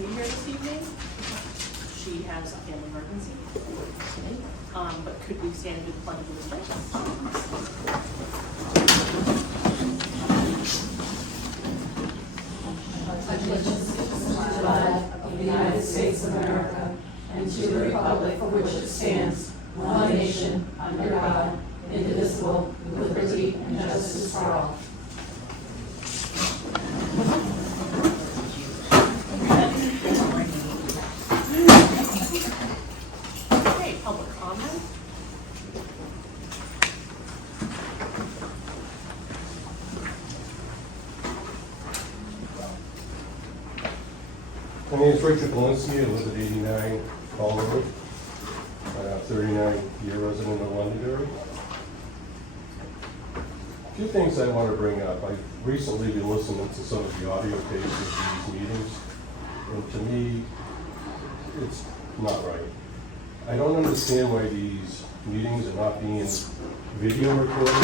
going to be here this evening. She has a family emergency. But could we stand and do the pledge of allegiance? Allegiance to the flag of the United States of America and to the republic for which it stands, one nation, under God, indivisible, with liberty and justice for all. Okay, public comment. My name is Richard Valencia. I live at 89 Hall Road. I'm a 39-year resident of Londonderry. A few things I want to bring up. I've recently been listening to some of the audio tapes of these meetings, and to me, it's not right. I don't understand why these meetings are not being video recorded.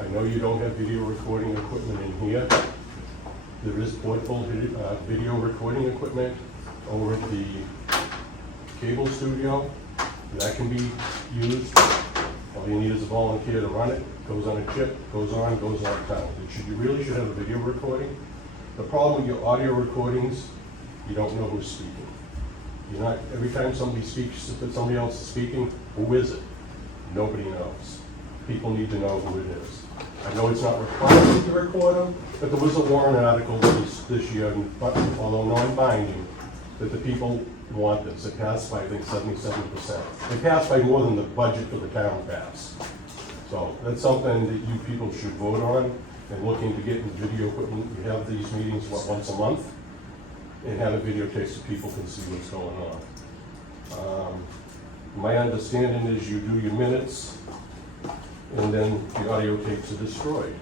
I know you don't have video recording equipment in here. There is portable video recording equipment over at the cable studio. That can be used. All you need is a volunteer to run it. Goes on a chip, goes on, goes out of town. You really should have a video recording. The problem with your audio recordings, you don't know who's speaking. You're not, every time somebody speaks, if somebody else is speaking, who is it? Nobody knows. People need to know who it is. I know it's not required to record them, but there was a warrant article this year, although non-binding, that the people want this. It passed by, I think, 77%. It passed by more than the budget for the town passed. So that's something that you people should vote on and look into getting video equipment. You have these meetings, once a month? And have it videotaped so people can see what's going on. My understanding is you do your minutes, and then the audio tapes are destroyed.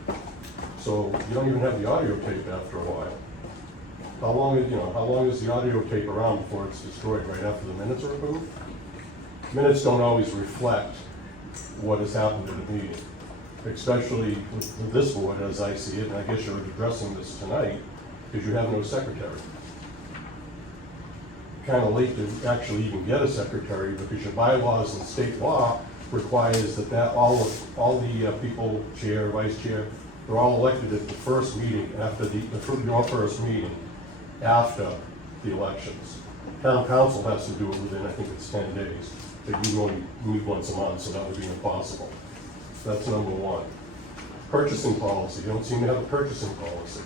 So you don't even have the audio tape after a while. How long is the audio tape around before it's destroyed? Right after the minutes are removed? Minutes don't always reflect what has happened in the meeting, especially with this board as I see it, and I guess you're addressing this tonight, because you have no secretary. Kind of late to actually even get a secretary, because your bylaws and state law requires that all the people, chair, vice chair, they're all elected at the first meeting after your first meeting after the elections. Town council has to do it within, I think it's 10 days. But you only meet once a month, so that would be impossible. That's number one. Purchasing policy. You don't seem to have a purchasing policy.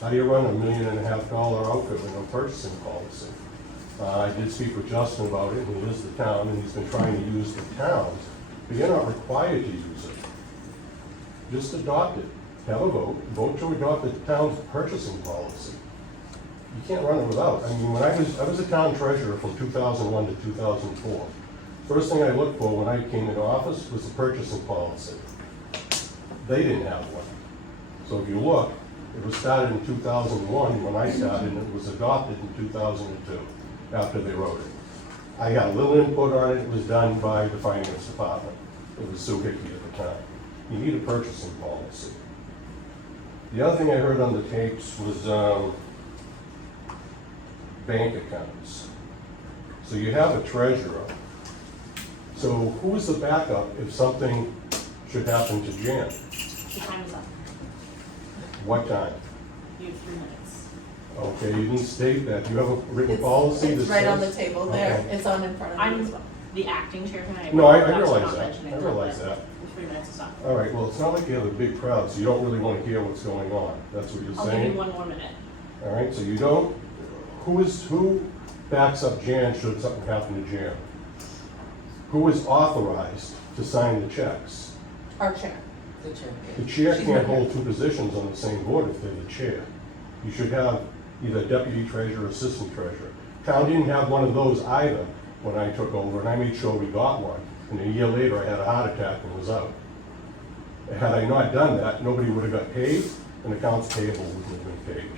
How do you run $1.5 million outfit with no purchasing policy? I did speak with Justin about it, and he is the town, and he's been trying to use the towns, but you're not required to use it. Just adopt it. Have a vote to adopt the town's purchasing policy. You can't run it without. I mean, when I was a town treasurer from 2001 to 2004. First thing I looked for when I came into office was the purchasing policy. They didn't have one. So if you look, it was started in 2001 when I started, and it was adopted in 2002 after they wrote it. I got a little input on it. It was done by the finance department. It was so hicky at the time. You need a purchasing policy. The other thing I heard on the tapes was bank accounts. So you have a treasurer. So who is the backup if something should happen to Jan? The time is up. What time? You have 3 minutes. Okay, you didn't state that. Do you have a written policy? It's that right on the says- table there. Okay. It's on in front of me as I'm well. the acting chair tonight. No, I That's realize not that. mentioning I it, realize but that. the 3 minutes is up. All right, well, it's not like you have a big crowd, so you don't really want to hear what's going on. That's what you're I'll give you saying? 1 more minute. All right, so you don't, who backs up Jan should something happen to Jan? Who is authorized to sign the checks? Our chair. The chair. The chair She's can't not hold here. 2 positions on the same board if they're the chair. You should have either deputy treasurer or assistant treasurer. Town didn't have one of those either when I took over, and I made sure we got one. And a year later, I had a heart attack and was out. Had I not done that, nobody would have got paid, and accounts payable wouldn't have been paid.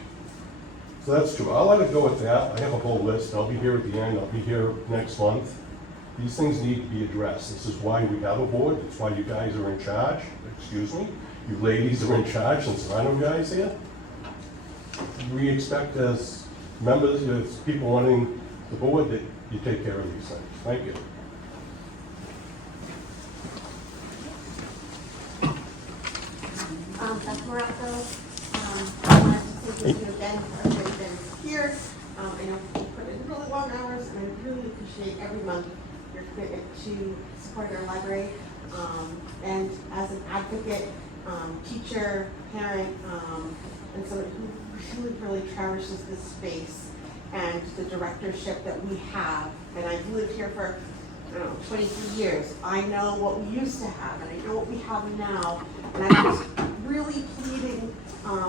So that's true. I'll let it go at that. I have a whole list. I'll be here at the end. I'll be here next month. These things need to be addressed. This is why we have a board. It's why you guys are in charge. Excuse me. You ladies are in charge since there are no guys here. We expect as members, there's people wanting the board, that you take care of these things. Thank you. Beth Morocco. I wanted to thank you again for everybody that's here. I know you put in really long hours, and I really appreciate every month your commitment to support our library. And as an advocate, teacher, parent, and someone who really cherishes this space and the directorship that we have, and I've lived here for, I don't know, 23 years. I know what we used to have, and I know what we have now, and I'm just really pleading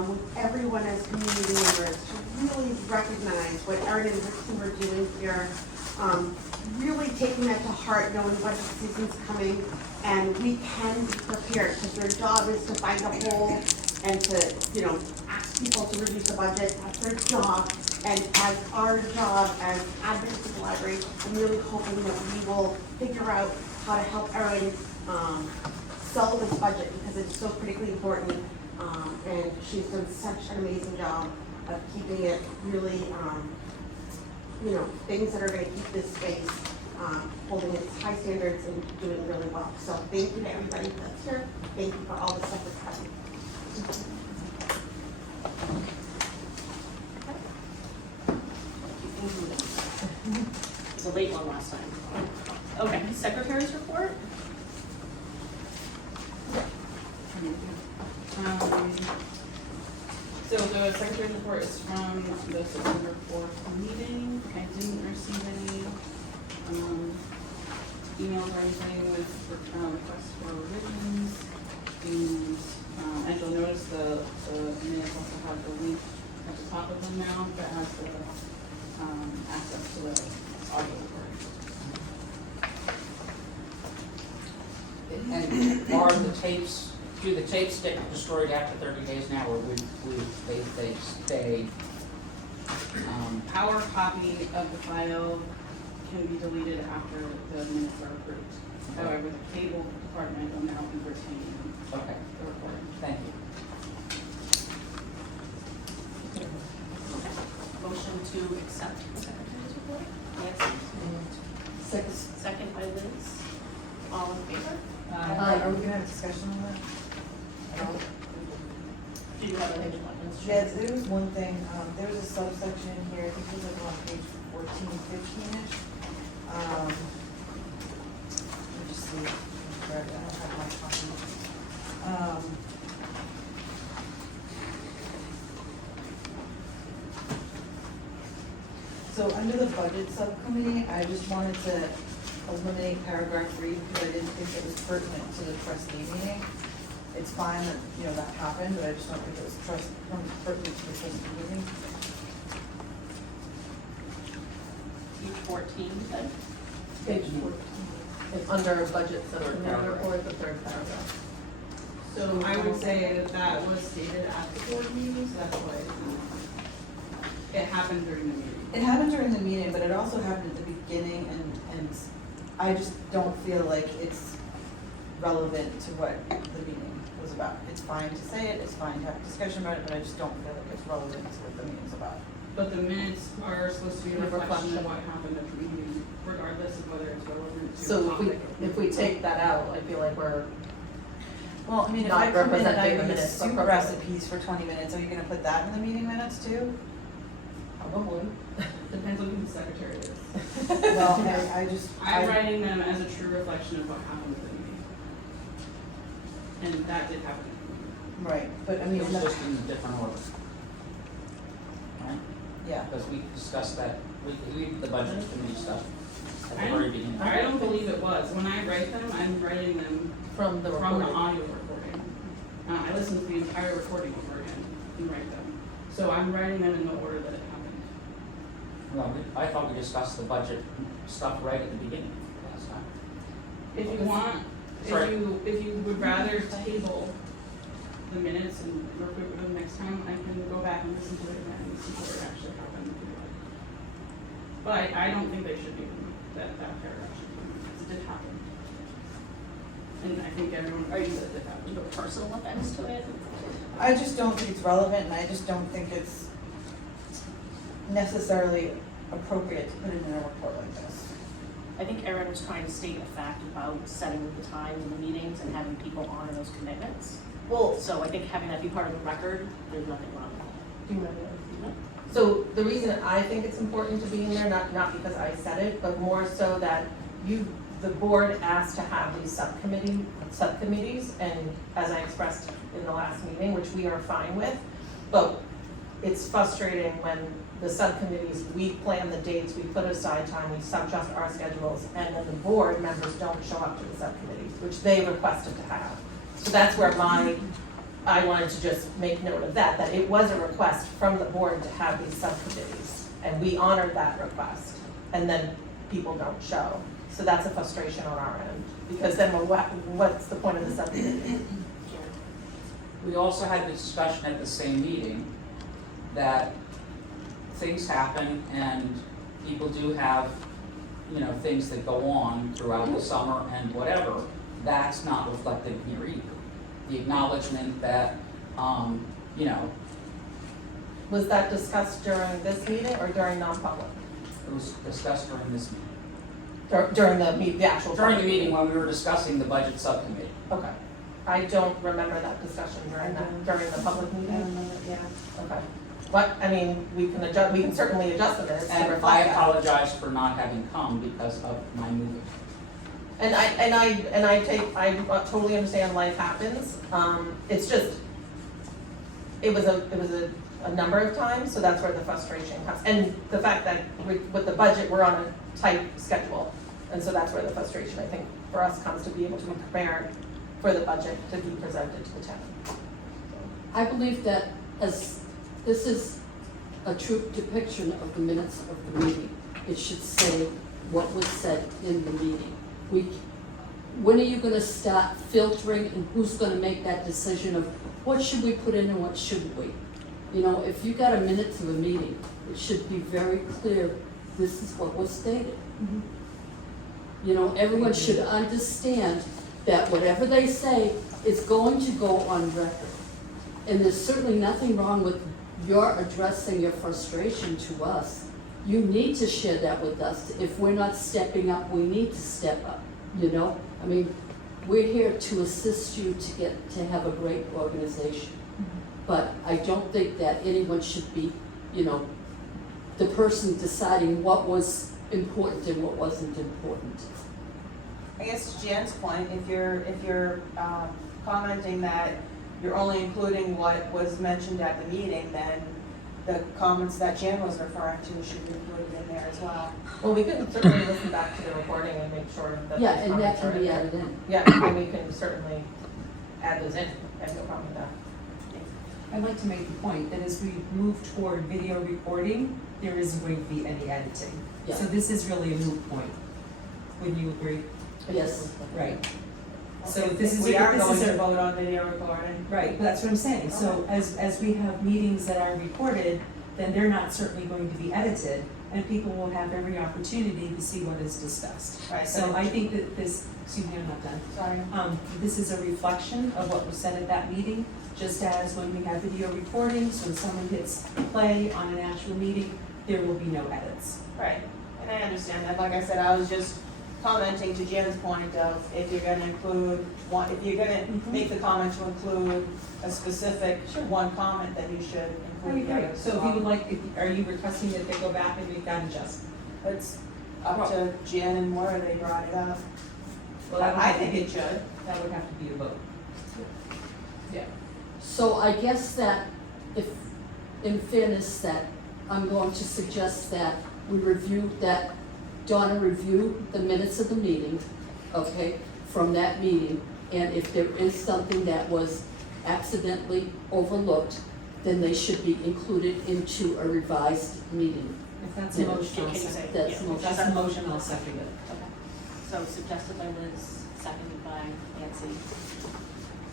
with everyone as community members to really recognize what Erin and her team are doing here, really taking that to heart, knowing budget season's coming, and we can be prepared, because their job is to find a hole and to, ask people to reduce the budget. That's their job. And as our job as advocates of the library, I'm really hoping that we will figure out how to help Erin sell this budget, because it's so critically important. And she's done such an amazing job of keeping it really, things that are gonna keep this space holding its high standards and doing really well. So thank you to everybody that's here. Thank you for all the stuff that's happening. It was a late one last time. Okay, secretary's report? So the secretary's report is from the September 4th meeting. I didn't receive any emails or anything with requests for revisions. And as you'll notice, the minutes also have the link at the top of them now that has the access to the audio recording. And are the tapes, do the tapes get destroyed after 30 days now, or would they stay? Our copy of the file can be deleted after the minutes are approved. However, the cable department will now be retaining Okay, the recording. thank you. Motion to accept the secretary's report? Nancy? Second by Liz. All in favor? Are we gonna have a discussion on that? Do you have anything you want to Yes, there was one thing, there was a subsection in here, I think it was like on page 14, 15-ish. Let me just see, I don't have my copy. So under the budget subcommittee, I just wanted to eliminate paragraph 3 because I didn't think it was pertinent to the trustee meeting. It's fine that, that happened, but I just don't think it was pertinent to the trustee meeting. Page 14, then? Page 14. It's under budget subcommittee paragraph. report, the third paragraph. So I would say that was stated at the board meeting, so that's why it happened during the meeting. It happened during the meeting, but it also happened at the beginning, and I just don't feel like it's relevant to what the meeting was about. It's fine to say it, it's fine to have a discussion about it, but I just don't feel like it's relevant to what the meeting's about. But the minutes are supposed to be a A reflection reflection. of what happened at the meeting, regardless of whether it's relevant to the So topic. if we take that out, I feel like we're, Well, I mean, if Not I come in and I representing the read minutes, but soup representing. recipes for 20 minutes, are you gonna put that in the meeting minutes too? probably. Depends on who the secretary is. Well, I just, I'm writing them as a true reflection of what happened at the meeting. And that did happen at the meeting. right, but I mean, It was just in a different order. Right? yeah. Because we discussed that, we the budget committee stuff at the I very beginning. don't believe it was. When I write them, I'm writing them From the from the recording. audio recording. I listen to the entire recording over again and write them. So I'm writing them in the order that it happened. Well, I thought we discussed the budget stuff right at the beginning last time. If you want, Sorry. if you would rather table the minutes and approve them next time, I can go back and listen to it again and see what actually happened if you like. But I don't think they should be, that paragraph should be, because it did happen. And I think everyone agrees that it did happen. No personal offense to it? I just don't think it's relevant, and I just don't think it's, necessarily appropriate to put it in a report like this. I think Erin was trying to state a fact about setting the times of the meetings and having people honor those commitments. Well, So I think having that be part of the record, there's nothing wrong with Do you remember? that. So the reason I think it's important to be in there, not because I said it, but more so that the board asked to have these subcommittees, and as I expressed in the last meeting, which we are fine with, but it's frustrating when the subcommittees, we plan the dates, we put aside time, we adjust our schedules, and then the board members don't show up to the subcommittees, which they requested to have. So that's where I wanted to just make note of that it was a request from the board to have these subcommittees, and we honored that request, and then people don't show. So that's a frustration on our end, because then what's the point of the subcommittee? We also had the discussion at the same meeting that things happen and people do have, things that go on throughout the summer and whatever. That's not reflected here either. The acknowledgement that, Was that discussed during this meeting or during non-public? it was discussed during this meeting. During the actual. During the public meeting when we were discussing the budget subcommittee. Okay. I don't remember that discussion during the public meeting. Yeah. Okay. But, I mean, we can certainly adjust the minutes to And I reflect that. apologize for not having come because of my moving. And I totally understand life happens. It's just, it was a number of times, so that's where the frustration comes. And the fact that with the budget, we're on a tight schedule. And so that's where the frustration, I think, for us comes to be able to be prepared for the budget to be presented to the town. I believe that as this is a true depiction of the minutes of the meeting, it should say what was said in the meeting. When are you gonna start filtering and who's gonna make that decision of what should we put in and what shouldn't we? If you got a minute to a meeting, it should be very clear, this is what was stated. Everyone should understand that whatever they say is going to go on record. And there's certainly nothing wrong with your addressing your frustration to us. You need to share that with us. If we're not stepping up, we need to step up, I mean, we're here to assist you to have a great organization. But I don't think that anyone should be, the person deciding what was important and what wasn't important. I guess to Jan's point, if you're commenting that you're only including what was mentioned at the meeting, then the comments that Jan was referring to should be included in there as well. Well, we can certainly listen back to the recording and make sure that. Yeah, those and that comments are can be in there. added in. Yeah, and we can certainly add those in. I have no problem with that. I'd like to make the point that as we move toward video recording, there isn't going to be any editing. Yeah. So this is really a moot point. Wouldn't you agree? Yes. Right. So If this is we are this going is to a vote on video recording. right, but that's what I'm saying. So as we have meetings that are recorded, then they're not certainly going to be edited, and people will have every opportunity to see what is discussed. Right. So I think that this, excuse me, I'm not done. Sorry. This is a reflection of what was said at that meeting, just as when we have video recordings, when someone hits play on an actual meeting, there will be no edits. Right, and I understand that. Like I said, I was just commenting to Jan's point of if you're gonna include one, if you're gonna make the comment to include a specific one comment, then you should I include the agree. others. So if you would like, are you requesting that they go back and make that adjustment? It's up to Jan and Maura, they brought it up. Well, that would I have to think be- it should. That would have to be a vote. So I guess that if, in fairness, that I'm going to suggest that we review that, Donna review the minutes of the meeting, okay, from that meeting. And if there is something that was accidentally overlooked, then they should be included into a revised meeting. If that's a Yeah. motion, I'll Can you say- second. That's yeah. the motion. That's a motion, I'll second it. Okay. So suggested by Liz, seconded by Nancy.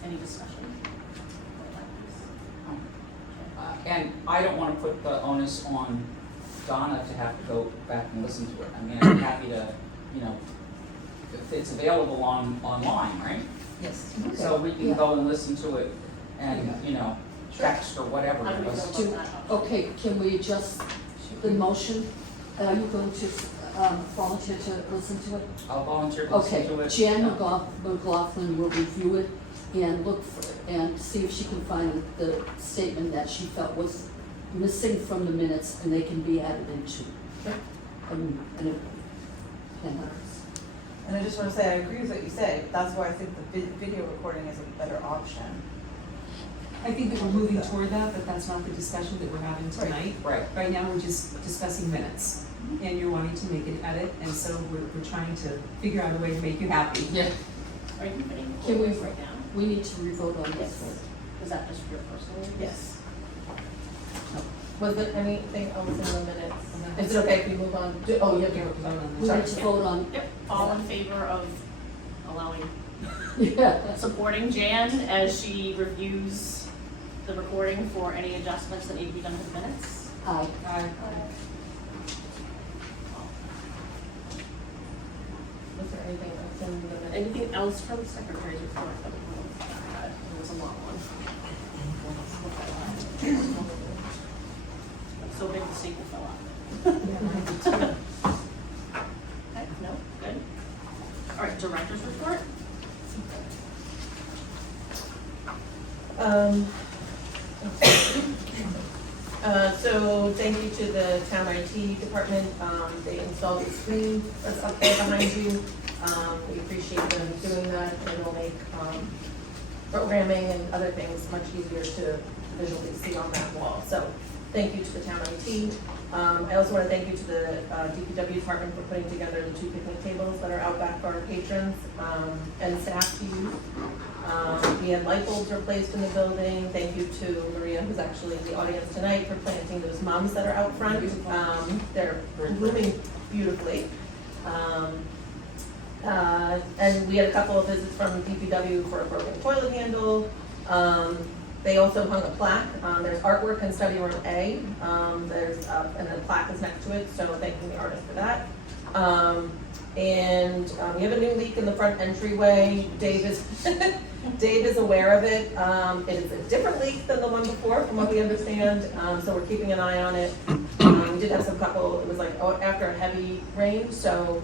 Any discussion? And I don't wanna put the onus on Donna to have to go back and listen to it. I mean, I'm happy to, if it's available online, right? Yes. So we can Yeah. go and listen to it and, text or whatever I'm it gonna was. go about that. Okay, can we just the motion, are you going to volunteer to listen to it? I'll volunteer to listen to Okay, it. Jan McLaughlin will review it and look for, and see if she can find the statement that she felt was missing from the minutes, and they can be added into. And it can help us. And I just wanna say, I agree with what you say, but that's why I think the video recording is a better option. I think that we're moving toward that, but that's not the discussion that we're having tonight. Right. Right now, we're just discussing minutes, and you're wanting to make an edit, and so we're trying to figure out a way to make you happy. Yeah. Are you putting Can we- this right now? We need to revote on this. Yes. Is that just for your personal? Yes. Was there anything else in the minutes? Is it okay if we move on? Oh, you have to vote on We this. need to vote on, Yep, all in favor of allowing, yeah, supporting Jan as she reviews the recording for any adjustments that need to be done to the minutes? aye. Was there anything else in the minutes? Anything else from the secretary's report that we want to add? It was a long one. So big the staple fell out. Okay, no, good. All right, director's report? So thank you to the town IT department, they installed the screen that's up there behind you. We appreciate them doing that, and it'll make, programming and other things much easier to visually see on that wall. So thank you to the town IT. I also want to thank you to the DPW department for putting together the 2 picnic tables that are out back for our patrons and staff to use. We had light bulbs replaced in the building. Thank you to Maria, who's actually in the audience tonight, for planting those mums that are out front. They're blooming beautifully. And we had a couple of visits from DPW for a broken toilet handle. They also hung a plaque. There's artwork in study room A. And the plaque is next to it, so thanking the artist for that. And we have a new leak in the front entryway. Dave is aware of it. It is a different leak than the one before, from what we understand. So we're keeping an eye on it. We did have it was like after a heavy rain, so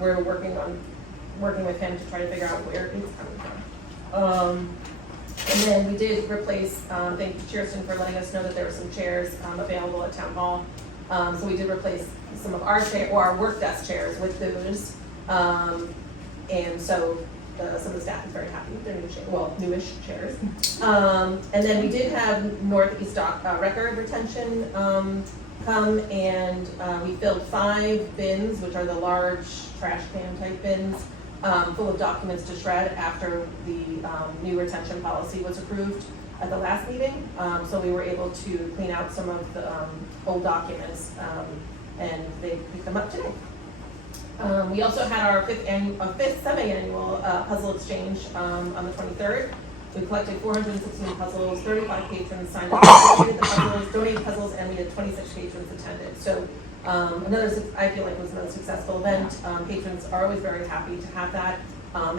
we're working with him to try to figure out where it's coming from. And then we did replace, thank you to Kirsten for letting us know that there were some chairs available at Town Hall. So we did replace some of our work desk chairs with those. And so some of the staff is very happy with their new newish chairs. And then we did have Northeast Record Retention come, and we filled 5 bins, which are the large trash can type bins, full of documents to shred after the new retention policy was approved at the last meeting. So we were able to clean out some of the old documents, and they picked them up today. We also had our 5th semi-annual puzzle exchange on the 23rd. We collected 416 puzzles, 35 patrons signed up, donated puzzles, and we had 26 patrons attended. So I feel like was another successful event. Patrons are always very happy to have that.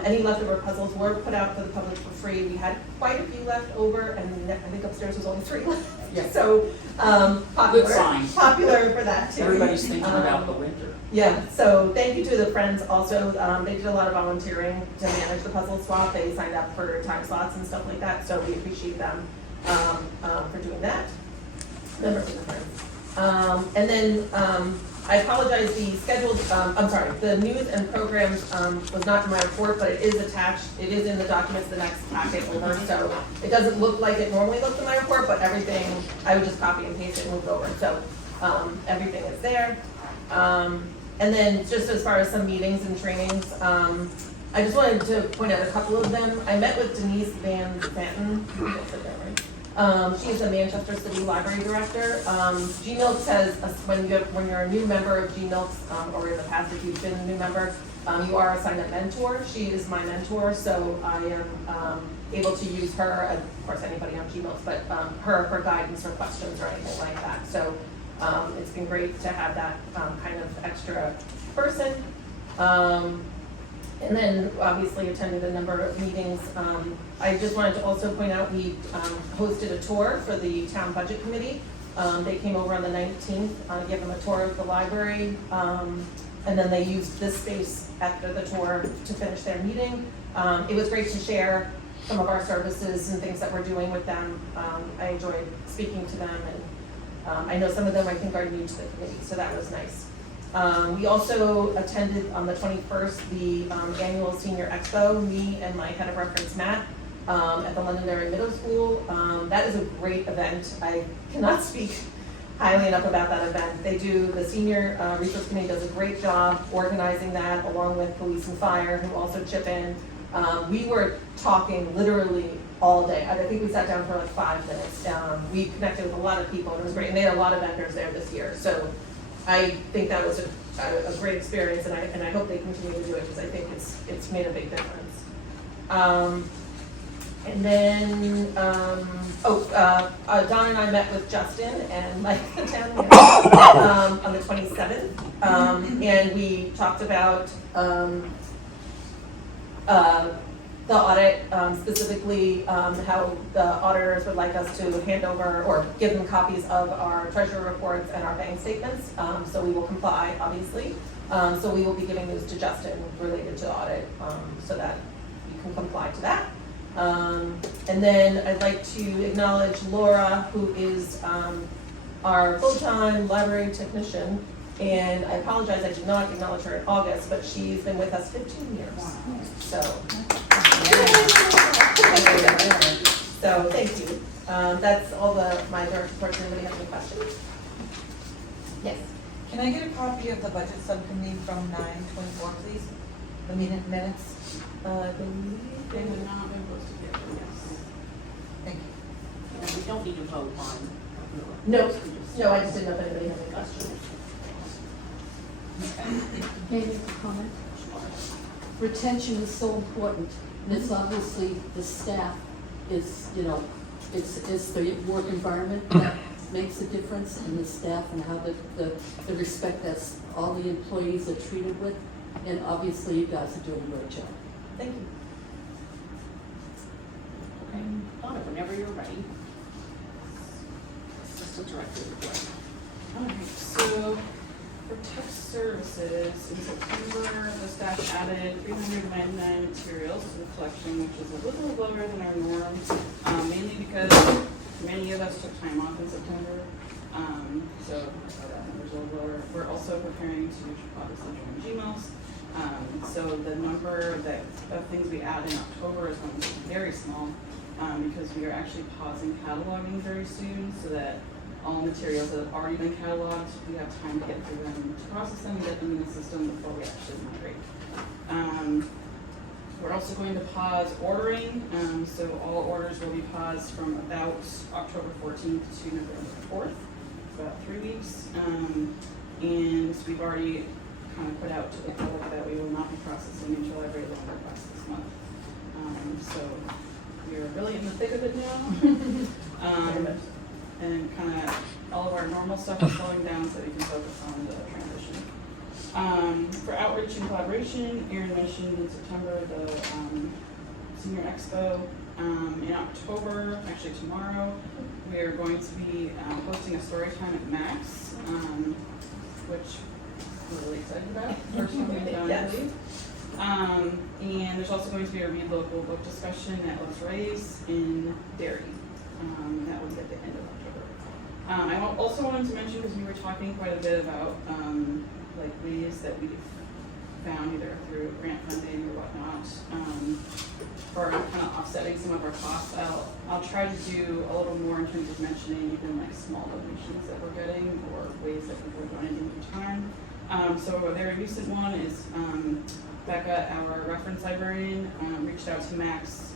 Any leftover puzzles were put out for the public for free. We had quite a few left over, and I think upstairs was only 3 left. Yeah. So Good sign. popular for that too. Everybody's thinking about the winter. Yeah, so thank you to the friends also. They did a lot of volunteering to manage the puzzle swap. They signed up for time slots and stuff like that, so we appreciate them for doing that. Members of the friends. And then I apologize, the news and programs was not in my report, but it is attached. It is in the documents, the next packet over, so it doesn't look like it normally looks in my report, but everything, I would just copy and paste it and move it over. So everything is there. And then just as far as some meetings and trainings, I just wanted to point out a couple of them. I met with Denise Van Zanten. I said that right. She's the Manchester City Library Director. GMILK says when you're a new member of GMILK, or in the past if you've been a new member, you are assigned a mentor. She is my mentor, so I am able to use her, of course anybody on GMILK, but her for guidance or questions or anything like that. So it's been great to have that kind of extra person. And then obviously attended a number of meetings. I just wanted to also point out we hosted a tour for the town budget committee. They came over on the 19th, give them a tour of the library, and then they used this space after the tour to finish their meeting. It was great to share some of our services and things that we're doing with them. I enjoyed speaking to them, and I know some of them I think are new to the committee, so that was nice. We also attended on the 21st the annual Senior Expo, me and my head of reference, Matt, at the Londonderry Middle School. That is a great event. I cannot speak highly enough about that event. The Senior Resource Committee does a great job organizing that, along with police and fire, who also chip in. We were talking literally all day. I think we sat down for like 5 minutes. We connected with a lot of people, and it was great. And they had a lot of vendors there this year. So I think that was a great experience, and I hope they continue to do it, because I think it's made a big difference. And then, Don and I met with Justin and Mike, the town manager, on the 27th, and we talked about the audit, specifically how the auditors would like us to hand over or give them copies of our treasury reports and our bank statements. So we will comply, obviously. So we will be giving those to Justin related to audit, so that you can comply to that. And then I'd like to acknowledge Laura, who is our full-time library technician. And I apologize, I did not acknowledge her in August, but she's been with us 15 years. Wow. So thank you. That's all my direct reports. Anybody have any questions? Yes. Can I get a copy of the budget subcommittee from 9/24, please? The minutes? I believe They would not have been posted yet, but yes. Thank you. And we don't need to vote on. No, I just didn't know if anybody had any questions. May I make a comment? Retention is so important, and it's obviously the staff is, it's the work environment that makes a difference, and the staff and how the respect that all the employees are treated with, and obviously you guys are doing a great job. Thank you. Okay, Donna, whenever you're ready. Assistant Director report. Alright, so for tech services, in September, the staff added 399 materials to the collection, which is a little lower than our norm, mainly because many of us took time off in September. So that number's a little lower. We're also preparing to obviously join GMOS. So the number of things we add in October is going to be very small, because we are actually pausing cataloging very soon, so that all materials that have already been cataloged, we have time to get through them, to process them, and get them in the system before we actually migrate. We're also going to pause ordering, so all orders will be paused from about October 14th to November 4th, about 3 weeks. And we've already kind of put out to the public that we will not be processing until every loan request this month. So we are really in the thick of it now. And kind of all of our normal stuff is slowing down so we can focus on the transition. For outreach and collaboration, Erin mentioned in September the Senior Expo. In October, actually tomorrow, we are going to be hosting a story time at Max, which we're really excited about. First one we've done, I believe. And there's also going to be a Read Local book discussion at Los Reyes in Derry. That will be at the end of October. I also wanted to mention, because we were talking quite a bit about like ways that we've found either through grant funding or whatnot, for kind of offsetting some of our costs. I'll try to do a little more in terms of mentioning even like small donations that we're getting or ways that people are donating through time. So a very recent one is Becca, our reference librarian, reached out to Max,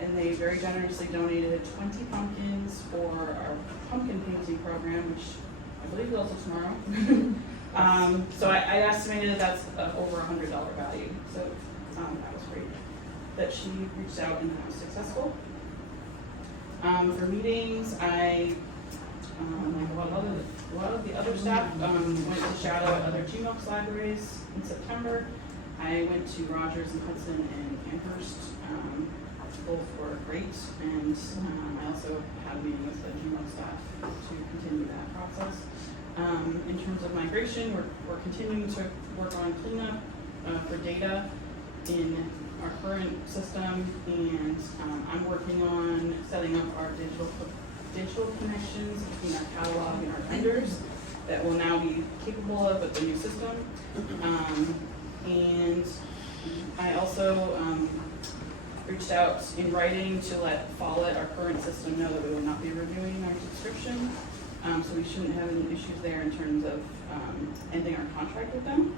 and they very generously donated 20 pumpkins for our pumpkin painting program, which I believe is also tomorrow. So I estimated that's over $100 value. So that was great that she reached out and that was successful. For meetings, like a lot of the other staff went to shadow at other GMOX libraries in September. I went to Rogers and Hudson and Amherst both were great, and I also had a meeting with the GMO staff to continue that process. In terms of migration, we're continuing to work on cleanup for data in our current system, and I'm working on setting up our digital connections between our catalog and our vendors that will now be capable of with the new system. And I also reached out in writing to let Follett, our current system, know that we will not be reviewing our subscription. So we shouldn't have any issues there in terms of ending our contract with them.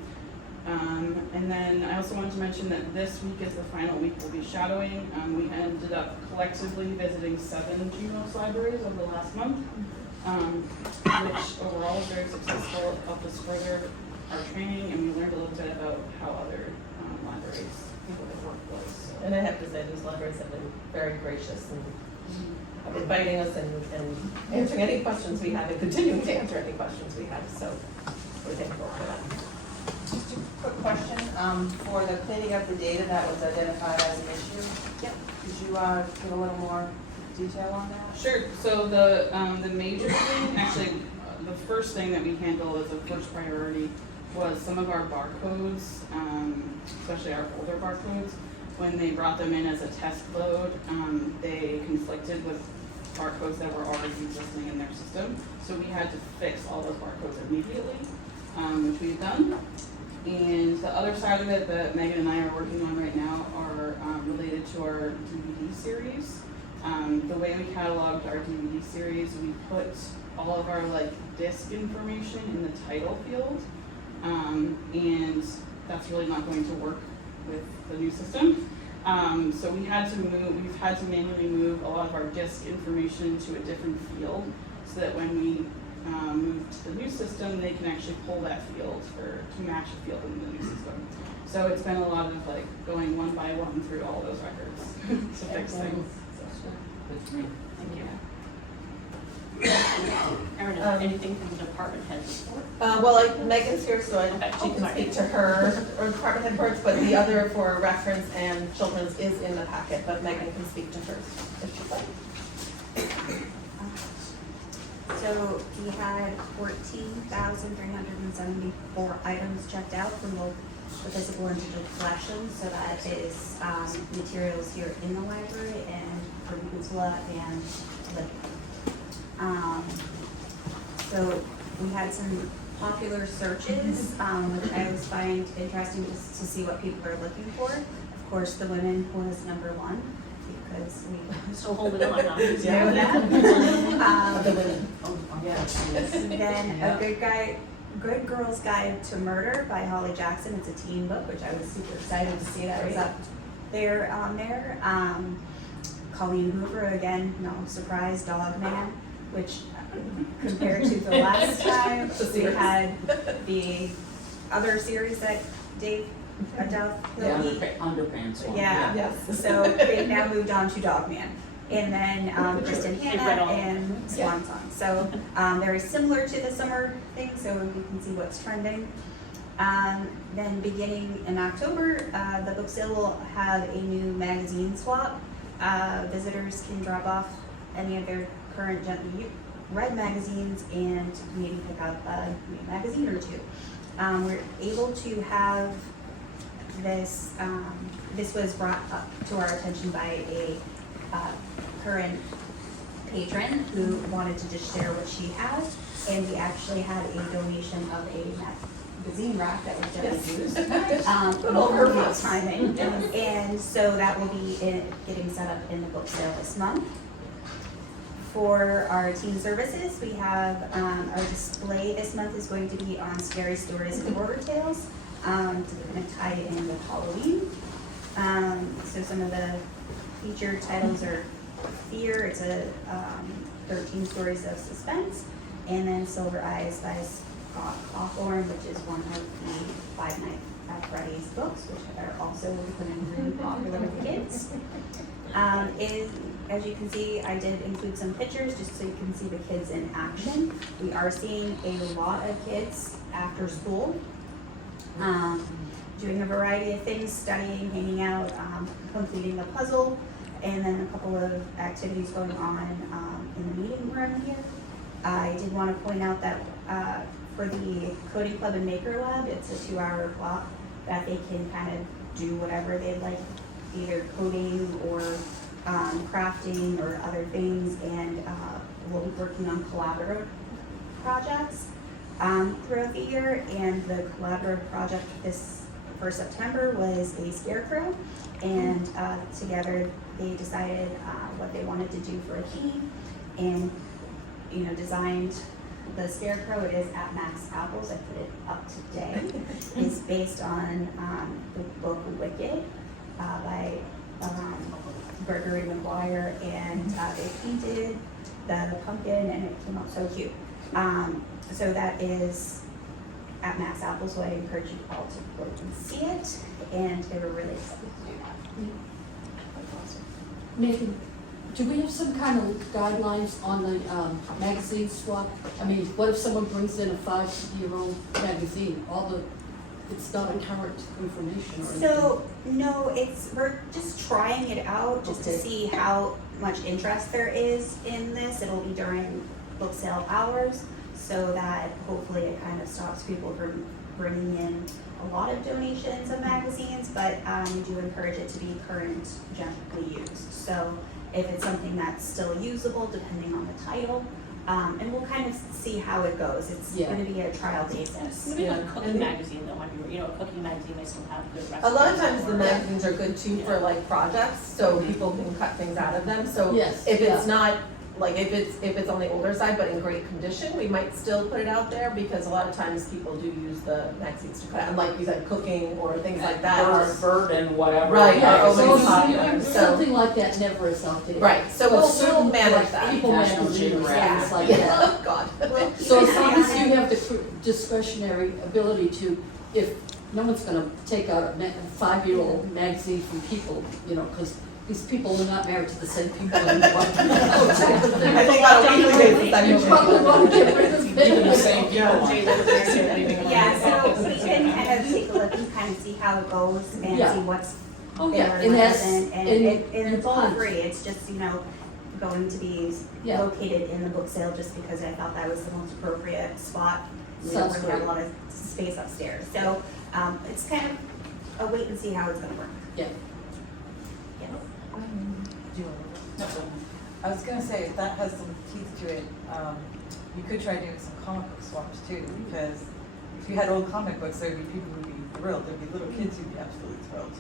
And then I also wanted to mention that this week is the final week we'll be shadowing. We ended up collectively visiting 7 GMOS libraries over the last month, which overall was very successful. It helped us further our training, and we learned a little bit about how other libraries, people that work was. And I have to say, these libraries have been very gracious and have inviting us and answering any questions we have and continuing to answer any questions we have, so we're thankful for that. Just a quick question, for the cleaning up the data that was identified as an issue. Yep. Could you, give a little more detail on that? Sure. So the major thing, actually, the first thing that we handled as a first priority was some of our barcodes, especially our older barcodes. When they brought them in as a test load, they conflicted with barcodes that were already existing in their system. So we had to fix all those barcodes immediately, which we've done. And the other side of it that Megan and I are working on right now are related to our DVD series. The way we cataloged our DVD series, we put all of our disc information in the title field, and that's really not going to work with the new system. So we've had to manually move a lot of our disc information to a different field, so that when we move to the new system, they can actually pull that field to match a field in the new system. So it's been a lot of going one by one through all those records to fix things. Thank you. Erin, anything from the department heads report? Well, Megan's here, so Okay. she can speak to her or department head parts, but the other for reference and children's is in the packet, but Megan can speak to hers if she'd like. So we had 14,374 items checked out from both the physical and digital collections. So that is materials here in the library and for Peninsula and Libby. So we had some popular searches, which I always find interesting just to see what people are looking for. Of course, the women was number one, because we Still holding on now. know that. The women. Then A Good Girl's Guide to Murder by Holly Jackson. It's a teen book, which I was super excited to see that was up there on there. Colleen Hoover, again, no surprise, Dog Man, which compared to the last time, we had the other series that Dave Duff. The underpants one. Yeah, Yes. so they've now moved on to Dogman. And then Kristen They've read Hanna all of them. and Swan Song. So very similar to the summer thing, so we can see what's trending. Then beginning in October, the book sale will have a new magazine swap. Visitors can drop off any of their current gently read magazines and maybe pick up a new magazine or two. We're able to have this, this was brought up to our attention by a current patron who wanted to just share what she has, and we actually had a donation of a magazine rack that was just used. Perfect timing. And so that will be getting set up in the book sale this month. For our teen services, we have our display this month is going to be on scary stories and horror tales to kind of tie it in with Halloween. So some of the featured titles are Fear, it's a 13 Stories of Suspense, and then Silver Eyes by Scott Hawthorne, which is one of the Five Nights at Freddy's books, which are also becoming really popular with kids. As you can see, I did include some pictures just so you can see the kids in action. We are seeing a lot of kids after school, doing a variety of things, studying, hanging out, completing the puzzle. and then a couple of activities going on in the meeting room here. I did want to point out that for the Coding Club and Maker Lab, it's a 2-hour block that they can kind of do whatever they'd like, either coding or crafting or other things, and we'll be working on collaborative projects throughout the year. And the collaborative project for September was a scarecrow, and together they decided what they wanted to do for a theme, and designed the scarecrow. It is at Max Apples. I put it up today. It's based on the book Wicked by Gregory Maguire, and they painted the pumpkin, and it came out so cute. So that is at Max Apples, so I encourage you all to go and see it, and they were really excited to do that. Nathan, do we have some kind of guidelines on the magazine swap? I mean, what if someone brings in a 5-year-old magazine, it's not current information or anything? So, no, we're just trying it out just to Okay. see how much interest there is in this. It'll be during book sale hours, so that hopefully it kind of stops people from bringing in a lot of donations of magazines, but we do encourage it to be current, gently used. So if it's something that's still usable, depending on the title, and we'll kind of see how it goes. It's Yeah. gonna be a trial basis. Maybe Yeah. a cooking magazine though, might be, a cooking magazine may still have good recipes. A lot of times the or- magazines are good too for like projects, so people can cut things out of them, so Yes, if it's yeah. not, like if it's on the older side but in great condition, we might still put it out there, because a lot of times people do use the magazines to cut out, and like you said, cooking or things like that. Bird and whatever. Right, Yeah, are so always popular, so, something like that never is outdated. right, so Well, we'll certain manage like that. People National magazine or Geographic. things like that. Yeah, God. We'll keep So an as eye long on as it. you have the discretionary ability to, if no one's gonna take out a 5-year-old magazine from people, because these people are not married to the same people anymore. I think on a weekly basis, I You know probably people. want to get rid of Even the it. same people. Yeah, so we can kind of take a look and kind of see how it goes and Yeah. see what's Oh, there yeah, and and what that's, isn't, and it's all fun. free. It's just, going to be Yeah. located in the book sale, just because I thought that was the most appropriate spot. We don't Sounds really have a great. lot of space upstairs, so, it's kind of a wait and see how it's gonna work. Yeah. Yes. I was gonna say, if that has some teeth to it, you could try doing some comic book swaps too, because if you had old comic books, there'd be people who'd be thrilled, there'd be little kids who'd be absolutely thrilled.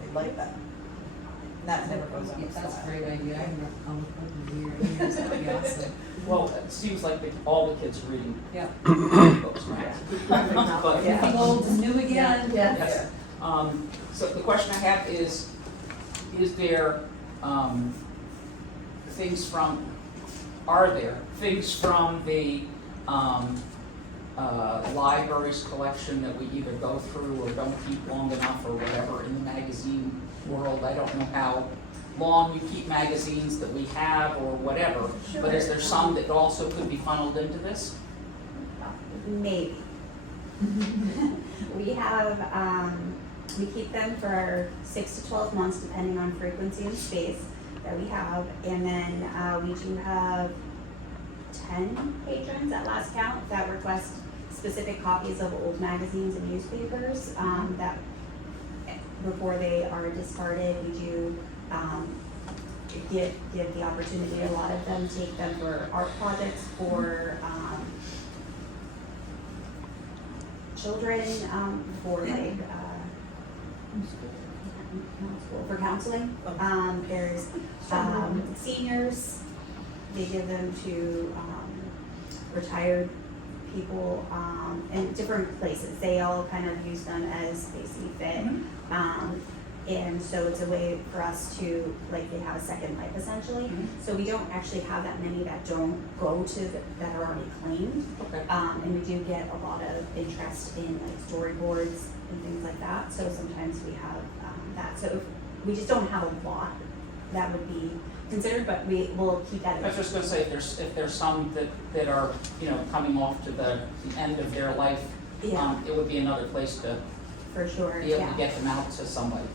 They'd like that. And that never goes out of That's a style. great idea, I haven't read a comic book in years, that'd be awesome. Well, it seems like all the kids are reading Yeah. books, right? But- Yeah. Anything old is new again. Yes. So the question I have is there, are there things from the, library's collection that we either go through or don't keep long enough or whatever in the magazine world? I don't know how long you keep magazines that we have or whatever, but is there some that also could be funneled into this? Maybe. We have, we keep them for 6 to 12 months, depending on frequency and space that we have. And then we do have 10 patrons at last count that request specific copies of old magazines and newspapers that before they are discarded, we do give the opportunity. A lot of them take them for art projects, for children, for like for counseling. There's seniors. They give them to retired people in different places. They all kind of use them as they see fit. And so it's a way for us to, like, they have a second life essentially. So we don't actually have that many that don't go to, that are already claimed. Okay. And we do get a lot of interest in like storyboards and things like that. So sometimes we have that. So if we just don't have a lot that would be considered, but we will keep that in I was just gonna say, if there's some that are, coming off to the end of their life, Yeah, it would be another place to for sure, be able yeah. to get them out to somebody.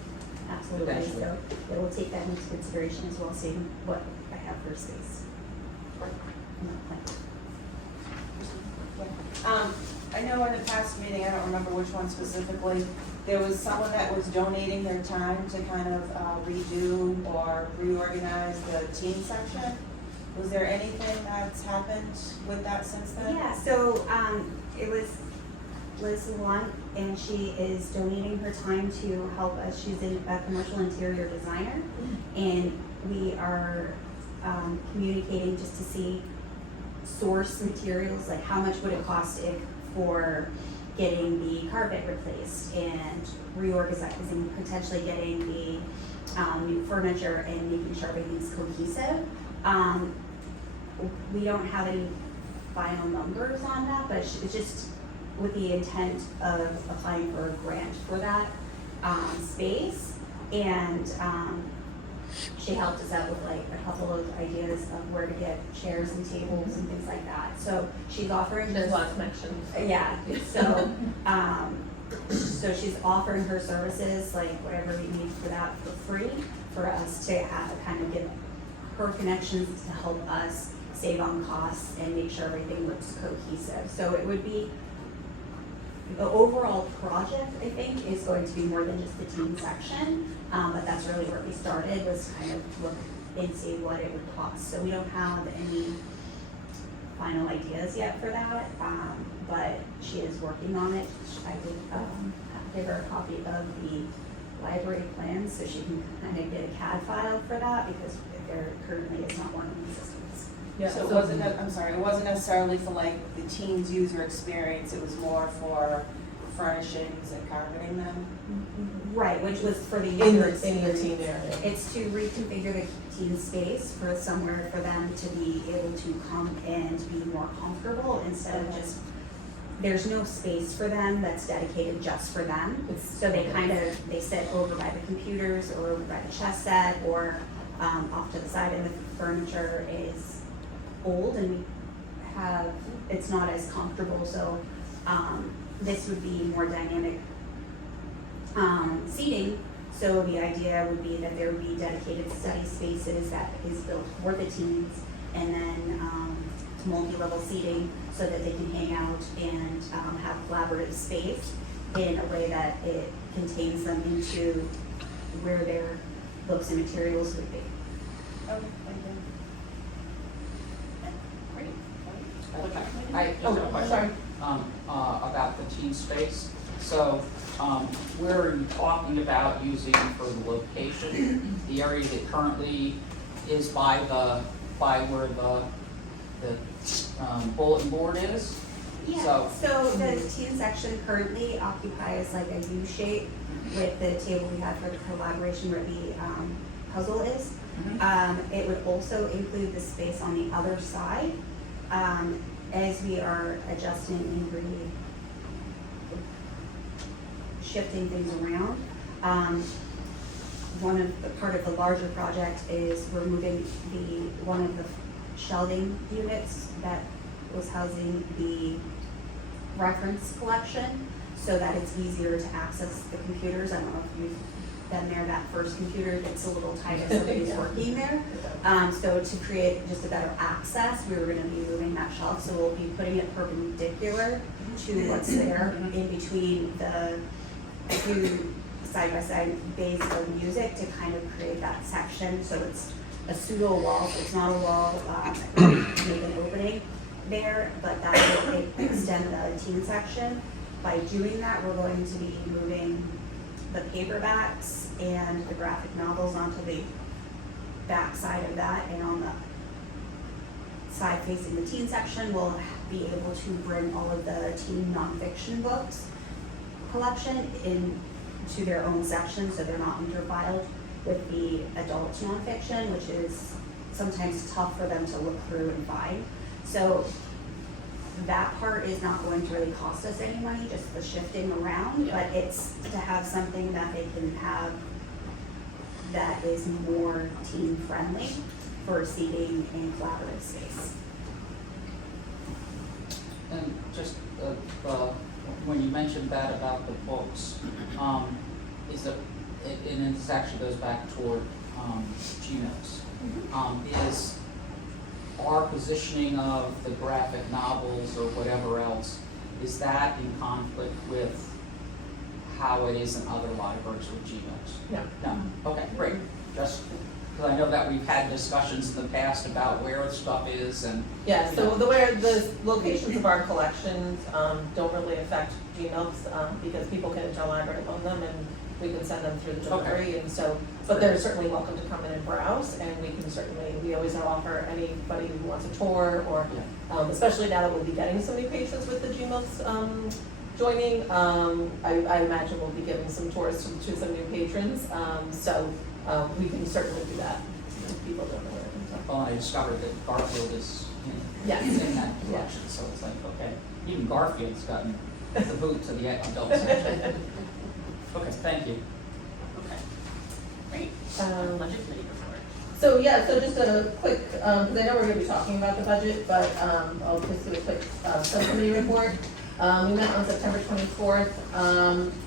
absolutely, Eventually. so it will take that into consideration as well, seeing what I have for space. in that plan. I know in the past meeting, I don't remember which one specifically, there was someone that was donating their time to kind of redo or reorganize the teen section. Was there anything that's happened with that since then? Yeah, so, it was Liz Luan, and she is donating her time to help us. She's a commercial interior designer, and we are, communicating just to see source materials, like how much would it cost if for getting the carpet replaced and reorganizing, potentially getting the, new furniture and making sure everything's cohesive. We don't have any final numbers on that, but it's just with the intent of applying for a grant for that, space. And, she helped us out with like a couple of ideas of where to get chairs and tables and things like that. So she's offering. There's a lot of connections. Yeah, so, so she's offering her services, like whatever we need for that for free, for us to have, kind of give her connections to help us save on costs and make sure everything looks cohesive. So it would be, the overall project, I think, is going to be more than just the teen section, but that's really where we started, was kind of look and see what it would cost. So we don't have any final ideas yet for that, but she is working on it. I would give her a copy of the library plans so she can kind of get a CAD file for that, because there currently is not one in existence. Yeah, So it wasn't, I'm sorry, it wasn't necessarily for like the teens' user experience, it was more for furnishings and carpeting them? Right, which was for the In user the teen experience. area. It's to reconfigure the teen space for somewhere for them to be able to come and be more comfortable instead of just, there's no space for them that's dedicated just for them. So they kind of, they sit over by the computers or over by the chess set or off to the side, and the furniture is old and we have, it's not as comfortable, so this would be more dynamic seating. So the idea would be that there would be dedicated study spaces that is built for the teens, and then multi-level seating so that they can hang out and have collaborative space in a way that it contains them into where their books and materials would be. Okay, thank you. I just have a question, about the teen space. So, where are you talking about using for the location? The area that currently is by where the bulletin board is? Yeah, so the teen section currently occupies like a U shape with the table we have for the collaboration where the puzzle is. It would also include the space on the other side. As we are adjusting and shifting things around, part of the larger project is removing one of the shelving units that was housing the reference collection so that it's easier to access the computers. I don't know if you've been there, that first computer gets a little tight if somebody's working there. So to create just a better access, we were gonna be moving that shelf, so we'll be putting it perpendicular to what's there in between the two side-by-side bays of music to kind of create that section, so it's a pseudo wall, so it's not a wall, make an opening there, but that will extend the teen section. By doing that, we're going to be moving the paperbacks and the graphic novels onto the back side of that, and on the side facing the teen section, we'll be able to bring all of the teen nonfiction books collection into their own section, so they're not interfiled with the adult nonfiction, which is sometimes tough for them to look through and find. So that part is not going to really cost us any money, just the shifting around, but it's to have something that they can have that is more teen friendly for seating and collaborative space. And just, when you mentioned that about the books, and this actually goes back toward, Gino's, is our positioning of the graphic novels or whatever else, is that in conflict with how it is in other libraries with Gino's? No. No, okay, great, just, because I know that we've had discussions in the past about where stuff is and. Yeah, so the locations of our collections, don't really affect Gmails, because people can interlibrary loan them and we can send them through the delivery, and so, but they're certainly welcome to come in and browse, and we can certainly, we always offer anybody who wants a tour, or, especially now that we'll be getting so many patrons with the Gmails, joining, I imagine we'll be giving some tours to some new patrons, so, we can certainly do that, if people don't know where it is. Well, I discovered that Garfield is Yes. in that collection, so it's like, okay, even Garfield's gotten the boot to the adult section. Okay, thank you. Okay, great. Budget committee report. So yeah, so just a quick, because I know we're gonna be talking about the budget, but I'll just do a quick subcommittee report. We met on September 24th,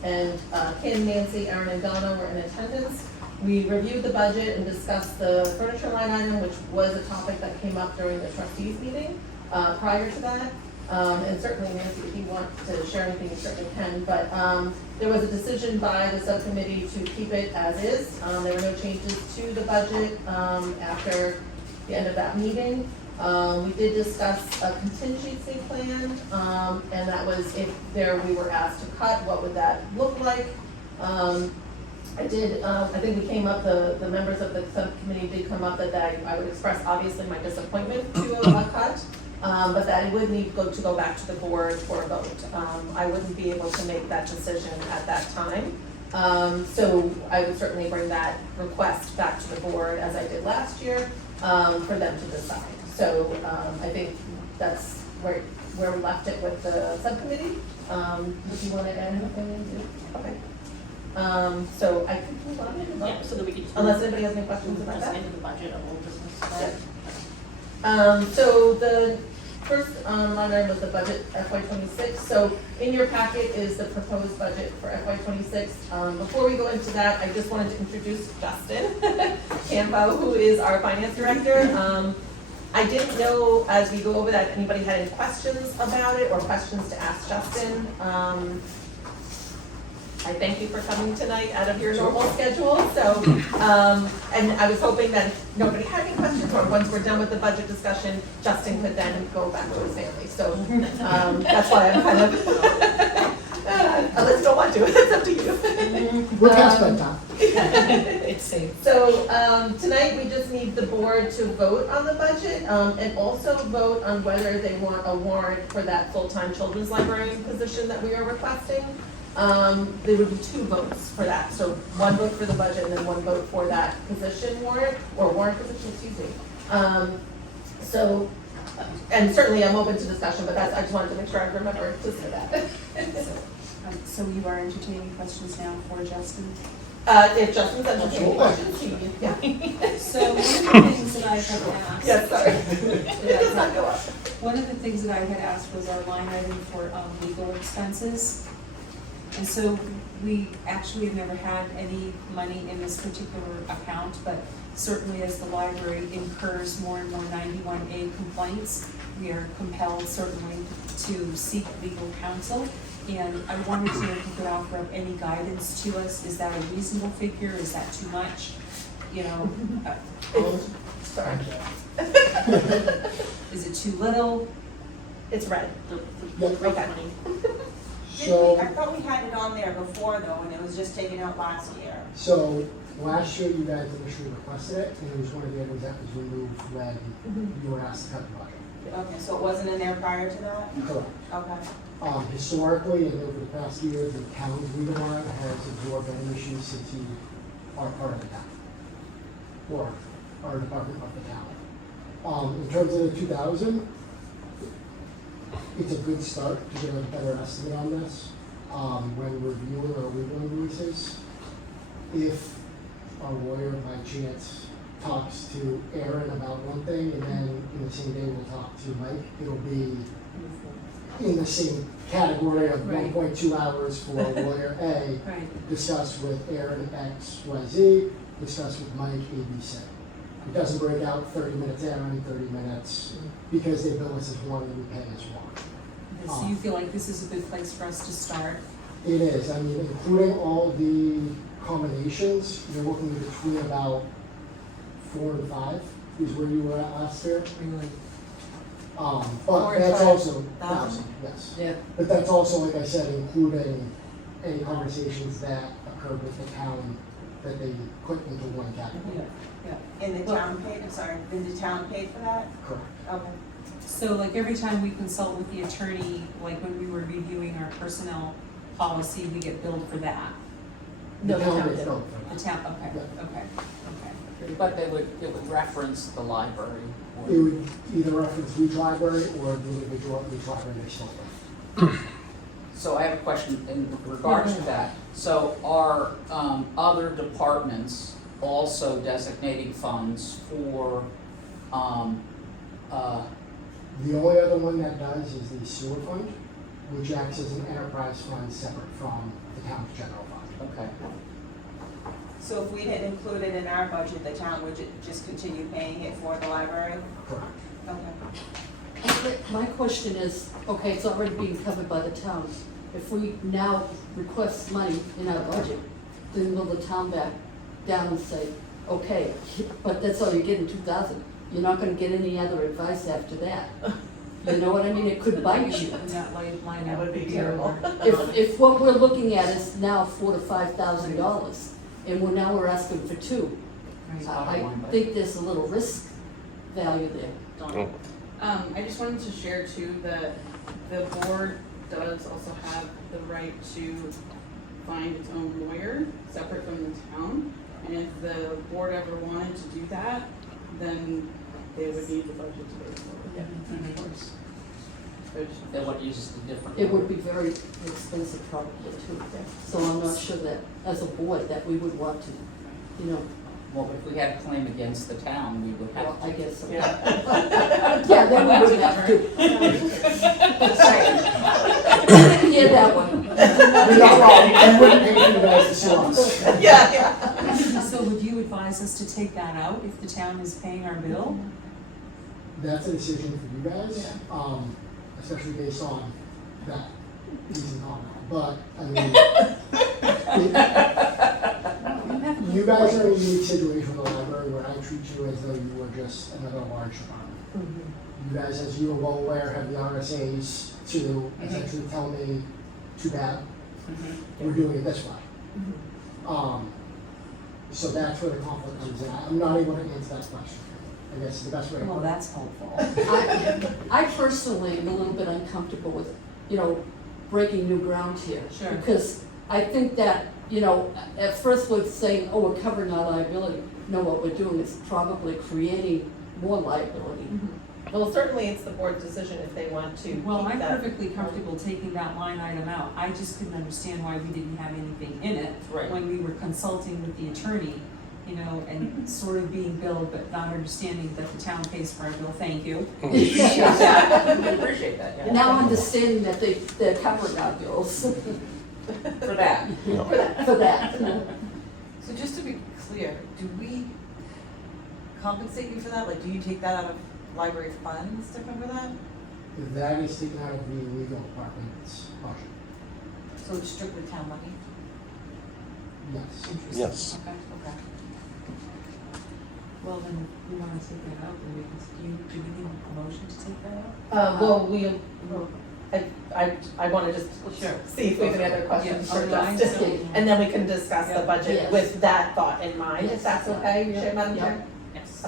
and Kim, Nancy, Aaron, and Donna were in attendance. We reviewed the budget and discussed the furniture line item, which was a topic that came up during the trustees meeting prior to that. And certainly, Nancy, if you want to share anything, you certainly can, but there was a decision by the subcommittee to keep it as is. There were no changes to the budget after the end of that meeting. We did discuss a contingency plan, and that was if we were asked to cut, what would that look like? I think we came up, the members of the subcommittee did come up that I would express obviously my disappointment to a cut. But that it would need to go back to the board for a vote. I wouldn't be able to make that decision at that time. So I would certainly bring that request back to the board as I did last year, for them to decide. So, I think that's where we left it with the subcommittee. If you want to add anything, okay. So I can move on and vote. Yeah, so that we can just. Unless anybody has any questions about Just that. into the budget of old business. Yeah. So the first line item was the budget FY '26. So in your packet is the proposed budget for FY '26. Before we go into that, I just wanted to introduce Justin Campo, who is our finance director. I didn't know as we go over that, if anybody had any questions about it or questions to ask Justin. I thank you for coming tonight out of your normal schedule, so, and I was hoping that if nobody had any questions, or once we're done with the budget discussion, Justin could then go back to his family, so, that's why I'm kind of, unless you don't want to, it's up to you. We're past bedtime. It's safe. So, tonight we just need the board to vote on the budget, and also vote on whether they want a warrant for that full-time children's librarian position that we are requesting. There would be two votes for that, so one vote for the budget and then one vote for that position warrant, or warrant position, excuse me. So, and certainly I'm open to discussion, but I just wanted to make sure I remember to say that. So you are entertaining questions now for Justin? If Justin's entertaining questions, yeah. So one of the things that I had asked. Yes, sorry. It does not go up. One of the things that I had asked was our line item for legal expenses. And so we actually have never had any money in this particular account, but certainly as the library incurs more and more 91A complaints, we are compelled certainly to seek legal counsel. And I wanted to know if you could offer up any guidance to us. Is that a reasonable figure? Is that too much? You know, Sorry. is it too little? It's red. Yeah. Okay. So, I thought we had it on there before though, and it was just taken out last year. so last year you guys initially requested it, and it was one of the items that was removed when you were asked to cut the budget. Okay, so it wasn't in there prior to that? Correct. Okay. Historically, and over the past year, the town's legal line has absorbed any issues since you are part of the town, or are a department of the town. In terms of the 2,000, it's a good start to get a better estimate on this. When reviewing our legal invoices, if our lawyer by chance talks to Aaron about one thing, and then in the same day we'll talk to Mike, it'll be in the same category of Right. 1.2 hours for lawyer A, Right. discuss with Aaron XYZ, discuss with Mike ABC. It doesn't break out 30 minutes Aaron, 30 minutes, because they bill us as one and we pay as one. Okay, so you feel like this is a good place for us to start? It is, I mean, including all the combinations, you're looking between about 4 and 5 is where you were at last year. Really? But 4 and that's 5 also, thousand? yes. Yeah. But that's also, like I said, including any conversations that occurred with the town that they put into one category. In the town paid, I'm sorry, in the town paid for that? Correct. Okay. So like every time we consult with the attorney, like when we were reviewing our personnel policy, we get billed for that? No, the town town gets did. billed for The that. town, okay, Yeah. okay. But it would reference the library. or- It would either reference each library or the individual each library they spoke with. So I have a question in regards to that. So are other departments also designating funds for, The only other one that does is the sewer fund, which acts as an enterprise fund separate from the town's general fund. okay. So if we had included in our budget, the town would just continue paying it for the library? Correct. Okay. My question is, okay, it's already being covered by the town. If we now request money in our budget, then will the town back down and say, okay, but that's all you're getting, 2,000. You're not gonna get any other advice after that. You know what I mean? It could bite you. And that line That would be up terrible. If what we're looking at is now $4,000 to $5,000, and we're asking for 2, Right. I think there's a little risk value there. Dawn. I just wanted to share too that the board does also have the right to find its own lawyer, separate from the town. And if the board ever wanted to do that, then they would need the budget to pay for it. Of course. Then what uses the different? It would be very expensive probably too. So I'm not sure that, as a board, that we would want to, you know, Well, if we had a claim against the town, we would well, have I to. guess so. Yeah. Yeah, then we would have to. Yeah, that one. You're not wrong, I wouldn't pay for you guys to sue us. Yeah. So would you advise us to take that out if the town is paying our bill? That's a decision for you guys, especially based on that reason comment. But, I mean, you guys are in a unique situation with the library where I treat you as though you were just another large department. You guys, as you are well aware, have the RSAs to essentially tell me, too bad, we're doing it this way. So that's where the conflict comes in. I'm not able to answer that question. I guess the best way to Well, put it. that's helpful. I personally am a little bit uncomfortable with, you know, breaking new ground here. Sure. Because I think that, you know, at first we're saying, oh, we're covering our liability. No, what we're doing is probably creating more liability. Well, certainly it's the board's decision if they want to Well, keep I'm that. perfectly comfortable taking that line item out. I just couldn't understand why we didn't have anything in it Right. when we were consulting with the attorney, you know, and sort of being billed, but not understanding that the town pays for our bill. Thank you. We appreciate that, yeah. Now understanding that they're covering our bills For that. for that. So just to be clear, do we compensate you for that? Like, do you take that out of library funds to cover that? That is taken out of the legal department's budget. So it's strictly town money? Yes. Yes. Okay. Okay. Well, then, we wanna take that out, then we can, do we need a motion to take that out? I wanna just Sure. see if we have any other questions for Yeah, okay. Justin. And then we can discuss the budget Yes. with that thought in mind, if that's okay, Yeah. Madam Yeah. Chair? Yes.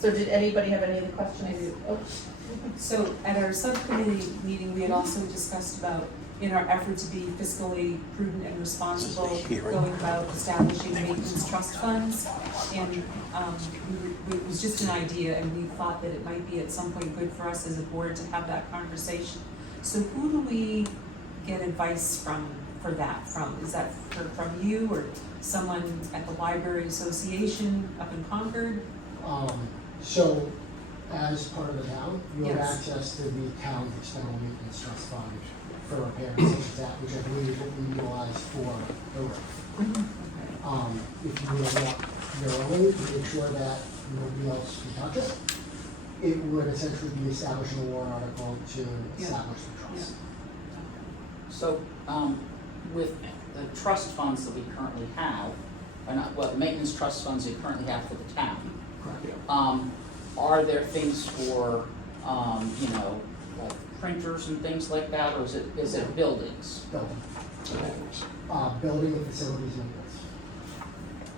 So did anybody have any other questions? Oh, So at our subcommittee meeting, we had also discussed about, in our effort to be fiscally prudent and responsible, going about establishing maintenance trust funds. And it was just an idea, and we thought that it might be at some point good for us as a board to have that conversation. So who do we get advice from, for that from? Is that from you or someone at the Library Association up in Concord? So As part of the town, you have Yes. access to the town's external maintenance trust fund for repairs such as that, which I believe is what we utilize for the roof. If you would want your own to make sure that nobody else can touch it, it would essentially be establishing a warrant article to establish the trust. So, with the trust funds that we currently have, or not, well, the maintenance trust funds you currently have for the town, Correct. are there things for, you know, like printers and things like that, or is it buildings? Building. Building and facilities maintenance.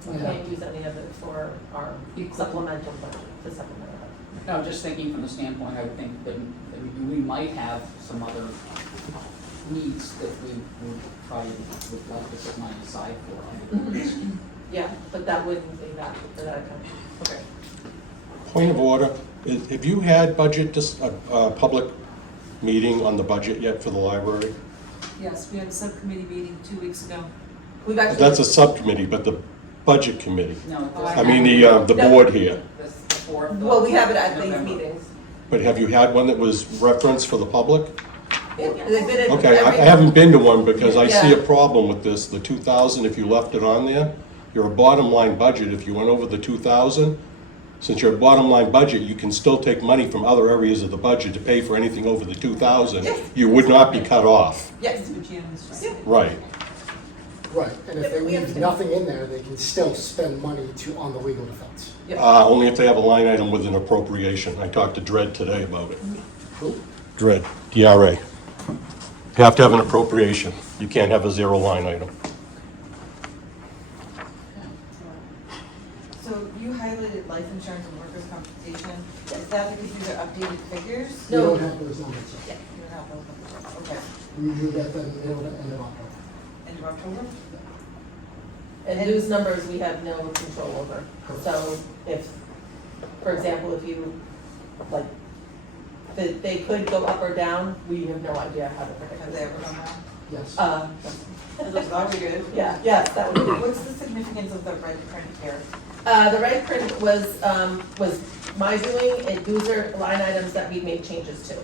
We can't use any of it for our supplemental budget, to supplement our budget. No, just thinking from the standpoint, I would think that we might have some other needs that we would probably would like to put money aside for. Yeah, but that wouldn't be that, for that account. Okay. Point of order, have you had a public meeting on the budget yet for the library? Yes, we had a subcommittee meeting 2 weeks ago. We've actually. That's a subcommittee, but the budget committee, No, I mean, the board here. This before. Well, we have it at these November. meetings. But have you had one that was referenced for the public? Yeah, they've been at Okay, I every- haven't been to one because I see a Yeah. problem with this, the 2,000, if you left it on there, you're a bottom line budget, if you went over the 2,000, since you're a bottom line budget, you can still take money from other areas of the budget to pay for anything over the 2,000. Yes. You would not be cut off, Yes. right? Right, and if they We leave understand. nothing in there, they can still spend money on the legal defense. Only if they have a line item with an appropriation. I talked to Dredd today about it. Who? Dredd, DRA. You have to have an appropriation. You can't have a zero line item. So you highlighted life insurance and workers' compensation. Is that because these are updated figures? We No. don't have those numbers yet. You don't have those numbers. Okay. We usually get them middle to end of October. End of October? And those numbers we have no control over. So if, for example, if you, like, they could go up or down, we have no idea how to predict. Have they ever gone down? Yes. Those are good. Yeah, that would be. What's the significance of the red print here? The right print was my doing, those are line items that we made changes to.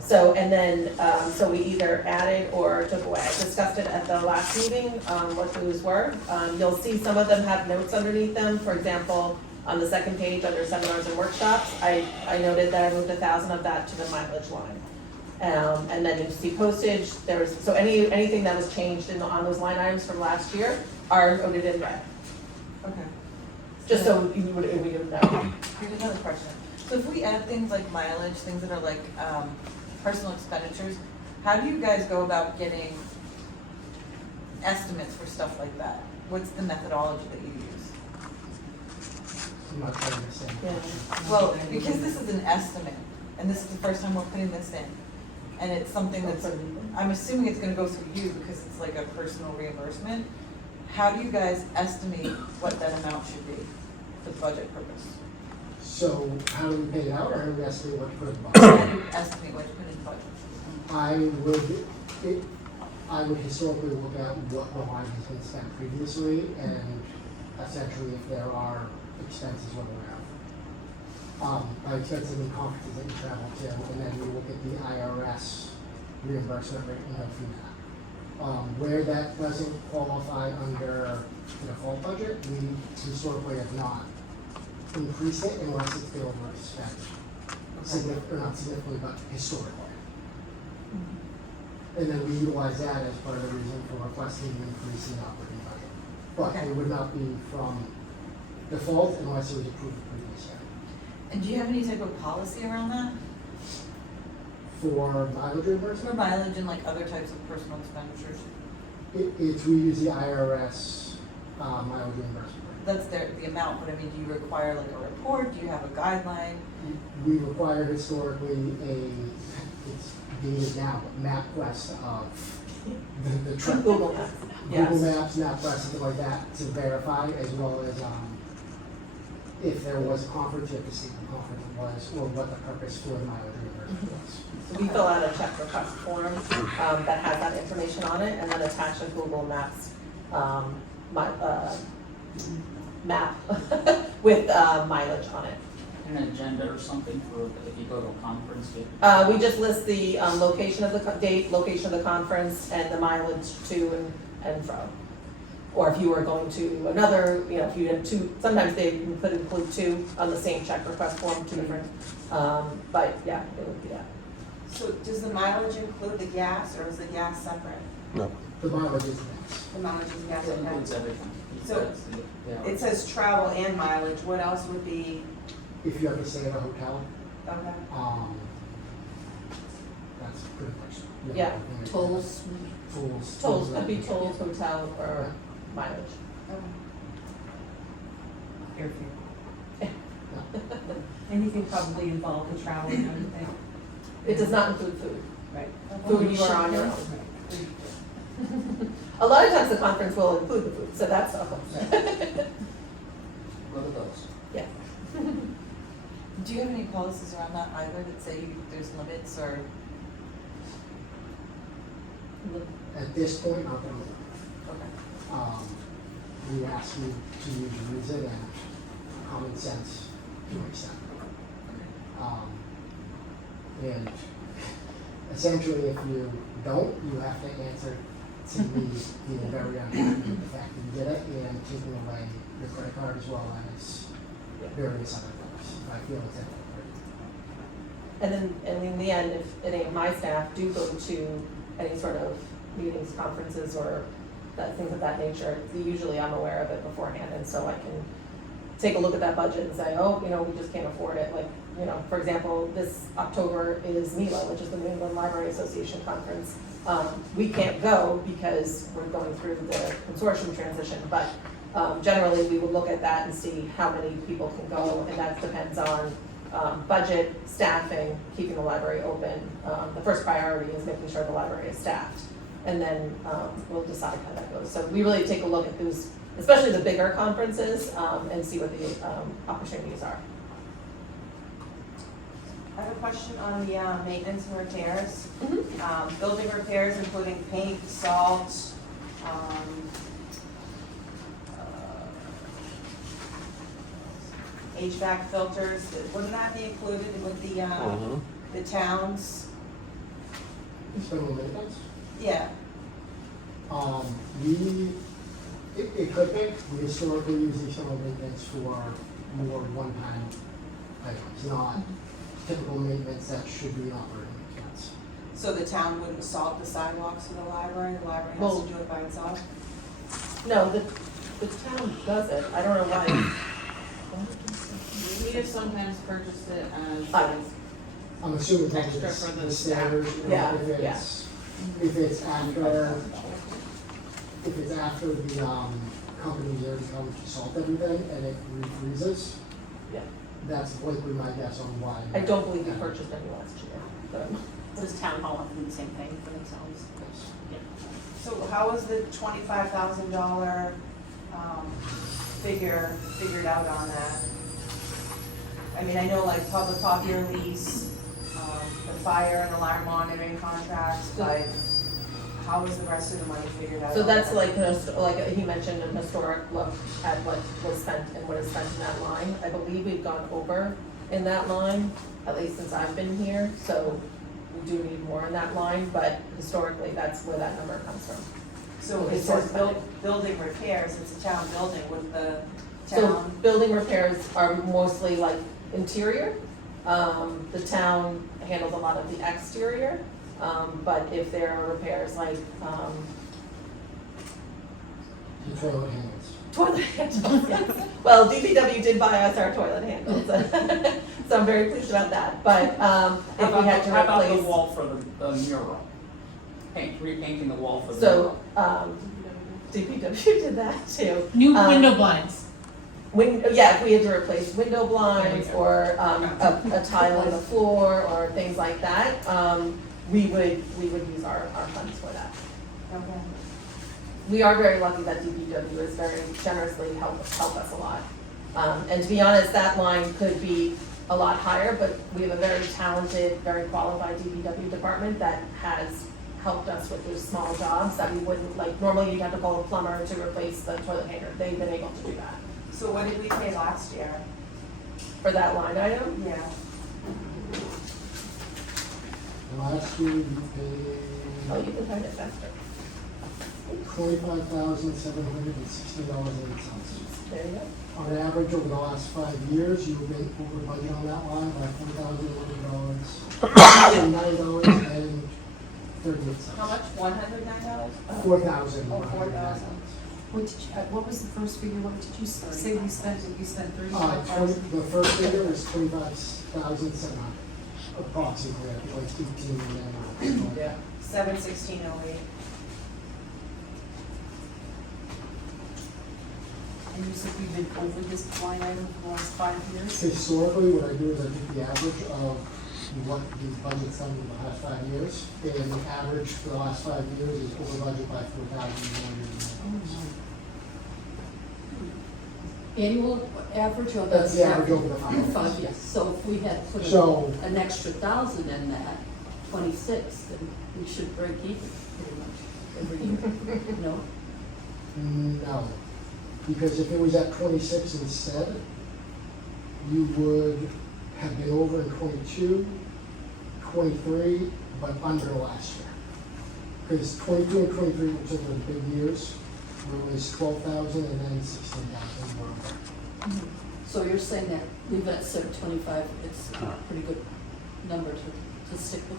So, and then, so we either added or took away. I discussed it at the last meeting, what those were. You'll see some of them have notes underneath them. For example, on the second page, under seminars and workshops, I noted that I moved 1,000 of that to the mileage line. And then you see postage, so anything that was changed on those line items from last year are noted in red. Okay. Just so we would know. Here's another question. So if we add things like mileage, things that are like personal expenditures, how do you guys go about getting estimates for stuff like that? What's the methodology that you use? I'm not trying to understand. the Yeah. question. Well, because this is an estimate, and this is the first time we're putting this in, and it's something that's, I'm assuming it's gonna go through you because it's like a personal reimbursement. How do you guys estimate what that amount should be for budget purpose? So how do we pay it out, or how do we estimate what to put in the How budget? do you estimate what to put in the budget? I would historically look at what the line has been spent previously, and essentially if there are expenses we're aware of. By expenses in conferences that you travel to, and then we look at the IRS reimbursement rate and go through that. Where that doesn't qualify under the default budget, we historically have not increased it unless it's been overspent. Or not significantly, but historically. And then we utilize that as part of the reason for requesting an increase in the operating budget. But Okay. it would not be from default unless it was approved the previous year. And do you have any type of policy around that? For mileage For reimbursement, mileage and like other types of personal expenditures? it's, we use the IRS mileage reimbursement rate. That's the amount, but I mean, do you require like a report? Do you have a guideline? We require historically it's dated now, but MapQuest of the trip. Google Maps. Google Yes. Maps, MapQuest, something like that to verify, as well as if there was a conference, you have to see what the conference was, or what the purpose for the mileage reimbursement was. So we fill out a check request form that has that information on it, and then attach a Google Maps map with mileage on it. an agenda or something for if you go to a conference? We just list the location of the date, location of the conference, and the mileage to and fro. Or if you were going to another, you know, if you had two, sometimes they could include two on the same check request form, two different, but yeah, it would be that. So does the mileage include the gas, or is the gas separate? No. The mileage is next. The mileage is gas, It okay. includes everything. So, That's the- yeah. It says travel and mileage, what else would be, If you have to stay at a hotel, okay? that's pretty much. you know, Yeah, everything. Tolls. Tolls, could be tolls, hotel, or mileage. Okay. Anything probably involved with travel and everything. It does not include food. Right. Food, you are on your own. A lot of times the conference will include the food, so that's awesome. Look at those. Yeah. Do you have any policies around that either that say there's limits or? At this point, not gonna, Okay. we ask you to use reason and common sense to an extent. And essentially, if you don't, you have to answer to me being very unhappy with the fact that you did it and taking away your credit card as well as various other things. I feel it's inappropriate. And then, and in the end, if any of my staff do go to any sort of meetings, conferences, or things of that nature, usually I'm aware of it beforehand, and so I can take a look at that budget and say, oh, you know, we just can't afford it. Like, you know, for example, this October is NELA, which is the New England Library Association Conference. We can't go because we're going through the consortium transition, but generally we will look at that and see how many people can go, and that depends on budget, staffing, keeping the library open. The first priority is making sure the library is staffed, and then we'll decide how that goes. So we really take a look at those, especially the bigger conferences, and see what the opportunities are. I have a question on the maintenance and repairs. Mm-hmm. Building repairs including paint, salt, HVAC filters, wouldn't that be included with the towns? External maintenance? Yeah, It could be. We historically use external maintenance for more one-time items, not typical maintenance that should be operating expense. so the town wouldn't salt the sidewalks for the library has Well- to do it by itself? No, the town does it. I don't know why. We have sometimes purchased it Ah. as, I'm assuming that Extra it's for the the staff. stairs, you know, Yeah, if it's after the, company's already come to salt everything and it refreezes, Yeah. that's likely my guess on why. I don't believe we purchased any last year, but Does town hall have to do the same thing for themselves? So how was the $25,000 figure figured out on that? I mean, I know like public copier lease, the fire and alarm monitoring contracts, but how was the rest of the money figured out? so that's like he mentioned, an historic look at what was spent and what is spent in that line. I believe we've gone over in that line, at least since I've been here, so we do need more in that line, but historically, that's where that number comes from. So it says building repairs, it's a town building with the So town. building repairs are mostly like interior. The town handles a lot of the exterior, but if there are repairs like, The toilet handles. toilet handles, yes. Well, DPW did buy us our toilet handles, so I'm very pleased about that, but, if we had to How about the replace. wall for the mural? Repainting the wall for the So, mural? DPW did that too. New Um, window blinds. Yeah, if we had to replace window blinds or a tile on the floor or things like that, we would use our funds for that. Okay. We are very lucky that DPW is very generously help us a lot. And to be honest, that line could be a lot higher, but we have a very talented, very qualified DPW department that has helped us with those small jobs that we wouldn't, like, normally you'd have to call a plumber to replace the toilet hanger. They've been able to do that. So what did we pay last year? For that line item? Yeah. Last year, we Oh, paid you can find it faster. $25,716.08. There you go. On average, over the last 5 years, you've been over budget on that line by $4,100, $9.38. How much? $109? $4,000. Oh, 4,000. What did you, what was the first figure, what did you say we spent, you spent The 35,000? first figure is 25,700, approximately, like 18 and Yeah. 71608. And you said we've been over this line item for the last 5 years? Historically, what I do is I take the average of what the budget's done in the last 5 years, and the average for the last 5 years is over budget by $4,100. Annual average or That's the average over the 5 years. 5 years. So if we had put So- an extra 1,000 in that, 26, then we should break even pretty much every year. No? No, because if it was at 26 instead, you would have been over in 22, 23, but under last year. Because 22 and 23 were some of the big years, where it was 12,000 and then 16,000 were over. So you're saying that leave it at 725, it's a pretty good number to stick with?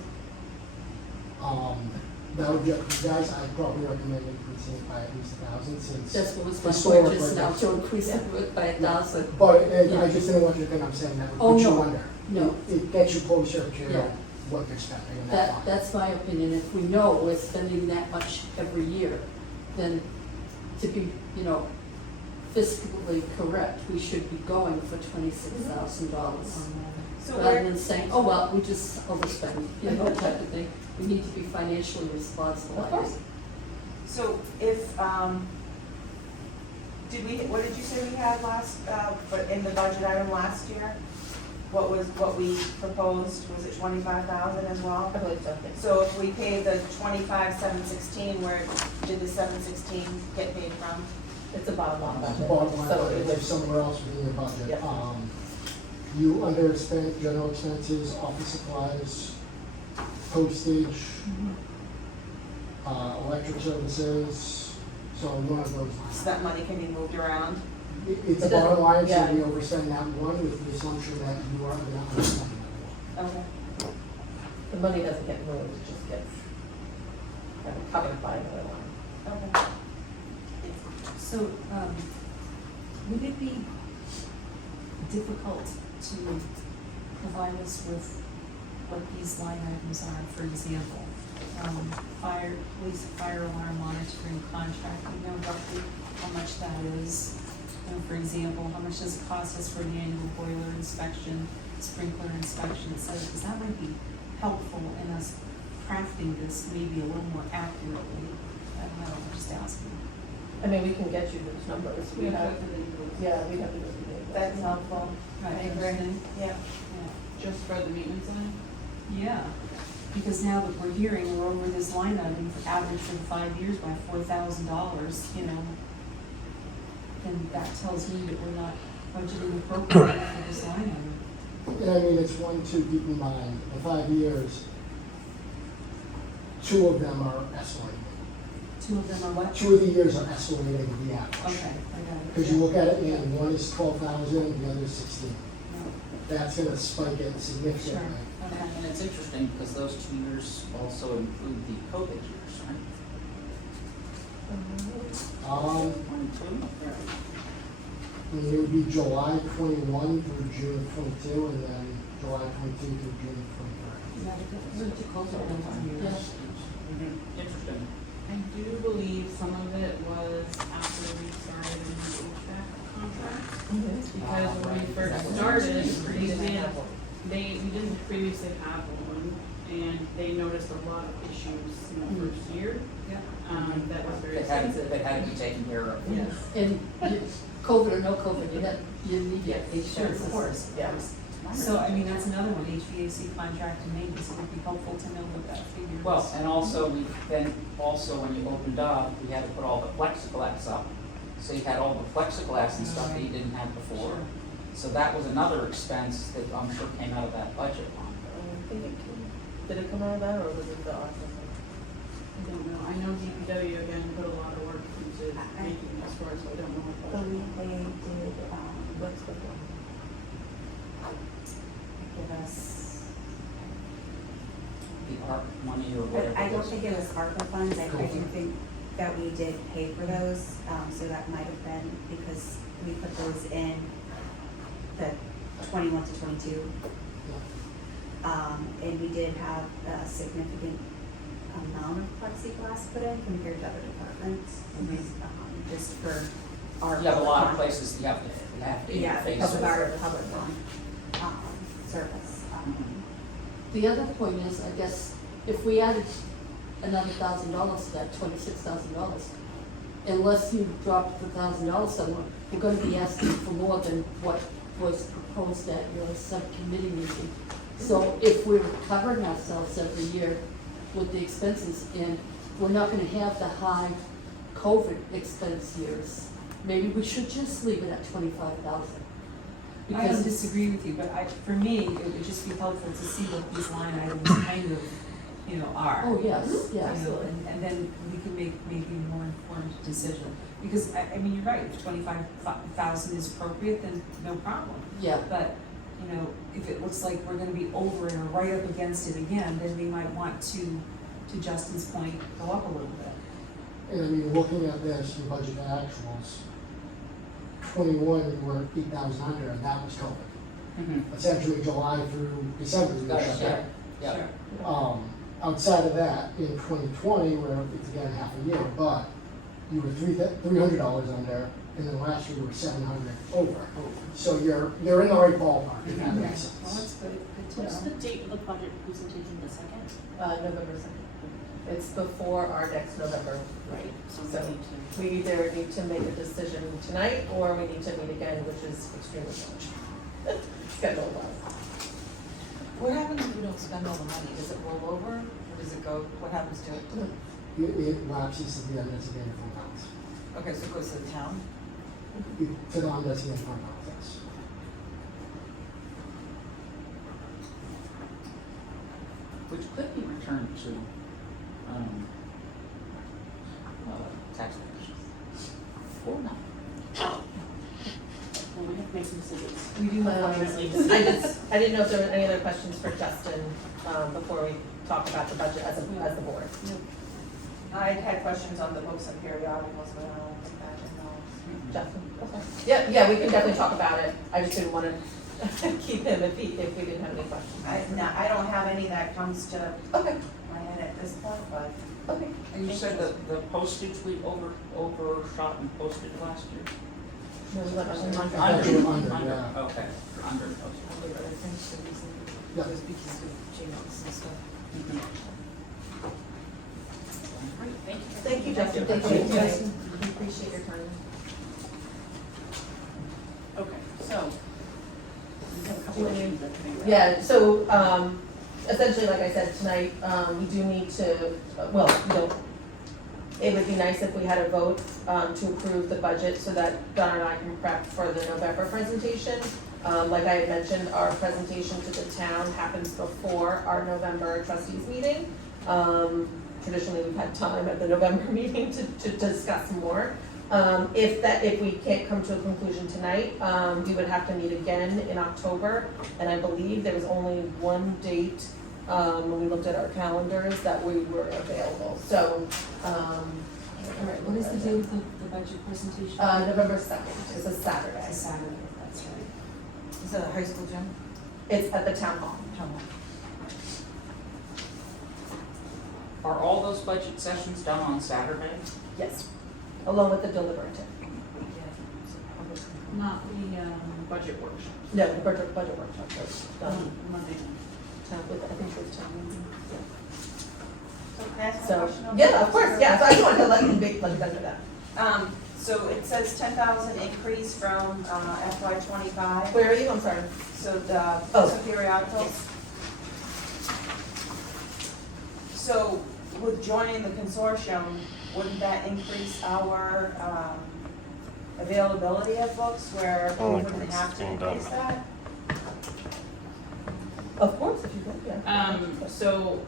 That would be up to you guys. I'd probably recommend increasing it by at least 1,000 since. That's what was my point historically, just now, that's- to increase it by 1,000. But, and I Yeah. just didn't want you to think I'm saying that would Oh, put you no. under. No. It gets you closer Yeah. to what you're spending in that That, line. that's my opinion, if we know we're spending that much every year, then to be, fiscally correct, we should be going for $26,000. So Rather where, than saying, oh, well, we just overspend, type of thing. We need to be financially responsible, Of I course. think. so if, what did you say we had last, but in the budget item last year? What we proposed, was it 25,000 as well? I believe so. Yes. So if we pay the 25,716, where did the 716 get paid from? It's a bottom line budget. Bottom line, So budget, it it's was, somewhere else within your budget. Yep. You underspent general expenses, office supplies, postage, electric services, so one of those So lines. that money can be moved around? It's a It doesn't- bottom line, so yeah. we overspend that one with the assumption that you are gonna underspend that Okay. the money doesn't get moved, it just gets kind of covered by another line. Okay. So, would it be difficult to provide us with what these line items are, for example? Police fire alarm monitoring contract, you know roughly how much that is? For example, how much does it cost us for the annual boiler inspection, sprinkler inspection, et cetera? Because that might be helpful in us crafting this maybe a little more accurately. I don't know, I'm just asking. I mean, we can get you those numbers. We have, yeah, we have those. That's helpful. Right, I agree. understand? Yeah. Yeah. Just for the maintenance line? Yeah, because now that we're hearing we're over this line item for average for the 5 years by $4,000, then that tells me that we're not budgeting appropriately for this line item. one. And I mean, it's one to keep in mind, in 5 years, 2 of them are escalating. 2 of them are what? 2 of the years are escalating the average. Okay, I got it. Because you look at it, and one is 12,000, the other is 16. No, That's gonna spike it significantly. Sure, okay. And it's interesting because those 2 years also include the COVID years, right? 22? It would be July 21 through June 22, and then July 22 through June 23. Is that a good, is it close or Yeah. Interesting. I do believe some of it was after we started the HVAC contract. Because when we first started, we didn't previously have one, and they noticed a lot of issues in the first year. That was very expensive. That had to be taken care of. Yes. And COVID or no COVID, you need your Sure, HVAC of course, system. yeah. So, I mean, that's another one, HVAC contract and maintenance, it would be helpful to know what that figure is. Well, and also, when you opened up, we had to put all the plexiglass up. So you had all the plexiglass and stuff that you didn't have before. Sure. So that was another expense that I'm sure came out of that budget line. I think it came, did it come out of that, or was it the ARPA? I don't know, I know DPW again put a lot of work into making this work, so I don't know what budget. believe they did, What's the one? give us, The ARP money or but whatever. I it don't is. think it was ARPA funds, I do think that we did pay for those, so that might have been because we put those in the 21 to 22. And we did have a significant amount of plexiglass put in compared to other departments, just for our. You have a lot of public places you have to Yeah, interface because of with. our public service. The other point is, I guess, if we added another $1,000 to that, $26,000, unless you dropped the $1,000 somewhere, we're gonna be asking for more than what was proposed at your subcommittee meeting. So if we're covering ourselves every year with the expenses, and we're not gonna have the high COVID expense years, maybe we should just leave it at 25,000. I don't Because disagree with you, but for me, it would just be helpful to see what these line items kind of, are. oh, yes, You yes. know, and then we can make maybe a more informed decision. Because, I mean, you're right, if 25,000 is appropriate, then no problem. Yeah, But, if it looks like we're gonna be over it or right up against it again, then we might want to Justin's point, go up a little bit. And I mean, looking at this, the budget actuals, 21, we were 8,000 under, and that was COVID. Mhm. Essentially, July through December, we were Got it, shut yeah, down. yeah. Outside of that, in 2020, where it's again half a year, but you were $300 under, and then last year you were 700 over. So you're in the right ballpark, if that makes sense. Well, that's good to What's know. the date of the budget presentation, the second? November 2nd. It's before our next November. Right. So So- we need to. We either need to make a decision tonight, or we need to meet again, which is extremely short. Schedule-wise. What happens if we don't spend all the money? Does it roll over, or does it go, what happens to it? It lapses to the undesignated fund balance. Okay, so it goes to the town? To the undesignated fund balance, yes. Which could be returned to, taxpayers. Or not. Well, we have to make some decisions. We do, Unfortunately. I didn't know if there were any other questions for Justin, before we talk about the budget as the board. I had questions on the books and periodicals, but I don't think that involves. Justin? Okay. Yeah, we can definitely talk about it. I just didn't want to keep him if we didn't have any questions. I don't have any that comes to Okay, my head at this point, but okay. And you said that the postage, we overshot in postage last year? No, we went under. I thought you were under, yeah. Okay, under postage. I think the reason Yeah. was because of Gmails and stuff. Great, thank you. Thank you, Justin. Thank Thank you. you, Justin. We appreciate your time. Okay, so. We have a couple of issues that can be. Yeah, so, essentially, like I said, tonight, we do need to, it would be nice if we had a vote, to approve the budget so that Donna and I can prep for the November presentation. Like I had mentioned, our presentation to the town happens before our November trustees meeting. Traditionally, we've had time at the November meeting to discuss more. If we can't come to a conclusion tonight, we would have to meet again in October. And I believe there was only one date, when we looked at our calendars, that we were available. So, All right, what is the date of the budget presentation? November 2nd is a Saturday. It's a Saturday, that's right. Is that a high school gym? It's at the town hall. Are all those budget sessions done on Saturday? Yes, along with the deliberative. Not the, budget workshop. No, the budget workshop, so, Monday. I think it's town meeting. so can I ask a So, question? on yeah, the of course, books? yeah, so I just wanted to let you know that. So it says 10,000 increase from, FY '25, Where are you? I'm sorry. so the Oh. books and periodicals. So with joining the consortium, wouldn't that increase our, availability of books where we Oh, like wouldn't it's have to being done. replace that? Of course, if you could, yeah. So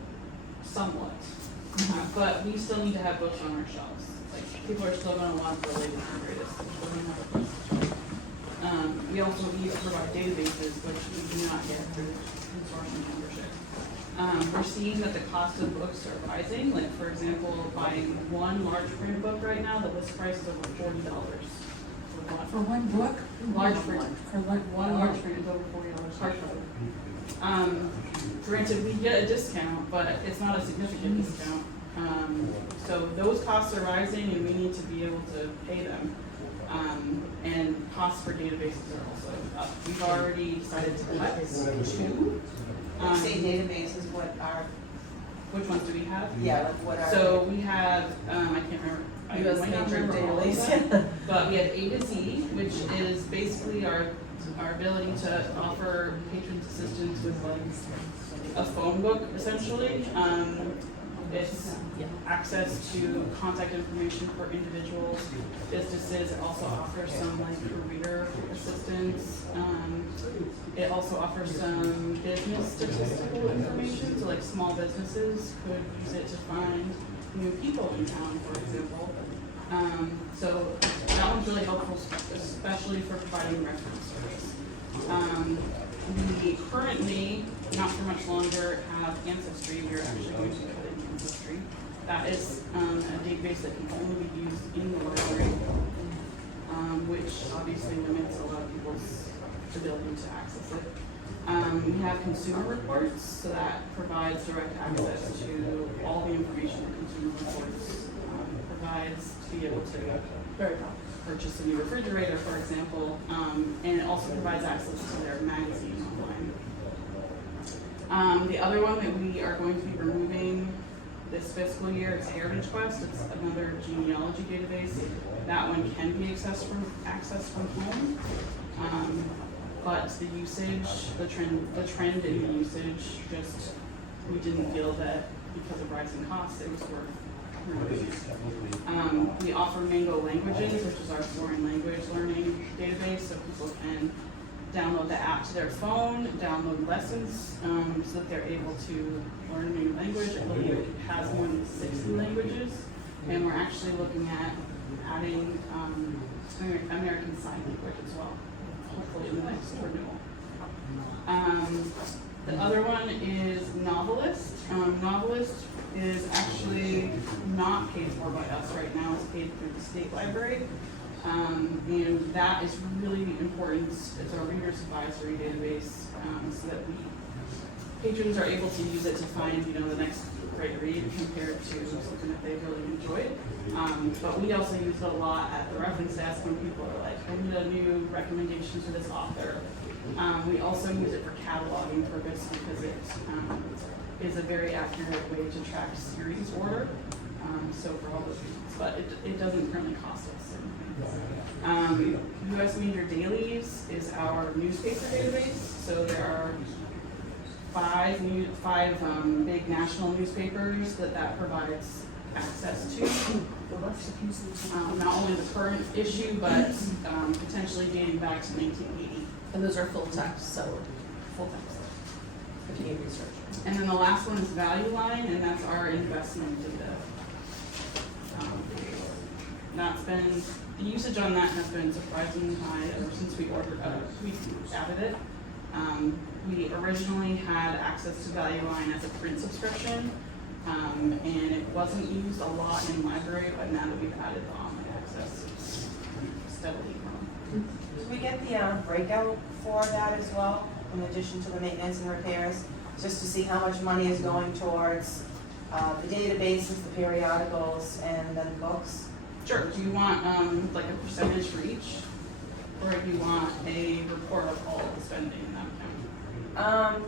somewhat, but we still need to have books on our shelves. Like, people are still gonna want the latest and greatest. They're still gonna have a place to read. We also need to provide databases, which we do not get through the consortium membership. We're seeing that the cost of books are rising. Like, for example, buying one large print book right now, the list price is over $40. For one book? Large print. For One large print is over $40 hardcover. Granted, we get a discount, but it's not a significant discount. So those costs are rising and we need to be able to pay them. And costs for databases are also up. We've already decided to cut two. Say databases, what are, Which ones do we have? yeah, like what are? So we have, I can't remember. I US might not major remember all of database. them, but we have A to Z, which is basically our ability to offer patrons assistance with like a phone book essentially. It's access to contact information for individuals, businesses. It also offers some like career assistance. It also offers some business statistical information, so like small businesses could use it to find new people in town, for example. So that one's really helpful, especially for providing reference service. We currently, not for much longer, have Ancestry. We're actually going to put in Ancestry. That is a database that can only be used in the library, which obviously limits a lot of people's ability to access it. We have consumer reports, so that provides direct access to all the information that consumer reports provides to be able to purchase a new refrigerator, for example, and it also provides access to their magazine online. The other one that we are going to be removing this fiscal year is Heritage Quest. It's another genealogy database. That one can be accessed from home. But the usage, the trend in the usage, just, we didn't feel that because of rising costs, it was worth removing. We offer Mango Languages, which is our foreign language learning database, so people can download the app to their phone, download lessons, so that they're able to learn a new language. I believe it has more than 60 languages, and we're actually looking at adding American Sign Language as well, hopefully in the next renewal. The other one is Novelist. Novelist is actually not paid for by us right now, it's paid through the state library. And that is really important. It's our reader's advisory database, so that patrons are able to use it to find, the next great read compared to something that they really enjoyed. But we also use it a lot at the reference desk when people are like, I need a new recommendation to this author. We also use it for cataloging purpose because it is a very accurate way to track series order. So for all those reasons, but it doesn't currently cost us anything. US Major Dailies is our newspaper database. So there are five big national newspapers that provides access to. Not only the current issue, but potentially dating back to 1980. And those are full text, so Full text. if you need research. And then the last one is Value Line, and that's our investment data. The usage on that has been surprisingly high ever since we added it. We originally had access to Value Line as a print subscription, and it wasn't used a lot in library, but now that we've added the online access, it's steadily growing. Did we get the breakout for that as well, in addition to the maintenance and repairs? Just to see how much money is going towards the databases, the periodicals, and then books? Sure. Do you want like a percentage for each, or do you want a report of all the spending in that account?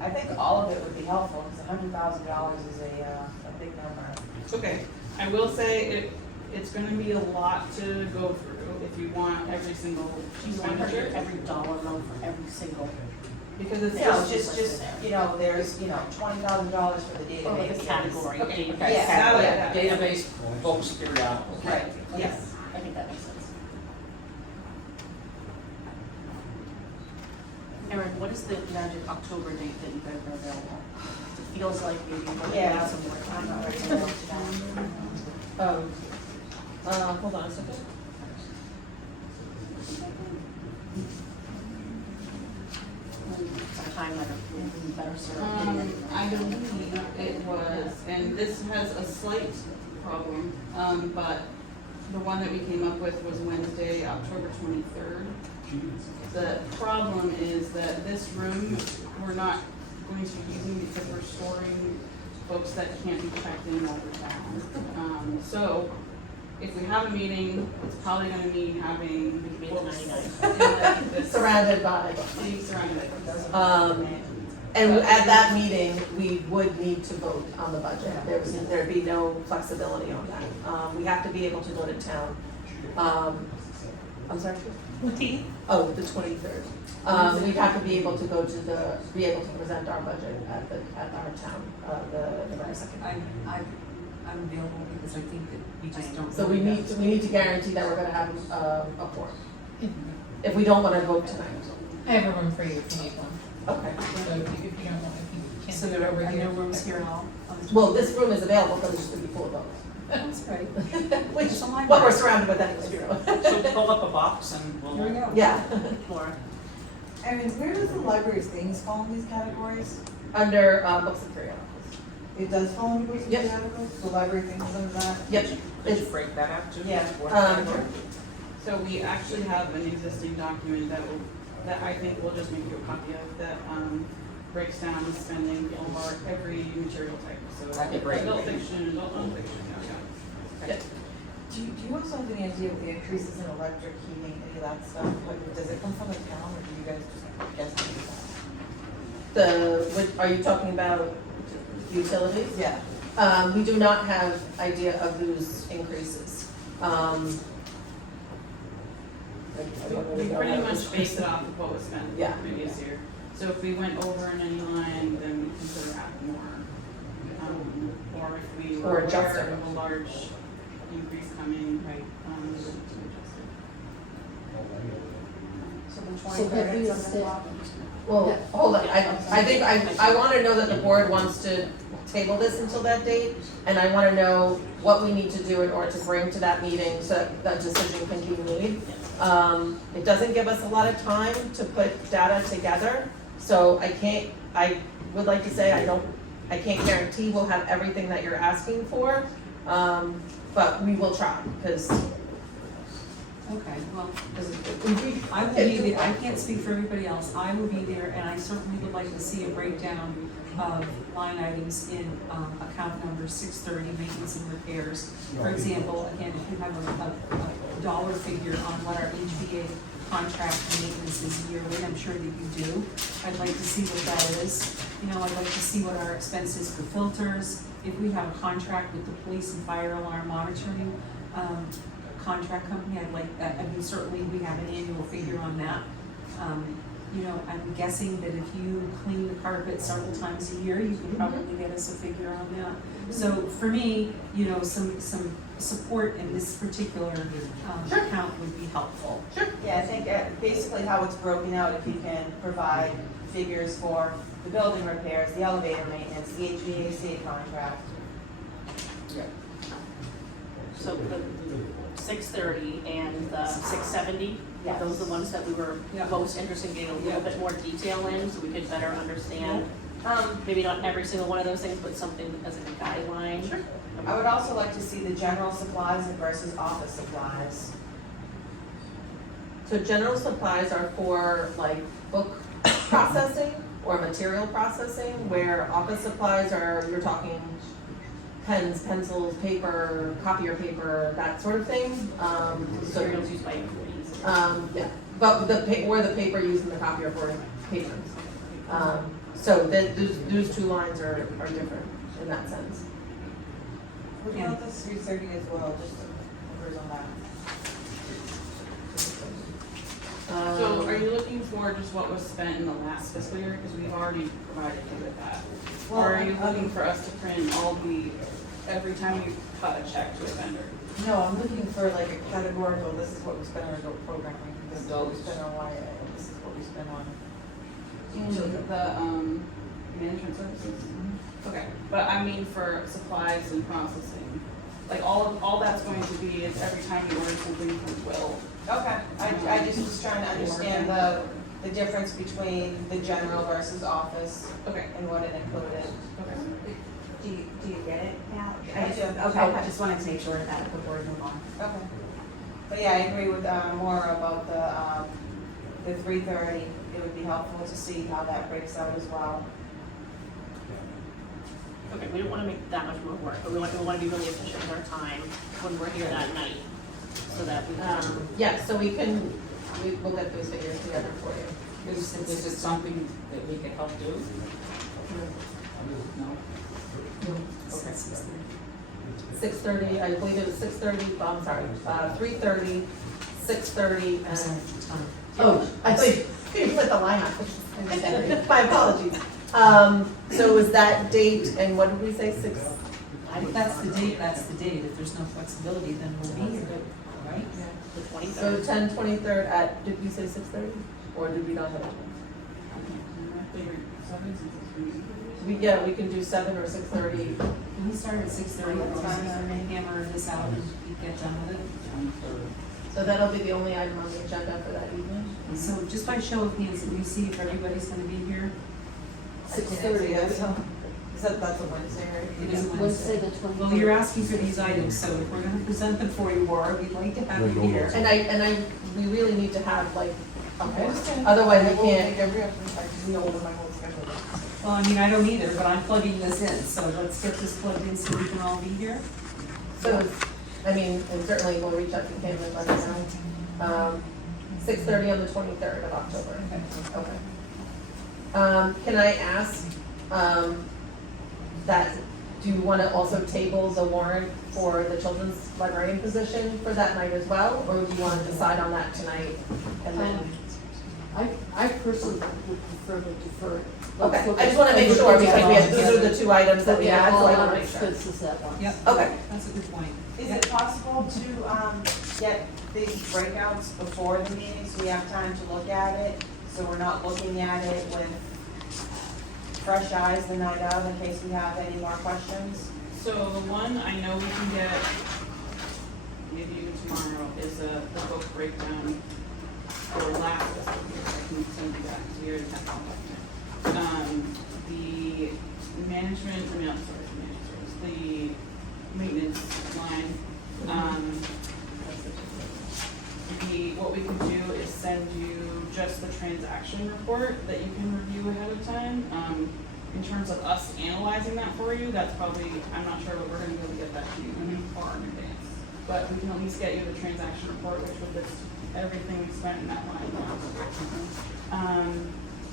I think all of it would be helpful, because $100,000 is a big number. Okay. I will say it's going to be a lot to go through if you want every single expenditure. Every dollar amount for every single. Because it's Just, there's, $20,000 for the database. Like a category. Okay. Yeah. Database, books, periodicals. Right, Yes. I think that makes sense. the magic October date that you guys are available? It feels like maybe we're gonna Yeah. need some more I'm time. not ready to go to that. Hold on a second. Sometime like a better served. I believe it was, and this has a slight problem, but the one that we came up with was Wednesday, October 23rd. The problem is that this room, we're not going to be using because we're storing folks that can't be checked in all the time. So if we have a meeting, it's probably gonna mean having Maybe books 99. in like this, Surrounded by. being surrounded by books. And at that meeting, we would need to vote on the budget. There'd be no flexibility on that. We have to be able to go to town. I'm sorry? Oh, the 23rd. We'd have to be able to go to be able to present our budget at our town, the November 2nd. I'm available because I think that we just don't. So we need to guarantee that we're gonna have a quorum. If we don't wanna vote tonight. I have a room for you if you need one. Okay. So if you don't want, if you can't So do it there over are here. no rooms here at all? Well, this room is available, but it's just gonna be full of votes. That's right. Which, It's a library. what we're surrounded with anyways. So pull up a box and we'll. Here we go. Yeah, Laura? I mean, where does the library's things fall in these categories? under books and periodicals. It does fall under books and Yep. periodicals? The library things is under that? Yep. Could you break that out too? Yeah. What- So we actually have an existing document that I think we'll just make you a copy of, that breaks down the spending for every material type, so. That'd be great. Adult fiction, adult nonfiction, yeah. Do you also have any idea of the increases in electric, heating, any of that stuff? Like, does it come from the town or do you guys just guess at Are you talking about utilities? that? Yeah. We do not have idea of those increases. We pretty much based it off of what was spent the Yeah. previous year. So if we went over in any line, then we consider adding more. Or if we Or were aware adjusting. of a large increase coming, Right. we would adjust it. So the So 23rd have we at 7 o'clock? Well, hold on, I wanna know that the board wants to table this until that date, and I wanna know what we need to do in order to bring to that meeting so that decision can be made. It doesn't give us a lot of time to put data together, so I would like to say I can't guarantee we'll have everything that you're asking for, but we will try, because Okay, well, we. I will be there, I can't speak for everybody else, I will be there, and I certainly would like to see a breakdown of line items in, account number 630, maintenance and repairs. For example, again, if you have a dollar figure on what our HVA contract maintenance is yearly, I'm sure that you do. I'd like to see what that is, I'd like to see what our expense is for filters, if we have a contract with the police and fire alarm monitoring, contract company, I'd like that, certainly we have an annual figure on that. I'm guessing that if you clean the carpet several times a year, you can probably get us a figure on that. So for me, some support in this particular, account would be helpful. Yeah, I think basically how it's broken out, if you can provide figures for the building repairs, the elevator maintenance, the HVAC contract. So the 630 and the 670, Yes. those are the ones that we were Yeah. most interested in getting a little bit more detail in, so we could better understand. Um, Maybe not every single one of those things, but something as like a guideline. Sure. I would also like to see the general supplies versus office supplies. So general supplies are for like book processing or material processing, where office supplies are, you're talking pens, pencils, paper, copier paper, that sort of thing. So, Materials used by employees. yeah, but the paper used in the copier for patrons. So those two lines are different in that sense. What about the 330 as well, just the numbers on that? So are you looking for just what was spent in the last fiscal year, because we've already provided you with that? Well, Or are you looking for us to print every time you cut a check to a vendor? No, I'm looking for like a categorical, this is what we spent on adult programming, this is what we spent on YA, this is what we spent on. The management services? Okay, but I mean for supplies and processing, like all that's going to be is every time you order something from Will. Okay, I just was trying to understand the difference between the general versus office Okay. and what it included. Okay. Do you get it now? I do. Okay, I just wanted to make sure that before we move on. Okay. But yeah, I agree with, more about the 3:30. It would be helpful to see how that breaks out as well. Okay, we don't wanna make that much more work, but we want to be really efficient with our time when we're here that night, so that we can. Yeah, so we'll get those figures together for you. Is it something that we can help do? No? Okay. 6:30, I believe it was 6:30, I'm sorry, 3:30, 6:30, and, oh, I thought you put the line on. My apologies. So was that date, and what did we say, 6? If that's the date, that's the date. If there's no flexibility, then we'll be here, right? The So 23rd. 10/23 at, did we say 6:30? Or did we not have it? Yeah, we can do 7 or 6:30. Can we start at 6:30, That's fine. and hammer this out and get done with it? So that'll be the only item on the agenda for that evening? So just by show of hands, can we see if everybody's gonna be here? 6:30, that's a Wednesday, right? It is a Wednesday. Well, you're asking for these items, so if we're gonna present them for you, Laura, we'd like to have you here. And we really need to have like, okay, otherwise we can't. Well, I mean, I don't either, but I'm plugging this in, so let's get this plugged in so we can all be here. So, I mean, and certainly we'll reach out to Kim and let her know. 6:30 on the 23rd of October. Okay. Can I ask, that, do you want to also table the warrant for the children's librarian position for that night as well? Or do you want to decide on that tonight and then? I personally would prefer to defer it. Okay, I just want to make sure because those are the two items that we had, so I want to make sure. Expenses that one. Yep. Okay. That's a good point. Is it possible to, get these breakouts before the meeting so we have time to look at it? So we're not looking at it with fresh eyes the night of in case we have any more questions? So the one I know we can get, maybe even tomorrow, is the book breakdown for last fiscal year. I can send you that, because we already have contact. The management, the maintenance line, what we can do is send you just the transaction report that you can review ahead of time. In terms of us analyzing that for you, that's probably, I'm not sure, but we're gonna be able to get that to you far in advance. But we can at least get you the transaction report, which would list everything we spent in that line.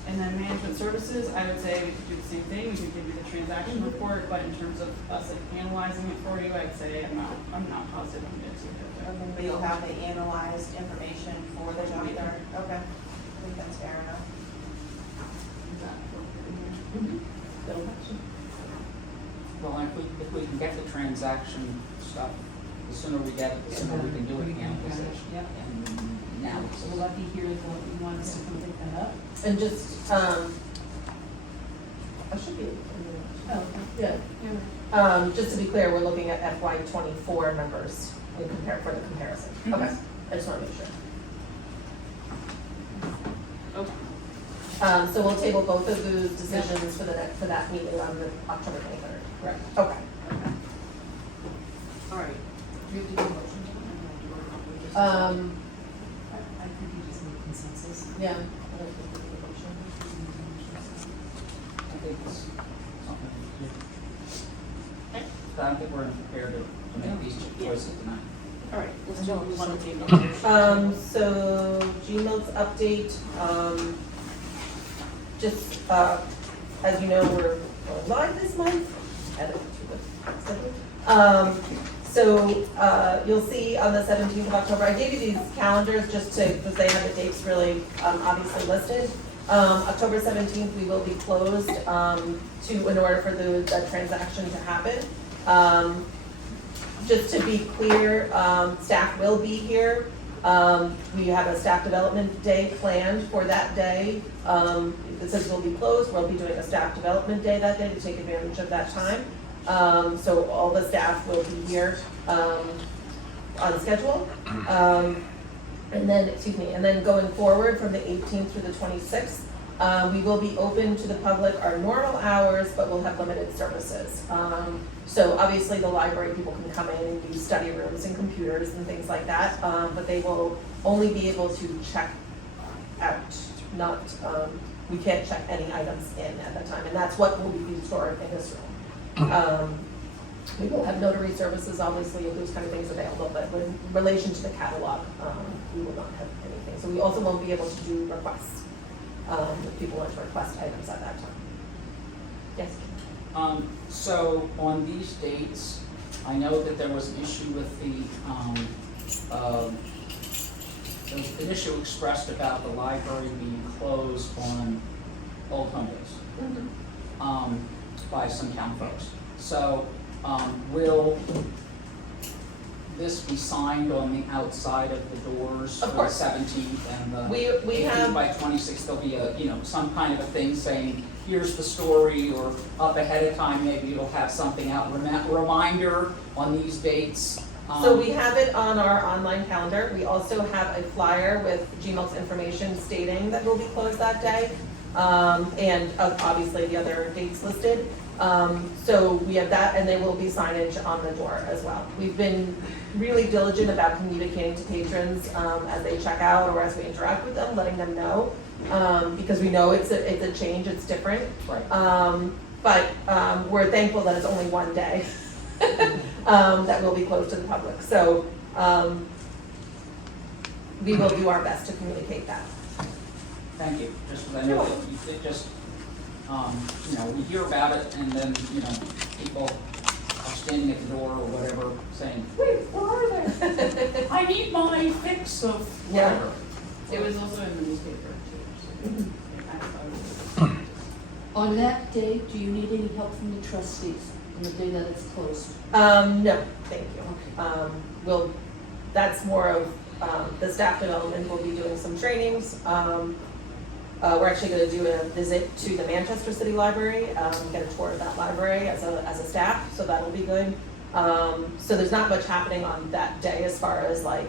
And then management services, I would say we could do the same thing, we could give you the transaction report, but in terms of us like analyzing it for you, I'd say I'm not positive I'm gonna do it. But you'll have the analyzed information for the 23rd? Okay, I think that's fair enough. Well, if we can get the transaction stuff, the sooner we get it, the sooner we can do it again. Yep. And now, So will that be here if you want us to come pick that up? And just, I should be. Oh, Yeah. Just to be clear, we're looking at FY '24 numbers for the comparison. Okay, I just want to make sure. Okay. So we'll table both of those decisions for that meeting on the October 23rd. Correct. Okay. All right. Do you have to do a motion to it? I think you just need consensus. Yeah. I think it's something. Okay. But I don't think we're prepared to make these choices tonight. All right, let's do one of the So Gmail's update, just, as you know, we're going live this month. So you'll see on the 17th of October, I gave you these calendars just to, because they have the dates really obviously listed. October 17th, we will be closed in order for the transaction to happen. Just to be clear, staff will be here We have a staff development day planned for that day. Since we'll be closed, we'll be doing a staff development day that day to take advantage of that time. So all the staff will be here on schedule. And then going forward from the 18th through the 26th, we will be open to the public our normal hours, but we'll have limited services. So obviously the library people can come in and use study rooms and computers and things like that, but they will only be able to check out, not, we can't check any items in at that time, and that's what will be stored in this room. We will have notary services, obviously, if those kind of things available, but in relation to the catalog, we will not have anything. So we also won't be able to do requests, if people want to request items at that time. Yes? So on these dates, I know that there was an issue with there was an issue expressed about the library being closed on Old Home Days, by some town folks. So, will this be signed on the outside of the doors Of for the course. 17th and the We 18th have, by 26th? There'll be a, some kind of a thing saying, here's the story, or up ahead of time, maybe it'll have something out, reminder on these dates. so we have it on our online calendar. We also have a flyer with GMIL's information stating that we'll be closed that day, and obviously the other dates listed. So we have that, and there will be signage on the door as well. We've been really diligent about communicating to patrons as they check out or as we interact with them, letting them know, because we know it's a change, it's different. Right. But we're thankful that it's only one day that will be closed to the public. So we will do our best to communicate that. Thank you, just because I know that it just, we hear about it and then, people are standing at the door or whatever saying, wait, where are they? I need my fix of whatever. It was also in the newspaper too, so I thought it was. On that day, do you need any help from the trustees on the day that it's closed? No, thank you. That's more of the staff development. We'll be doing some trainings. We're actually going to do a visit to the Manchester City Library, get a tour of that library as a staff, so that'll be good. So there's not much happening on that day as far as like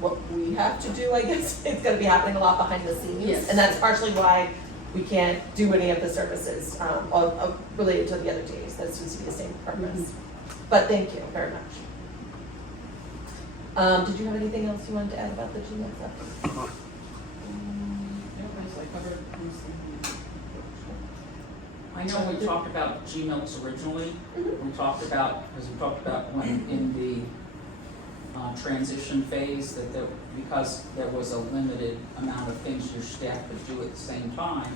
what we have to do, I guess. It's going to be happening a lot behind the scenes. Yes. And that's partially why we can't do any of the services related to the other days. That seems to be the same purpose. But thank you very much. Did you have anything else you wanted to add about the GMIL stuff? I covered mostly. I know we talked about Gmails originally. We talked about when in the transition phase that because there was a limited amount of things your staff could do at the same time.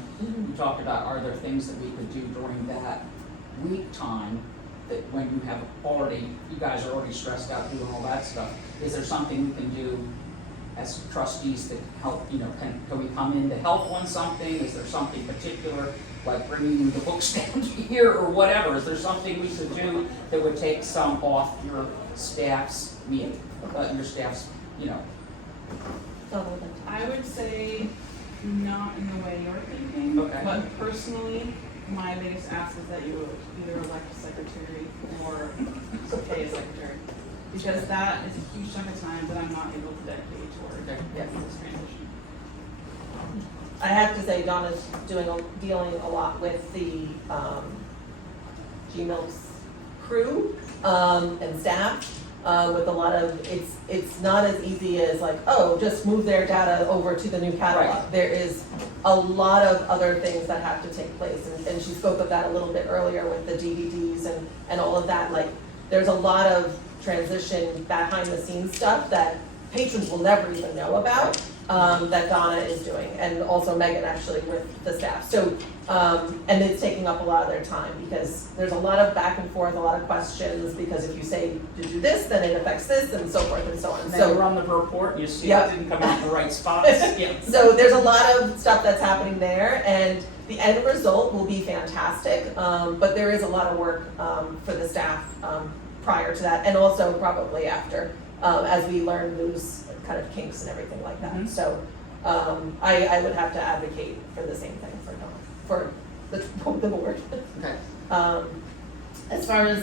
We talked about, are there things that we could do during that week time that when you have you guys are already stressed out doing all that stuff. Is there something we can do as trustees that help, can we come in to help on something? Is there something particular, like bringing the books down here or whatever? Is there something we could do that would take some off your staff's meeting, your staff's, I would say not in the way you're thinking, Okay. but personally, my biggest ask is that you either elect a secretary or pay a secretary. Because that is a huge chunk of time that I'm not able to dedicate toward this transition. I have to say Donna's dealing a lot with the GMIL's crew and staff with a lot of, it's not as easy as like, oh, just move their data over to the new catalog. Right. There is a lot of other things that have to take place, and she spoke of that a little bit earlier with the DVDs and all of that. Like, there's a lot of transition behind the scenes stuff that patrons will never even know about, that Donna is doing, and also Megan actually with the staff. So, and it's taking up a lot of their time because there's a lot of back and forth, a lot of questions, because if you say to do this, then it affects this, and so forth and so on. and So then you run the report and you see it didn't come out in the right spots. Yeah. so there's a lot of stuff that's happening there, and the end result will be fantastic, but there is a lot of work for the staff prior to that, and also probably after. as we learn those kind of kinks and everything like that. Mhm. So, I would have to advocate for the same thing for the board. Okay. As far as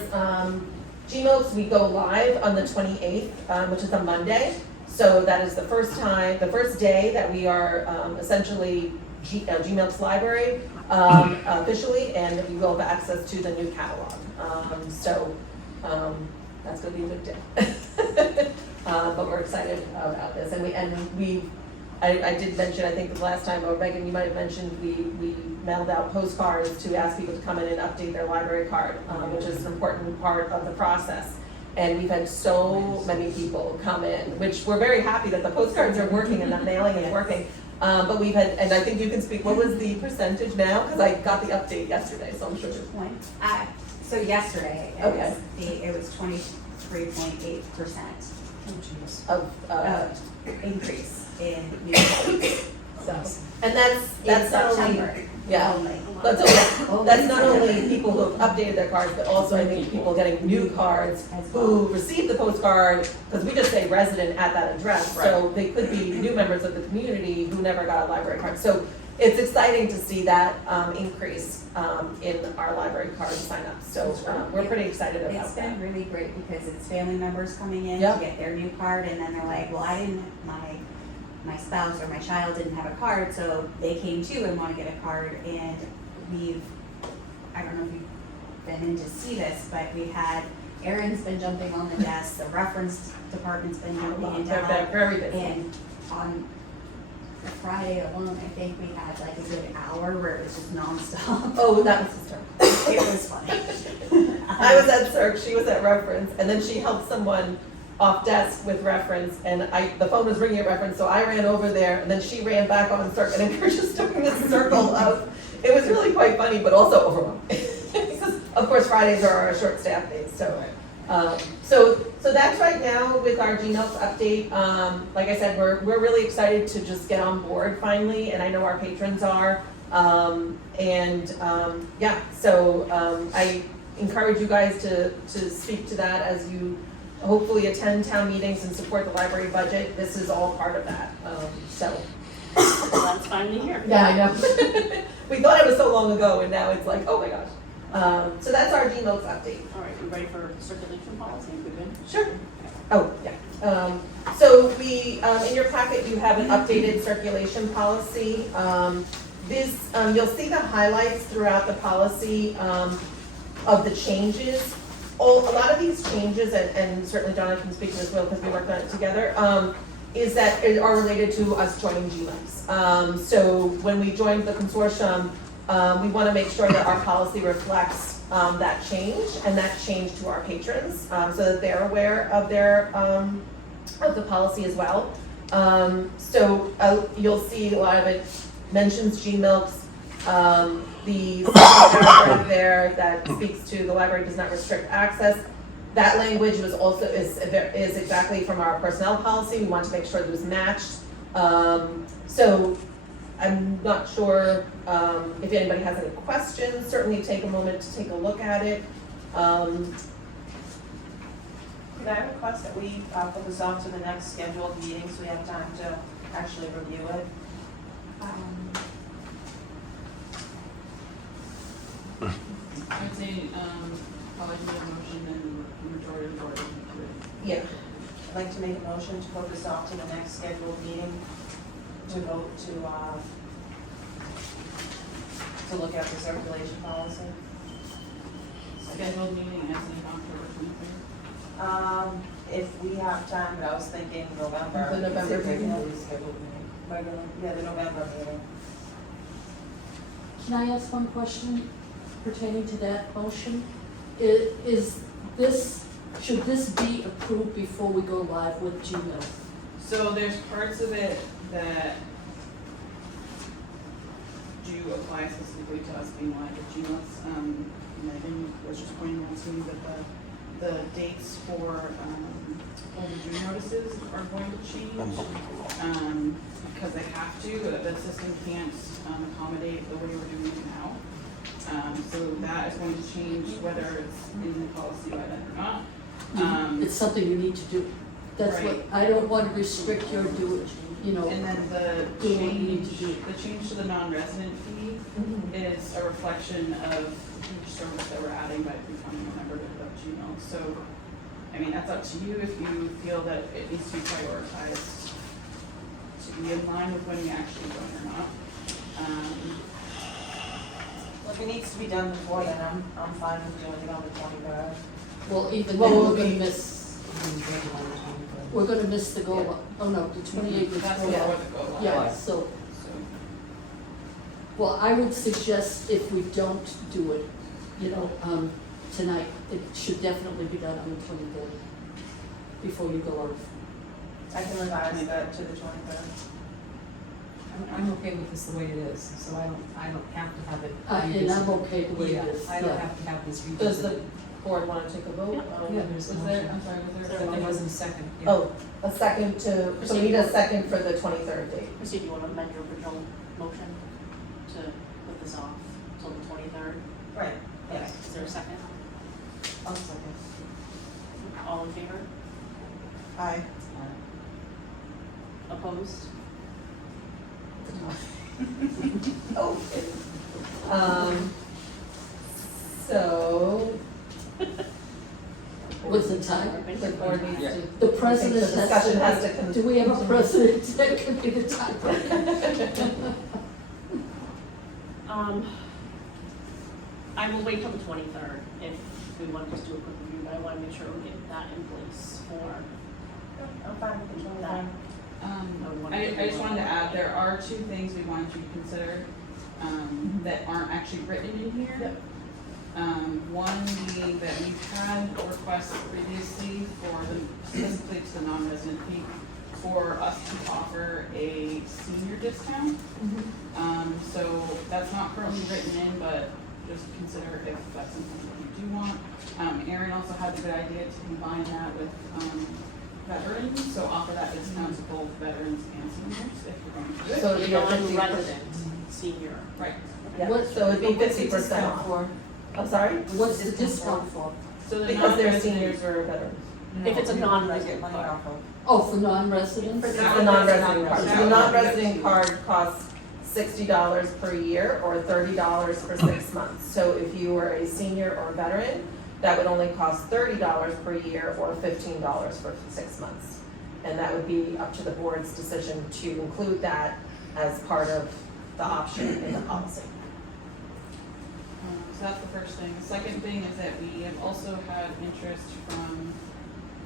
GMOPS, we go live on the 28th, which is a Monday. So that is the first day that we are essentially GMOPS library officially, and you will have access to the new catalog. That's gonna be a good day. But we're excited about this, I did mention, I think the last time, or Megan, you might have mentioned, we mailed out postcards to ask people to come in and update their library card, which is an important part of the process. And we've had so many people come in, which we're very happy that the postcards are working and the mailing is working. But we've had, and I think you can speak, what was the percentage now? Because I got the update yesterday, so I'm sure. So yesterday, Okay. it was 23.8% Of increase in new cards. so, and that's In not only, September yeah. only. That's not only people who have updated their cards, but also I think people getting new cards As well. who received the postcard, because we just say resident at that address, so they could be new members of the community who never got a library card. So it's exciting to see that increase in our library card signups. So we're pretty excited about It's that. been really great because it's family members coming in Yep. to get their new card, and then they're like, well, I didn't, my spouse or my child didn't have a card, so they came too and want to get a card. And I don't know if you've been in to see this, but we had, Erin's been jumping on the desk, the reference department's been jumping in to They're help. very busy. And on Friday alone, I think we had like a good hour where it was just nonstop. Oh, that was his turn. It was funny. I was at Cirque, she was at Reference, and then she helped someone off desk with Reference, and the phone was ringing at Reference, so I ran over there, and then she ran back on Cirque, and we were just doing this circle of, it was really quite funny, but also overwhelming. Because, of course, Fridays are our short staff days, so. So that's right now with our GMOPS update. Like I said, we're really excited to just get on board finally, and I know our patrons are. I encourage you guys to speak to that as you hopefully attend town meetings and support the library budget. This is all part of that, Well, that's finally here. Yeah, I know. We thought it was so long ago, and now it's like, oh my gosh. So that's our GMOPS update. All right, we ready for circulation policy? We good? Sure. Oh, yeah. So we, in your packet, you have an updated circulation policy. You'll see the highlights throughout the policy of the changes. A lot of these changes, and certainly Donna can speak to this well because we worked on it together, are related to us joining GMOPS. So when we joined the consortium, we want to make sure that our policy reflects that change and that change to our patrons, so that they're aware of of the policy as well. You'll see a lot of it mentions GMOPS. The second paragraph there that speaks to the library does not restrict access. That language is exactly from our personnel policy. We want to make sure that it was matched. So I'm not sure if anybody has any questions. Certainly take a moment to take a look at it. Could I request that we put this off to the next scheduled meeting so we have time to actually review it? I'd say, probably do a motion and the majority of the board would Yeah. I'd like to make a motion to put this off to the next scheduled meeting to vote to look at the circulation policy. scheduled meeting as in October 23rd. If we have time, but I was thinking November. The November meeting. The November meeting. Can I ask one question pertaining to that motion? Should this be approved before we go live with Gmail? So there's parts of it that do apply specifically to us being live with GMOPS. Megan was just pointing out to me that the dates for overdue notices are going to change. Because they have to, the system can't accommodate the way we're doing it now. So that is going to change whether it's in the policy by then or not. It's something you need to do. That's what, I don't want to restrict your doing, you know. And then the Do what you need to change, do. the change to the non-resident fee is a reflection of each service that we're adding by becoming a member of Gmail. So, I mean, that's up to you if you feel that it needs to be prioritized to be in line with when you actually join or not. Well, if it needs to be done before then, I'm fine with doing it on the 23rd. Well, even Well, then, we'll we're gonna be- miss, we're gonna miss the goal, oh no, the 28th is That's goal. before the go live. Yeah, so, So, well, I would suggest if we don't do it, you know, tonight, it should definitely be done on the 23rd, before you go out. I can revise that to the 23rd. I'm okay with this the way it is, so I don't have to have it. And I'm okay the way it is, I don't yeah. have to have this Does revisited. the board wanna take a vote? Yeah, there's a was there, motion. I'm sorry, was there a There second? wasn't a second, yeah. Oh, a second to, so we need a second for the 23rd date. Chrissy, do you want to amend your original motion to put this off till the 23rd? Right, Okay, yes. is there a second? I'll second. All in favor? Aye. Opposed? Okay. So, What's the time? the board needs Yeah. to. The president The discussion has to do we have a president that can be the time? I will wait till the 23rd if we want to just do a quick review, but I want to make sure we get that in place for I'm fine with the 23rd. that. I just wanted to add, there are two things we wanted you to consider, that aren't actually written in here. One being that we've had requests previously for the, specifically to the non-resident fee, for us to offer a senior discount. So that's not currently written in, but just consider if that's something that you do want. Erin also had the good idea to combine that with, veterans, so offer that discount to both veterans and seniors if you're going to do it. So it'd be a 50%. Non-resident senior. Right, Yeah, What- so it'd be 50% off. I'm sorry? What's the discount for? so the Because they're non-resident- seniors or veterans. If it's a Get non-resident money card. off of. Oh, for non-residents? It's That the would- non-resident card. that So the would- non-resident card costs $60 per year or $30 for 6 months. So if you were a senior or veteran, that would only cost $30 per year or $15 for 6 months. And that would be up to the board's decision to include that as part of the option in the policy. So that's the first thing. The second thing is that we have also had interest from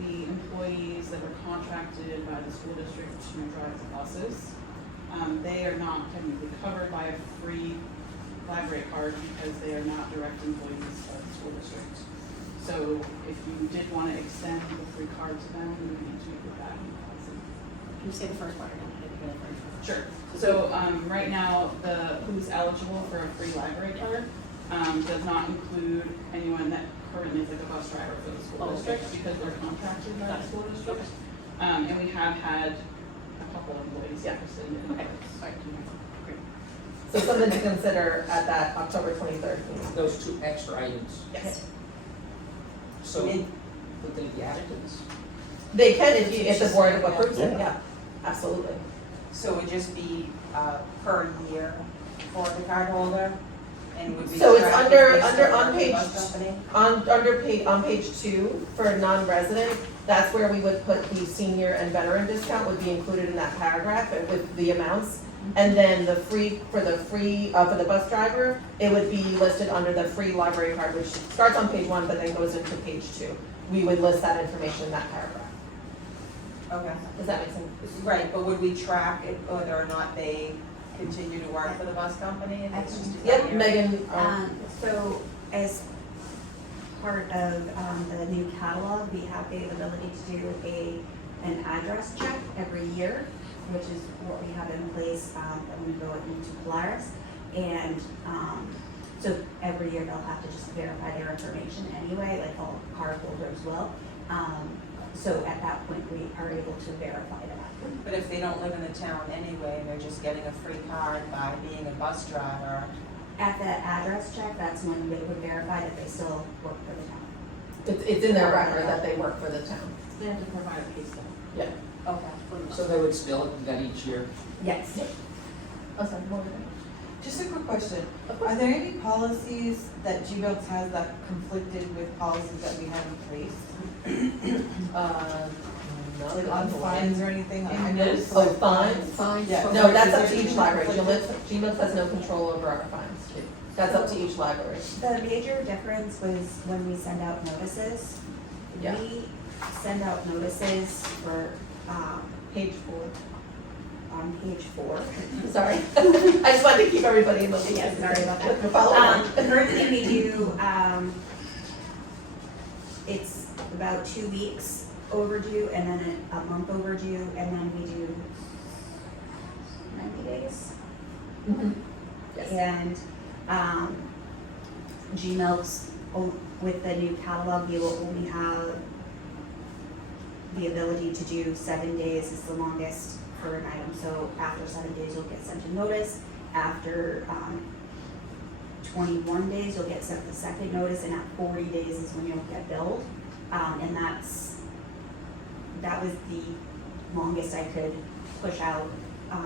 the employees that were contracted by the school district to drive the buses. They are not technically covered by a free library card because they are not direct employees of the school district. So if you did want to extend the free card to them, we would need to put that in the policy. Can you say the first part again? I didn't hear the first part. Sure. So, right now, who's eligible for a free library card, does not include anyone that currently is like a bus driver for the school Oh, okay. district, because they're contracted by Got the it. school district. And we have had a couple of employees interested in it. Okay, all right, great. So something to consider at that October 23rd meeting. Those two extra items, Yes. so would they be added to this? They can if the board approves it, yeah, absolutely. So it would just be, per year for the card holder? And would be. So it's tracked under- based under- on on the page- bus company? On page 2, for non-resident, that's where we would put the senior and veteran discount would be included in that paragraph with the amounts. And then the free, for the bus driver, it would be listed under the free library card, which starts on page 1, but then goes into page 2. We would list that information in that paragraph. Okay. Does that make sense? Right, but would we track it whether or not they continue to work for the bus company and it's just a Yep, year? Megan, So as part of the new catalog, we have the ability to do an address check every year, which is what we have in place when we go into Polaris. And so every year they'll have to just verify their information anyway, like all card holders will. So at that point, we are able to verify that. But if they don't live in the town anyway, and they're just getting a free card by being a bus driver, At the address check, that's when they would verify that they still work for the town. it's in their record that they work for the town. They have to provide a pay stub. Yeah. Okay. So they would still do that each year? Yes. Oh, sorry, more than Just a quick question. Are there any policies that GBOX has that conflicted with policies that we have in place? no. Like on fines or anything? I know it's Oh, like fines? Fines. Yeah, for- no, that's is up there to each anything library. conflicted? GMILS has no control over our fines. That's up to each library. The major difference was when we send out notices. Yeah. We send out notices for, Page 4. on page 4. Sorry. I just wanted to keep everybody in the loop. Yeah, sorry about that. Follow along. The first thing we do, it's about 2 weeks overdue, and then a month overdue, and then we do 90 days. Mhm. Yes. And Gmail's, with the new catalog, you will only have the ability to do 7 days is the longest for an item. So after 7 days, you'll get sent a notice. After 21 days, you'll get sent the second notice, and at 40 days is when you'll get billed. And that was the longest I could push out,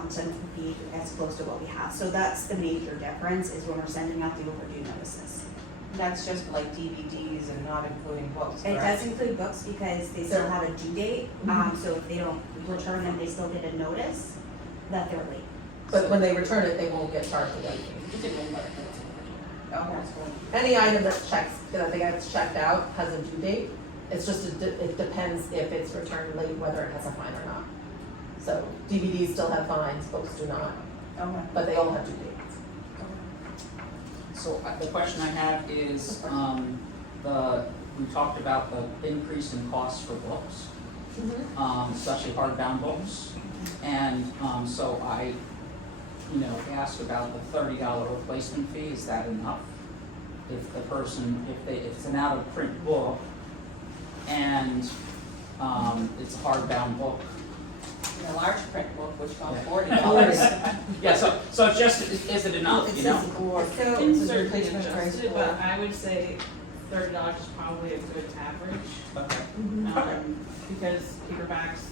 to be as close to what we have. So that's the major difference, is when we're sending out the overdue notices. That's just like DVDs and not including books, It correct? does include books because they still have a due date, so if they don't return them, they still get a notice that they're late. But when they return it, they won't get charged with anything. Okay. Any item that gets checked out has a due date. It's just, it depends if it's returned late, whether it has a fine or not. So DVDs still have fines, books do not, Okay. but they all have due dates. So the question I have is, we talked about the increase in costs for books, especially hardbound books. And so I, asked about the $30 replacement fee, is that enough? If the person, if it's an out-of-print book and it's a hardbound book. A large print book, which costs Yeah. $40. Yeah, so it's just, is it enough, It you know? says or, So- Can it's a certainly replacement price adjust it, or. but I would say $30 is probably a good average. Okay. Because paperbacks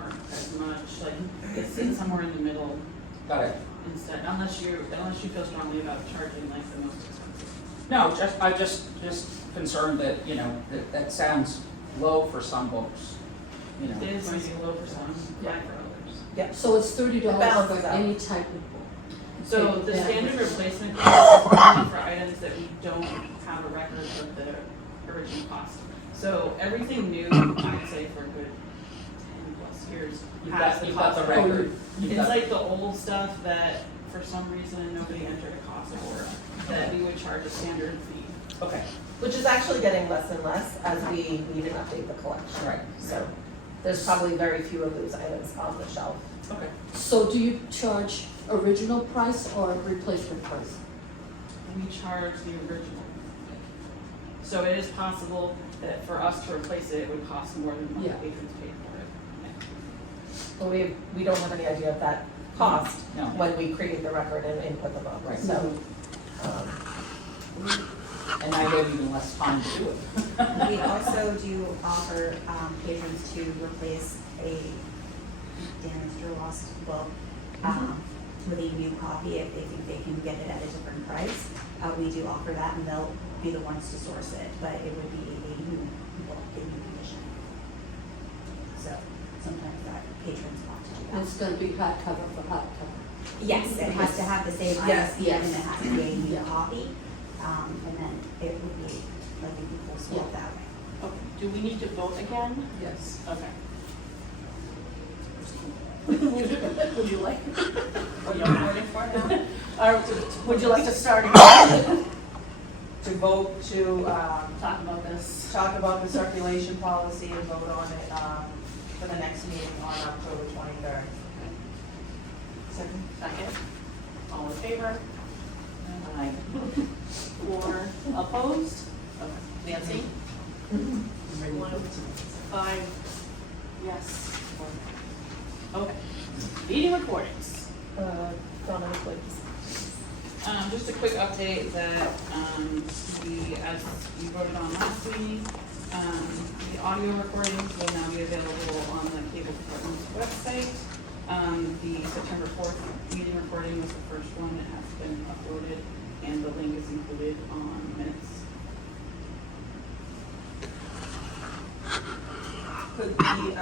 aren't as much, like, it's sitting somewhere in the middle Got it. instead, unless you feel strongly about charging like the most expensive. No, I'm just concerned that, that sounds low for some books, It is going to be low for some, high for others. So it's $30 balances for out. any type of book. So the Yeah. standard replacement cost is only for items that we don't have a record of the original cost. So everything new, I'd say for a good 10+ years, has the You've got cost. the record. You've It's got- like the old stuff that for some reason nobody entered a cost for, that we would charge a standard fee. Okay, Which is actually getting less and less as we even update the collection. right, So there's probably very few of those items on the shelf. okay. So do you charge original price or replacement price? We charge the original. So it is possible that for us to replace it, it would cost more than what the Yeah. patrons paid for it. But we don't have any idea of that cost No. when we create the record and input the book. Right. So, And I have even less time to do it. We also do offer patrons to replace a damaged or lost book with a new copy if they think they can get it at a different price. We do offer that, and they'll be the ones to source it, but it would be a new book, a new condition. So sometimes that patrons want to do And that. it's gonna be hardcover for hardcover. Yes, it has to have the same Yes, ISBN, yes. and it has to be a new Yeah. copy, and then it would be like a full swap Yeah. that way. Okay, do we need to vote again? Yes. Okay. Would you like, are you voting for it now? Or would you like to start again? To vote to, Talk about this. talk about the circulation policy and vote on it, for the next meeting on October 23rd. Second. All in favor? Aye. Or opposed? Okay. Nancy? 1, 5, yes. Okay. Meeting recordings. Donna, please. Just a quick update that, as we voted on last week, The audio recordings will now be available on the cable department's website. The September 4th meeting recording was the first one that has been uploaded, and the link is included on minutes. Could we,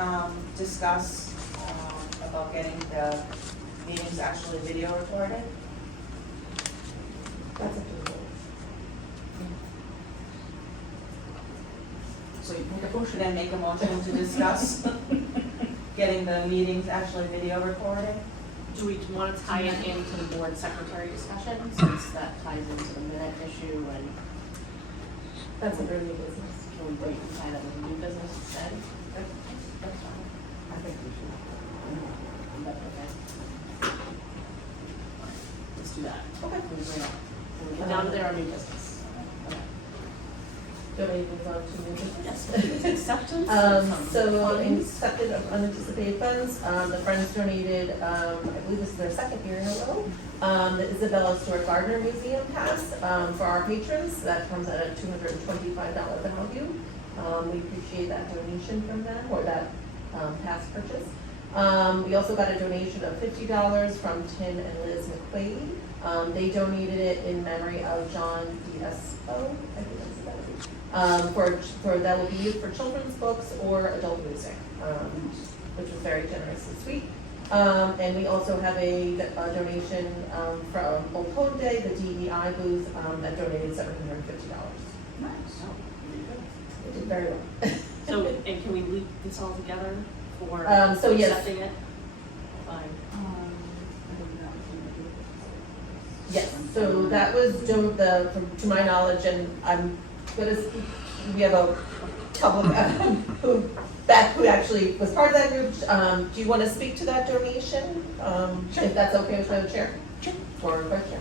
discuss, about getting the meetings actually video recorded? That's up to the board. So you should then make a motion to discuss getting the meetings actually video recorded? Do we want to tie it into the board secretary discussion, since that ties into the minute issue, and That's under new business. can we wait and tie that with new business instead? That's fine. I think we should. That's okay. Let's do that. Okay. We'll bring it up. When we get down to there, our new business. Okay. Do you want me to move on to new business? Yes, acceptance. So accepted of unanticipated funds, the Friends donated, I believe this is their second year in a row, the Isabella Stewart Gardner Museum Pass, for our patrons, that comes at a $225 value. We appreciate that donation from them, or that, pass purchase. We also got a donation of $50 from Tim and Liz McQuaid. They donated it in memory of John DSO, I think that's about it. For that will be used for children's books or adult music, which was very generous and sweet. And we also have a donation from Old Home Day, the DEI booth, that donated $750. Nice. Oh, very good. They did very well. So, and can we link this all together for So yes. accepting it? Fine. Yes, so that was to my knowledge, and I'm gonna, we have a couple who actually was part of that group. Do you want to speak to that donation? If that's okay with the chair? Sure. Or vice chair?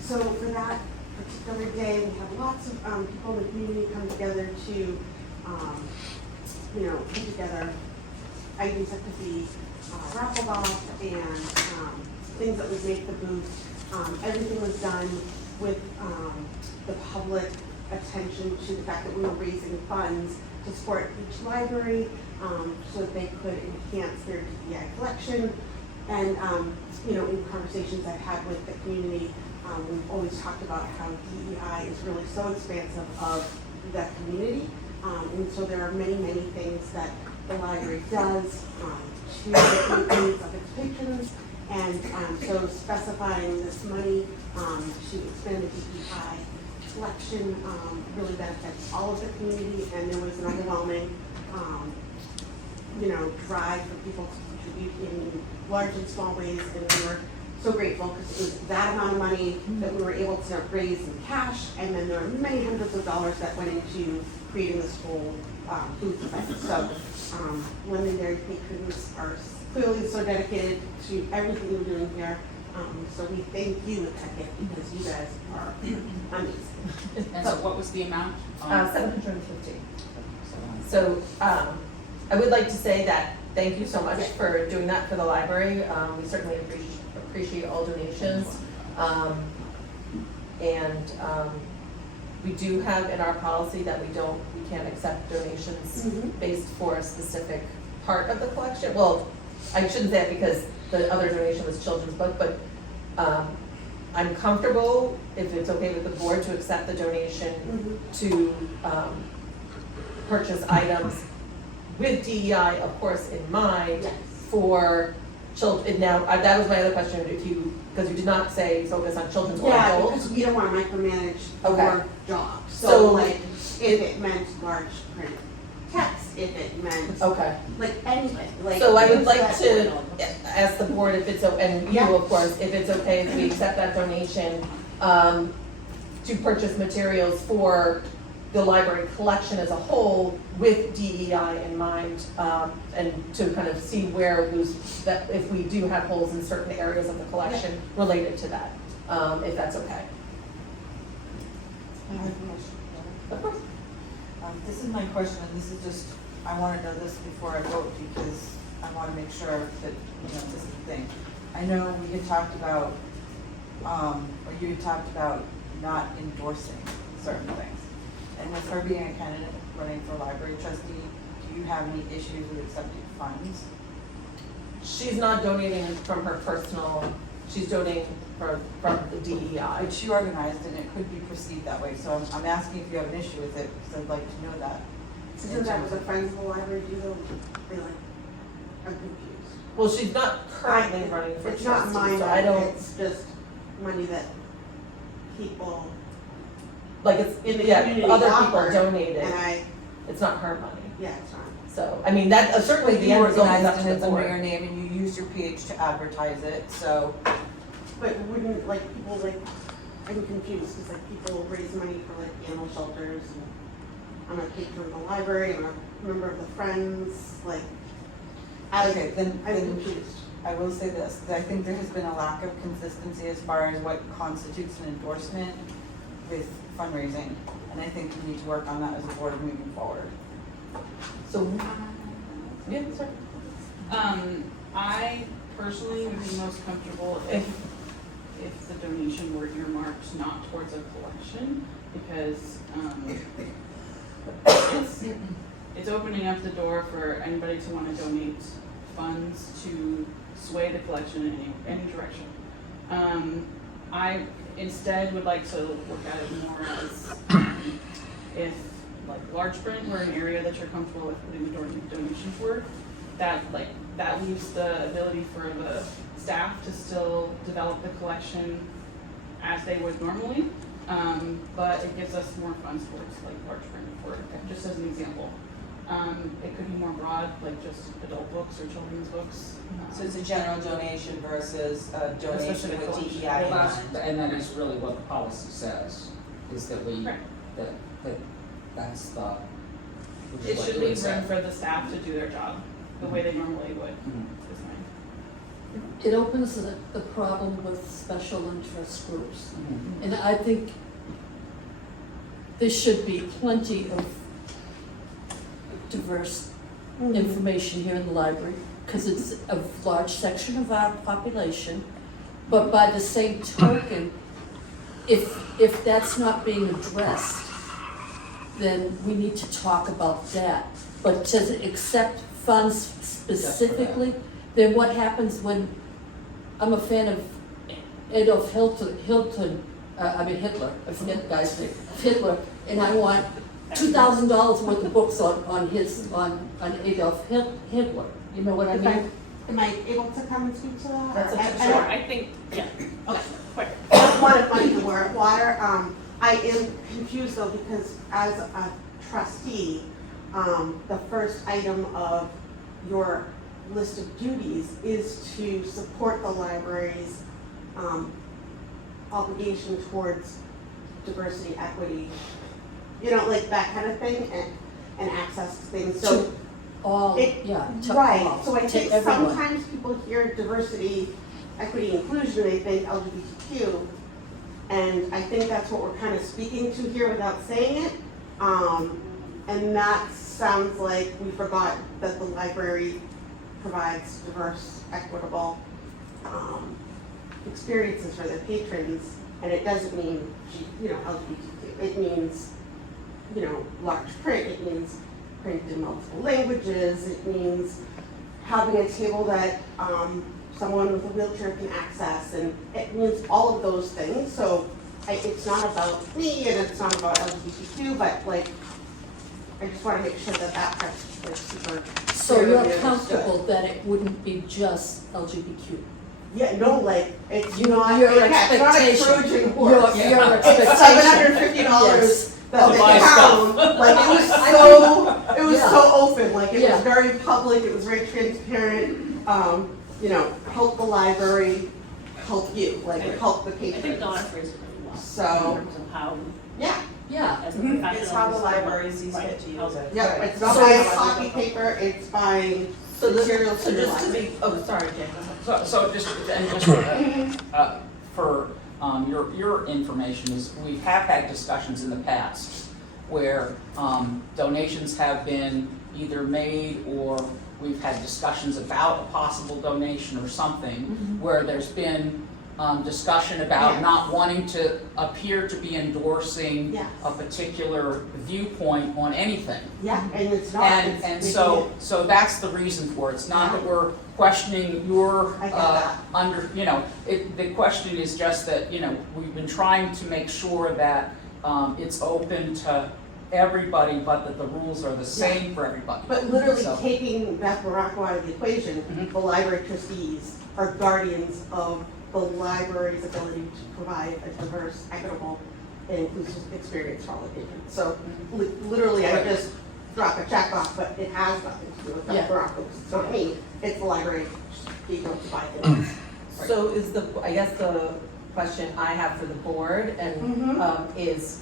So for that particular day, we have lots of people in the community come together to, put together items that could be raffled off and things that would make the booth. Everything was done with the public attention to the fact that we were raising funds to support each library so that they could enhance their DEI collection. And, in conversations I've had with the community, we've always talked about how DEI is really so expansive of the community. And so there are many, many things that the library does to the needs of its patrons. And so specifying this money to expand the DEI collection really benefits all of the community, and there was an overwhelming, drive for people to contribute in large and small ways, and we were so grateful because it was that amount of money that we were able to raise in cash, and then there were many hundreds of dollars that went into creating this whole booth event. So Londonderry patrons are clearly so dedicated to everything we're doing here. So we thank you with that gift because you guys are amazing. And so what was the amount? $750. So I would like to say that thank you so much for doing that for the library. We certainly appreciate all donations. We do have in our policy that we can't accept donations based for a specific part of the collection. Well, I shouldn't say it because the other donation was children's book, but I'm comfortable, if it's okay with the board, to accept the donation to purchase items with DEI, of course, in mind for children. Now, that was my other question, because you did not say focus on children's or Yeah, adults. because we don't want to micromanage Okay. your job. So, So like, if it meant large print text, if it meant Okay. like anything, like. So I would things like that- to ask the board if it's, and you, Yeah. of course, if it's okay if we accept that donation to purchase materials for the library collection as a whole with DEI in mind, and to kind of see where that if we do have holes in certain areas of the collection related to that, if that's okay. Of course. This is my question, and this is just, I wanna know this before I vote, because I wanna make sure that, this is the thing. I know we had talked about, or you had talked about not endorsing certain things. And with her being a candidate running for library trustee, do you have any issues with accepting funds? She's not donating from her personal, she's donating from the DEI. Which she organized, and it could be perceived that way, so I'm asking if you have an issue with it, because I'd like to know that. Isn't that what the Friends of the Library do though? They like, I'm confused. Well, she's not currently running for It's not trustee, mine, so I don't, it's just money that people like it's, in the yeah, community other people offered, donated. and It's not her money. yeah, it's not. So, I mean, that, certainly the You end result is organized up and to it's the under board. your name, and you used your PH to advertise it, so. But wouldn't like people like, I'm confused, because like people raise money for like animal shelters, and I'm a patron of the library, I'm a member of the Friends, like, Okay, I'm then confused. I will say this, that I think there has been a lack of consistency as far as what constitutes an endorsement with fundraising. And I think we need to work on that as a board moving forward. So, yeah, sorry. I personally would be most comfortable if the donation were earmarked not towards a collection, because, it's opening up the door for anybody to wanna donate funds to sway the collection in any direction. I instead would like to look at it more as, if like large print were an area that you're comfortable with putting donations for, that leaves the ability for the staff to still develop the collection as they would normally, but it gives us more funds towards like large print, for just as an example. It could be more broad, like just adult books or children's books. So it's a general donation versus a donation Especially with collection. DEI in Well, mind. and that is really what the policy says, is that we, Right. that's the. which is It what should you would leave room say. for the staff to do their job the way they normally would, Mhm. is mine. It opens the problem with special interest groups. Mhm. And I think there should be plenty of diverse information here in the library, because it's a large section of our population. But by the same token, if that's not being addressed, then we need to talk about that. But to accept funds specifically, then what happens when, I'm a fan of Adolf Hitler, I forget the guy's name, Hitler, and I want $2,000 worth of books on Adolf Hitler, you know what I mean? Am I able to come and speak to that? That's Or- up to I- Sure, I think, yeah, okay, quick. I don't want to muddy the water. I am confused though, because as a trustee, the first item of your list of duties is to support the library's obligation towards diversity, equity, you know, like that kind of thing, and access to things, so. All, It- yeah, to Right, all, so I to think everyone. sometimes people hear diversity, equity, inclusion, they think LGBTQ. And I think that's what we're kind of speaking to here without saying it. And that sounds like we forgot that the library provides diverse, equitable, experiences for their patrons. And it doesn't mean, LGBTQ, it means, large print, it means print in multiple languages, it means having a table that someone with a wheelchair can access, and it means all of those things. So it's not about me and it's not about LGBTQ, but like, I just want to make sure that that part's like super So clearly you're understood. comfortable that it wouldn't be just LGBTQ? Yeah, no, like, it's You- not, your yeah, it's not a expectation. Trojan horse. Your It's expectation. $750 that To the buy town, like, it was Yeah. so open, like, it Yeah. was very public, it was very transparent, help the library, help you, like, help the I think patrons. Donna phrased it really well. In So, terms of how, yeah, Yeah, as a Mhm. professional. It's how the library sees right, fit to use how's it. yeah, Right. it's not So- buying copy paper, it's buying So this, materials so for your just to library. be, oh, sorry, Jen, go ahead. So just for your information is, we have had discussions in the past where donations have been either made or we've had discussions about a possible donation or something, where there's been discussion about Yes. not wanting to appear to be endorsing Yes. a particular viewpoint on anything. Yeah, and it's not. And, it's so that's the reason for it. It's not that we're questioning your, I get that. the question is just that, we've been trying to make sure that, it's open to everybody, but that the rules are the same for everybody. But literally So- taking Beth Morocco out of the equation, Mhm. the library trustees are guardians of the library's ability to provide a diverse, equitable, and inclusive experience for all the patrons. So literally, I Right. just drop a check off, but it has nothing to do with Beth Yeah. Morocco. It's not me, it's the library being able to buy things. So is I guess the question I have for the board and, is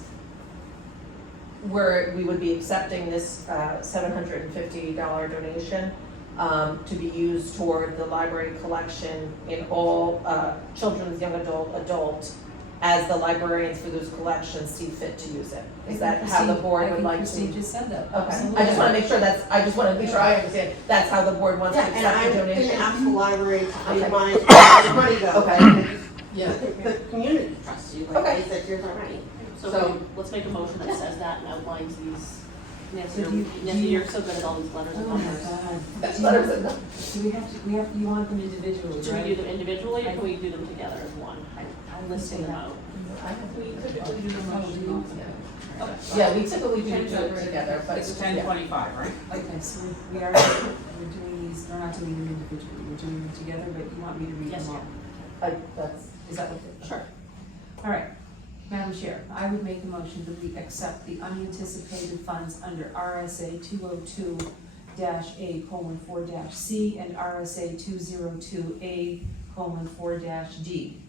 where we would be accepting this, $750 donation, to be used toward the library collection in all, children's, young adult, as the librarians for those collections see fit to use it. Is that how the board would like to? I think Christine just said that. Okay, I just wanna make sure I just wanna make sure I understand, that's how the board wants to Yeah, and accept the I'm donation? gonna ask the library to Okay. pay mine, where the money goes. Okay. Yeah. The community trusts you, like Okay. they said, here's our money. So let's make a motion that says that and outlines these. Nancy, So do you- Nancy, do you- you're so good at all these letters and Oh my numbers. God. That's letters and numbers. Do you want them individually, Should we right? do them individually or can we do them together as one? I'm listing them out. We typically do them all Oh, do you? Okay. Yeah, we typically do it together, but. It's 10:25, right? Okay, so we're doing these, we're not doing them individually, we're doing them together, but you want me to read Yes, them all? That's, Is that what? Sure. All right, Madam Chair, I would make a motion that we accept the unanticipated funds under RSA 202-A:4-C and RSA 202A:4-D.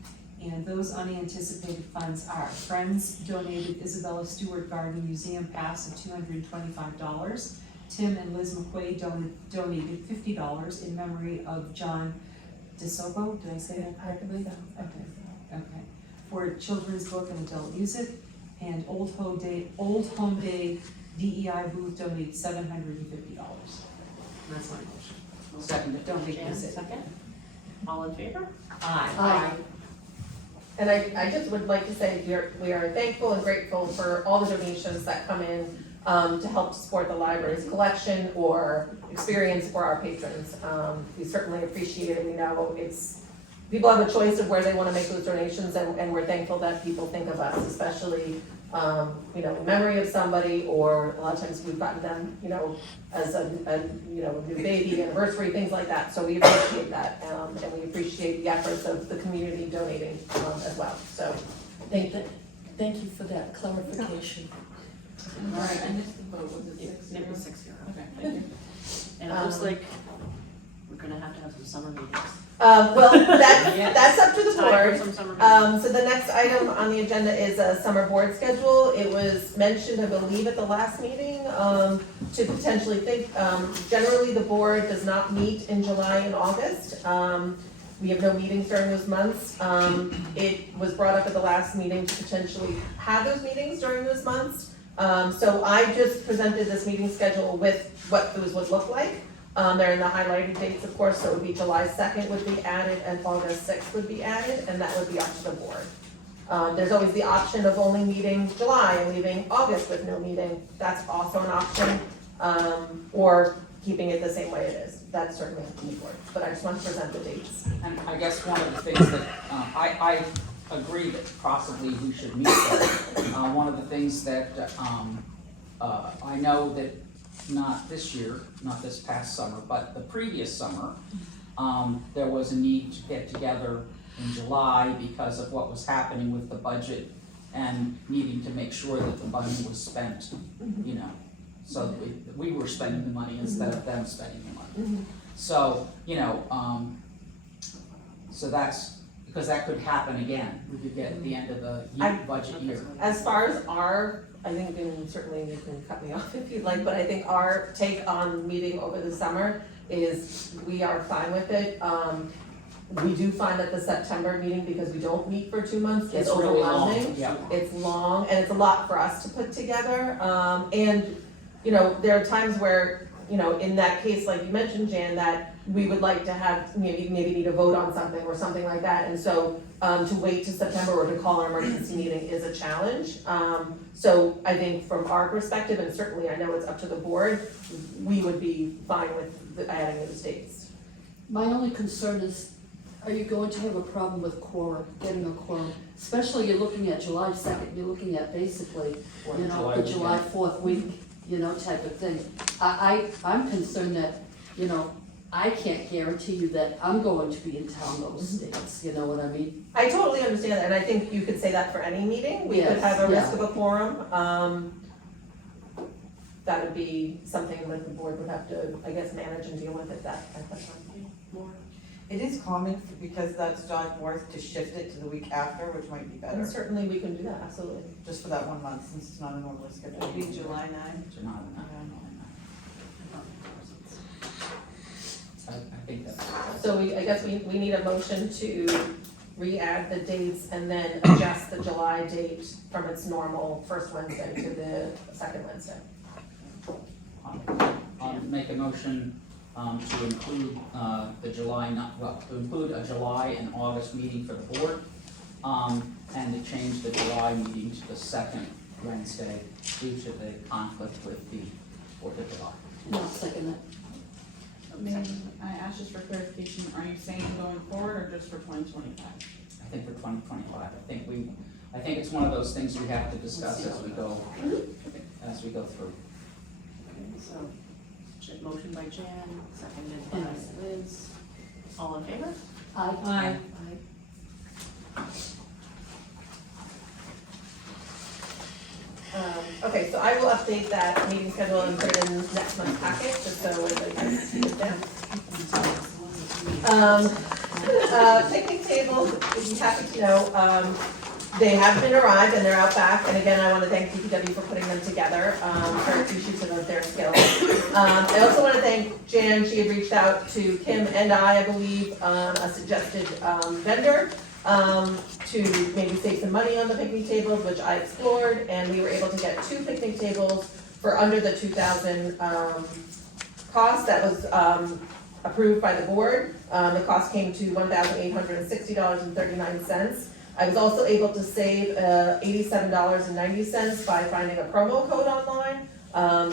And those unanticipated funds are: Friends donated Isabella Stewart Garden Museum Pass of $225. Tim and Liz McQuaid donated $50 in memory of John DeSoto, did I say that correctly? Okay, for children's book and adult music, and Old Home Day DEI booth donated $750. That's my motion. Second. Don't make Jan, me say. second. All in favor? Aye. and I just would like to say we are thankful and grateful for all the donations that come in, to help support the library's collection or experience for our patrons. We certainly appreciate it. We know people have a choice of where they wanna make those donations, and we're thankful that people think of us, especially, in memory of somebody, or a lot of times we've gotten them, as a new baby, anniversary, things like that. So we appreciate that, and we appreciate the efforts of the community donating, as well. So, thank you. Thank you for that clarification. All right. I missed the vote, was it 6-0? It was 6-0. Okay, thank you. And it looks like we're gonna have to have some summer meetings. Well, that's up to the Time board. for some summer meetings. So the next item on the agenda is a summer board schedule. It was mentioned, I believe, at the last meeting, to potentially think, generally the board does not meet in July and August. We have no meetings during those months. It was brought up at the last meeting to potentially have those meetings during those months. So I just presented this meeting schedule with what those would look like. They're in the highlighted dates, of course, so it would be July 2nd would be added and August 6th would be added, and that would be up to the board. There's always the option of only meeting July and leaving August with no meeting. That's also an option, or keeping it the same way it is. That's certainly up to the board, but I just want to present the dates. And I guess one of the things that, I agree that possibly we should meet there. One of the things that, I know that not this year, not this past summer, but the previous summer, there was a need to get together in July because of what was happening with the budget and needing to make sure that the money was spent, so that we were spending the money instead of them spending the money. So, so that's, because that could happen again, we could get at the end of the budget year. As far as I think, and certainly you can cut me off if you'd like, but I think our take on meeting over the summer is we are fine with it. We do find that the September meeting, because we don't meet for 2 months, is It's really long, overwhelming. yeah. It's long, and it's a lot for us to put together. And, there are times where, in that case, like you mentioned, Jan, that we would like to have, maybe need a vote on something or something like that. And so, to wait to September or to call an emergency meeting is a challenge. So I think from our perspective, and certainly I know it's up to the board, we would be fine with adding those dates. My only concern is, are you going to have a problem with quorum, getting a quorum? Especially you're looking at July 2nd, you're looking at basically, Or you know, July the weekend. July 4th week, you know, type of thing. I'm concerned that, you know, I can't guarantee you that I'm going to be in town those dates, you know what I mean? I totally understand that, and I think you could say that for any meeting. We could Yes, have a risk yeah. of a quorum. That would be something that the board would have to, I guess, manage and deal with at that time. More. It is common, because that's July 4th, to shift it to the week after, which might be better, And certainly we can do that, absolutely. just for that 1 month, since it's not a normally scheduled. It'd be meeting. July 9th. To not- I think that's. So I guess we need a motion to re-add the dates and then adjust the July date from its normal first Wednesday to the second Wednesday. I'll make a motion to include the July, to include a July and August meeting for the board, and to change the July meeting to the second Wednesday due to the conflict with the 4th of July. No, second that. May I ask just for clarification, are you saying going forward or just for 2025? I think for 2025, I think it's one of those things we have to discuss as we go through. Okay, so, motion by Jan, seconded by Liz. All in favor? Aye. Okay, so I will update that meeting schedule and put it in next month's packet, just so everybody can see it down. Picnic tables, you'd be happy to know, they have been arrived and they're out back, and again, I wanna thank DPW for putting them together, very appreciative of their skills. I also wanna thank Jan, she had reached out to Kim and I believe, a suggested, vendor, to maybe save some money on the picnic tables, which I explored, and we were able to get 2 picnic tables for under the 2,000, cost that was, approved by the board. The cost came to $1,860.39. I was also able to save $87.90 by finding a promo code online,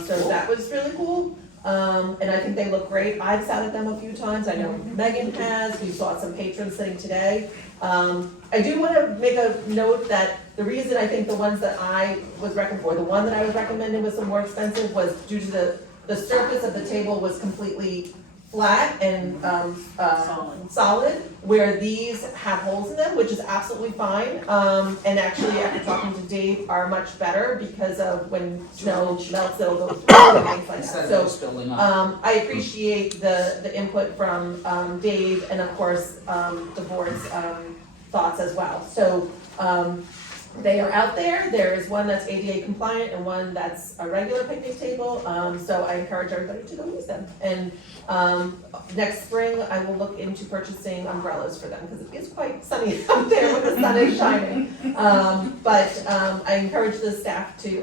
so that was really cool. And I think they look great. I've sat at them a few times. I know Megan has. We saw some patrons sitting today. I do want to make a note that the reason I think the ones that I was recommending, or the one that I was recommending was some more expensive, was due to the surface of the table was completely flat and solid, where these have holes in them, which is absolutely fine. And actually, after talking to Dave, are much better because of when snow melts, it'll go through and things like Instead that. of So just building up. I appreciate the input from Dave and of course the board's thoughts as well. So they are out there. There is one that's ADA compliant and one that's a regular picnic table. So I encourage everybody to go use them. And next spring, I will look into purchasing umbrellas for them because it is quite sunny out there when the sun is shining. But I encourage the staff to,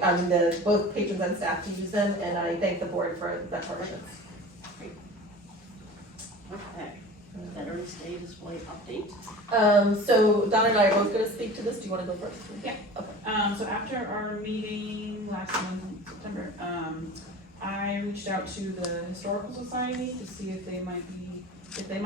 both patrons and staff to use them, and I thank the board for that partnership. Okay, Veterans Day display update. So Donna and I are both gonna speak to this. Do you wanna go first? Yeah. Okay. So after our meeting last month, in September, I reached out to the Historical Society to see if they might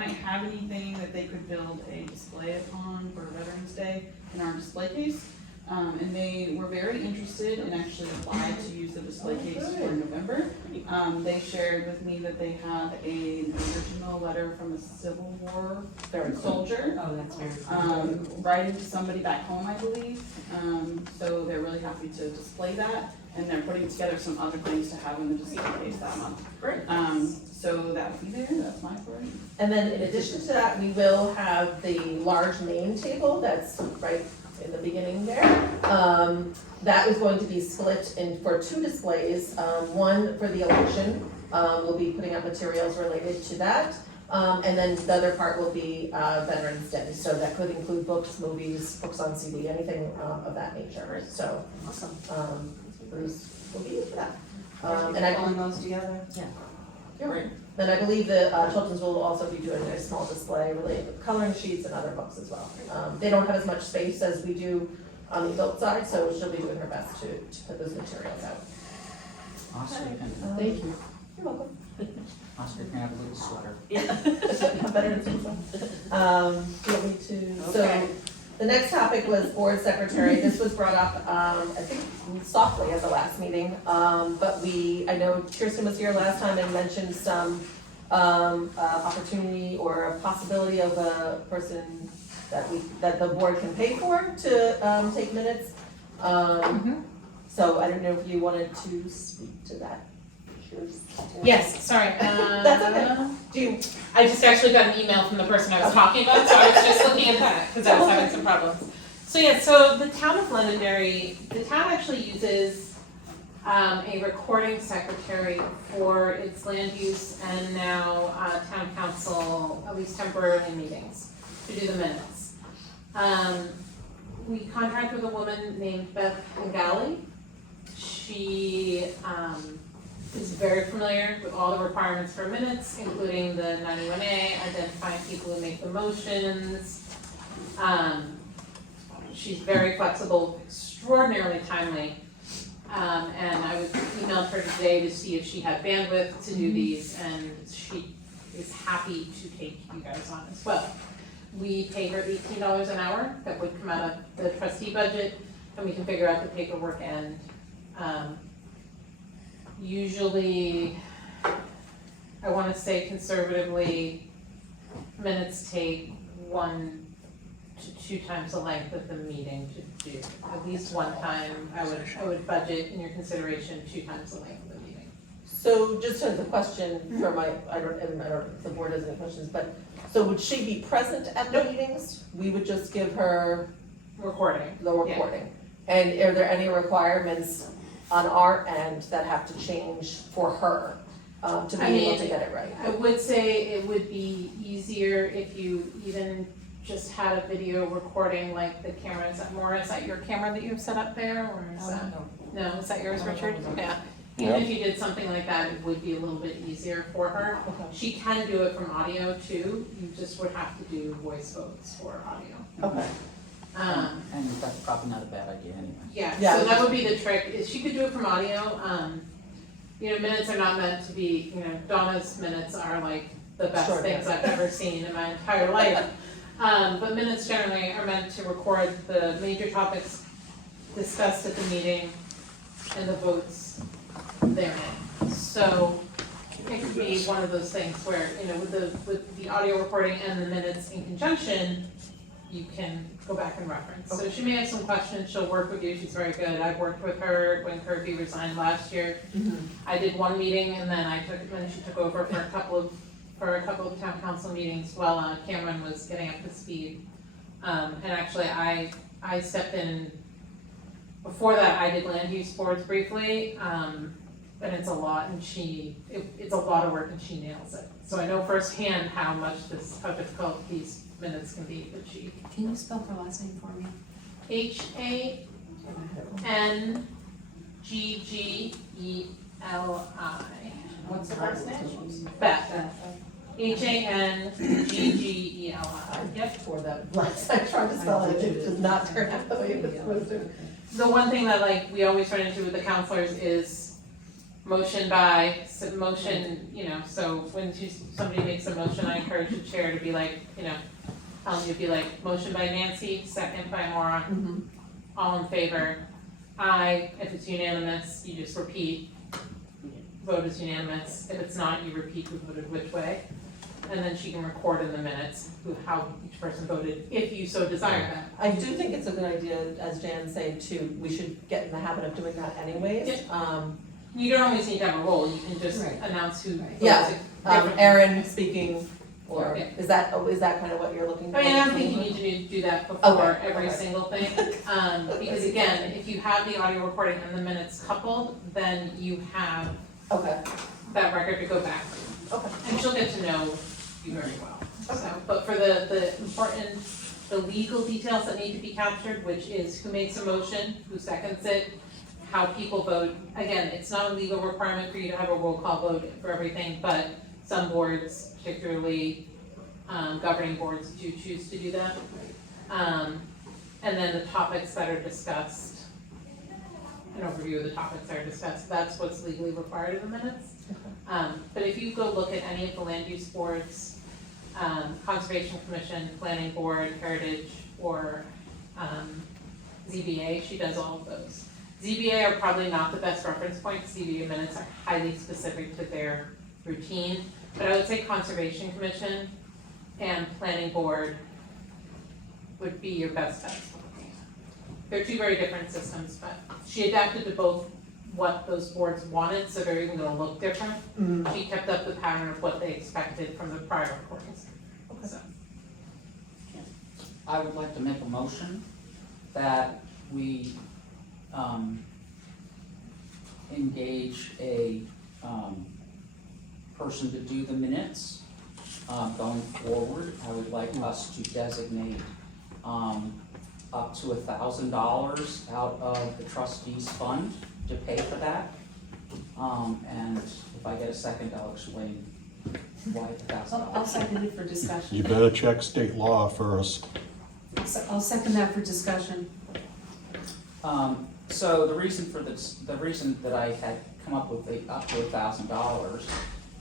have anything that they could build a display upon for Veterans Day in our display case. And they were very interested and actually applied to use the display case for November. They shared with me that they have an original letter from a Civil War soldier. Oh, that's very Writing to somebody back home, I believe. So they're really happy to display that, and they're putting together some other things to have in the display case that month. Great. So that would be there, that's my part. And then in addition to that, we will have the large name table that's right in the beginning there. That is going to be split for 2 displays. One for the election, we'll be putting up materials related to that. And then the other part will be Veterans Day, so that could include books, movies, books on CD, anything of that nature. So, Awesome. those will be for that. And And I pulling those together? You're right. Then I believe the Children's will also be doing a small display related with coloring sheets and other books as well. They don't have as much space as we do on the adult side, so she'll be doing her best to put those materials out. Oscar can, Thank you. You're welcome. Oscar can have a little sweater. Better than some. Do you want me to, so, Okay. the next topic was board secretary. This was brought up, I think softly at the last meeting. But I know Kirsten was here last time and mentioned some, opportunity or a possibility of a person that the board can pay for to, take minutes. So I don't know if you wanted to speak to that. Yes, sorry. That's okay. Do you, I just actually got an email from the person I was talking about, so I was just looking at that, because I was having some problems. So yeah, so the town of Londonderry, the town actually uses a recording secretary for its land use and now town council, at least temporarily meetings, to do the minutes. We contract with a woman named Beth Ngali. She is very familiar with all the requirements for minutes, including the 91A, identifying people who make the motions. She's very flexible, extraordinarily timely. And I was emailed her today to see if she had bandwidth to do these, and she is happy to take you guys on as well. We pay her $18 an hour, that would come out of the trustee budget, and we can figure out the paperwork and usually, I wanna say conservatively, minutes take 1 to 2 times the length of the meeting to do. At least one time, I would budget in your consideration 2 times the length of the meeting. so just as a question for my, I don't know if the board has any questions, but, so would she be present at the meetings? We would just give her Recording. the recording? And are there any requirements on our end that have to change for her, to be able to get it right? I would say it would be easier if you even just had a video recording, like the camera, is that your camera that you have set up there, or is that? No, is that yours, Richard? Yeah. Even if you did something like that, it would be a little bit easier for her. Okay. She can do it from audio too, you just would have to do voice votes for audio. Okay. And that's probably not a bad idea anyway. Yeah, Yeah. so that would be the trick, is she could do it from audio. Minutes are not meant to be, Donna's minutes are like the best Sure, things yeah. I've ever seen in my entire life. But minutes generally are meant to record the major topics discussed at the meeting and the votes therein. So it could be one of those things where, with the audio recording and the minutes in conjunction, you can go back and reference. So she may have some questions, she'll work with you, she's very good. I've worked with her when Kirby resigned last year. I did one meeting and then she took over for a couple of town council meetings while Cameron was getting up to speed. And actually I stepped in, before that I did land use boards briefly, but it's a lot and it's a lot of work and she nails it. So I know firsthand how difficult these minutes can be, but she. Can you spell her last name for me? Hanggegeli. What's the first name? Beth. Hanggegeli. Yep. For that last time, trying to spell it, it does not turn out the way it was supposed to. The one thing that we always run into with the counselors is motion, so when somebody makes a motion, I encourage the chair to be motion by Nancy, second by Maura, all in favor. Aye, if it's unanimous, you just repeat, vote is unanimous. If it's not, you repeat who voted which way. And then she can record in the minutes how each person voted, if you so desire that. I do think it's a good idea, as Jan's saying too, we should get in the habit of doing that anyways. Yep. You don't always need to have a roll, you can just announce who votes Yeah, it differently. Aaron speaking, or Yeah. is that kind of what you're looking for? I mean, I don't think you need to do that before Okay, every okay. single thing, because again, if you have the audio recording and the minutes coupled, then you have Okay, that record to go back to. okay. And she'll get to know you very well, so, but for the important, the legal details that need to be captured, which is who makes a motion, who seconds it, how people vote, again, it's not a legal requirement for you to have a roll call vote for everything, but Some boards, particularly governing boards, do choose to do that. And then the topics that are discussed, an overview of the topics that are discussed, that's what's legally required in the minutes. But if you go look at any of the land use boards, Conservation Commission, Planning Board, Heritage, or ZBA, she does all of those. ZBA are probably not the best reference point, ZBA minutes are highly specific to their routine, but I would say Conservation Commission and Planning Board would be your best bet. They're two very different systems, but she adapted to both what those boards wanted, so they're even gonna look different. She kept up the pattern of what they expected from the prior recordings. So, I would like to make a motion that we, engage a, person to do the minutes, going forward. I would like us to designate, up to $1,000 out of the trustees fund to pay for that. And if I get a second, I'll explain why $1,000. I'll second it for discussion. You better check state law first. I'll second that for discussion. So the reason for this, the reason that I had come up with the up to $1,000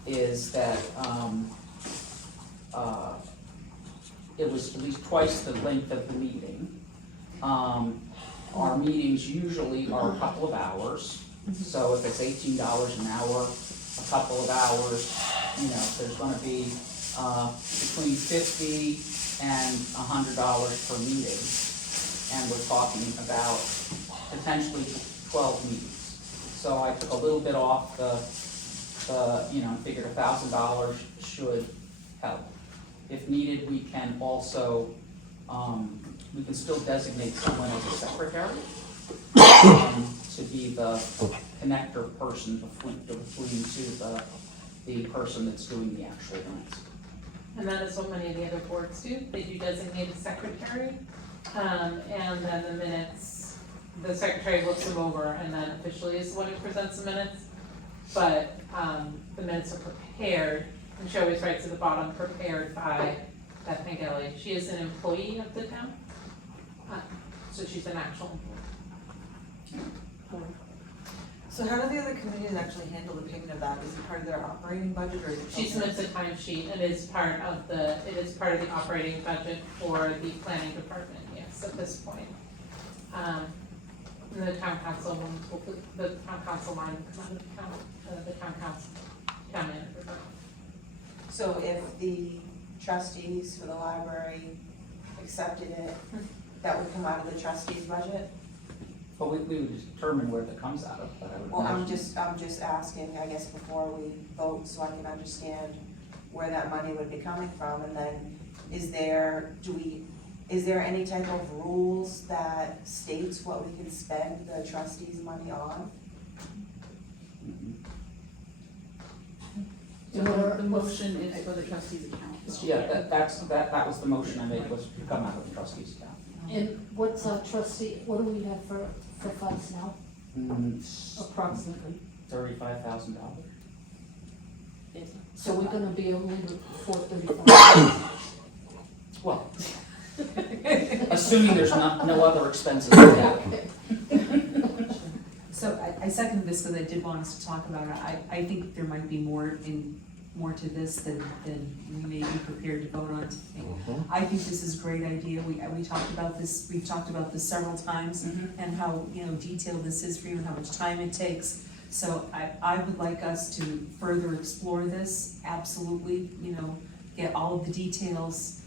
is that, it was at least twice the length of the meeting. Our meetings usually are a couple of hours, so if it's $18 an hour, a couple of hours, you know, there's gonna be, between $50 and $100 per meeting. And we're talking about potentially 12 meetings. So I took a little bit off the you know, figured $1,000 should help. If needed, we can also, we can still designate someone as a secretary to be the connector person between to the person that's doing the actual minutes. and that is what many of the other boards do, they do designate a secretary, and then the minutes, the secretary looks them over and then officially is the one who presents the minutes. But, the minutes are prepared, and she always writes at the bottom, prepared by Beth Pengelly. She is an employee of the town, so she's an actual employee. So how do the other committees actually handle the payment of that? Is it part of their operating budget or is it? She submits a timesheet, it is part of the operating budget for the planning department, yes, at this point. And the town council, the town council line, the town council, town manager. So if the trustees for the library accepted it, that would come out of the trustees' budget? But we would determine where that comes out of, but I would. Well, I'm imagine- just asking, I guess, before we vote, so I can understand where that money would be coming from, and then is there any type of rules that states what we can spend the trustees' money on? Mhm. The motion is for the trustees account. Yeah, that was the motion I made, was to come out of the trustees account. And what's our trustee, what do we have for funds now, approximately? $35,000. So we're gonna be only with 435. Well, assuming there's no other expenses. Yeah. So I second this because I did want us to talk about it. I think there might be more to this than we may be prepared to vote on tonight. I think this is a great idea. We talked about this, we've talked about this several times and how, you know, detailed this is for you and how much time it takes. So I would like us to further explore this, absolutely, you know, get all of the details,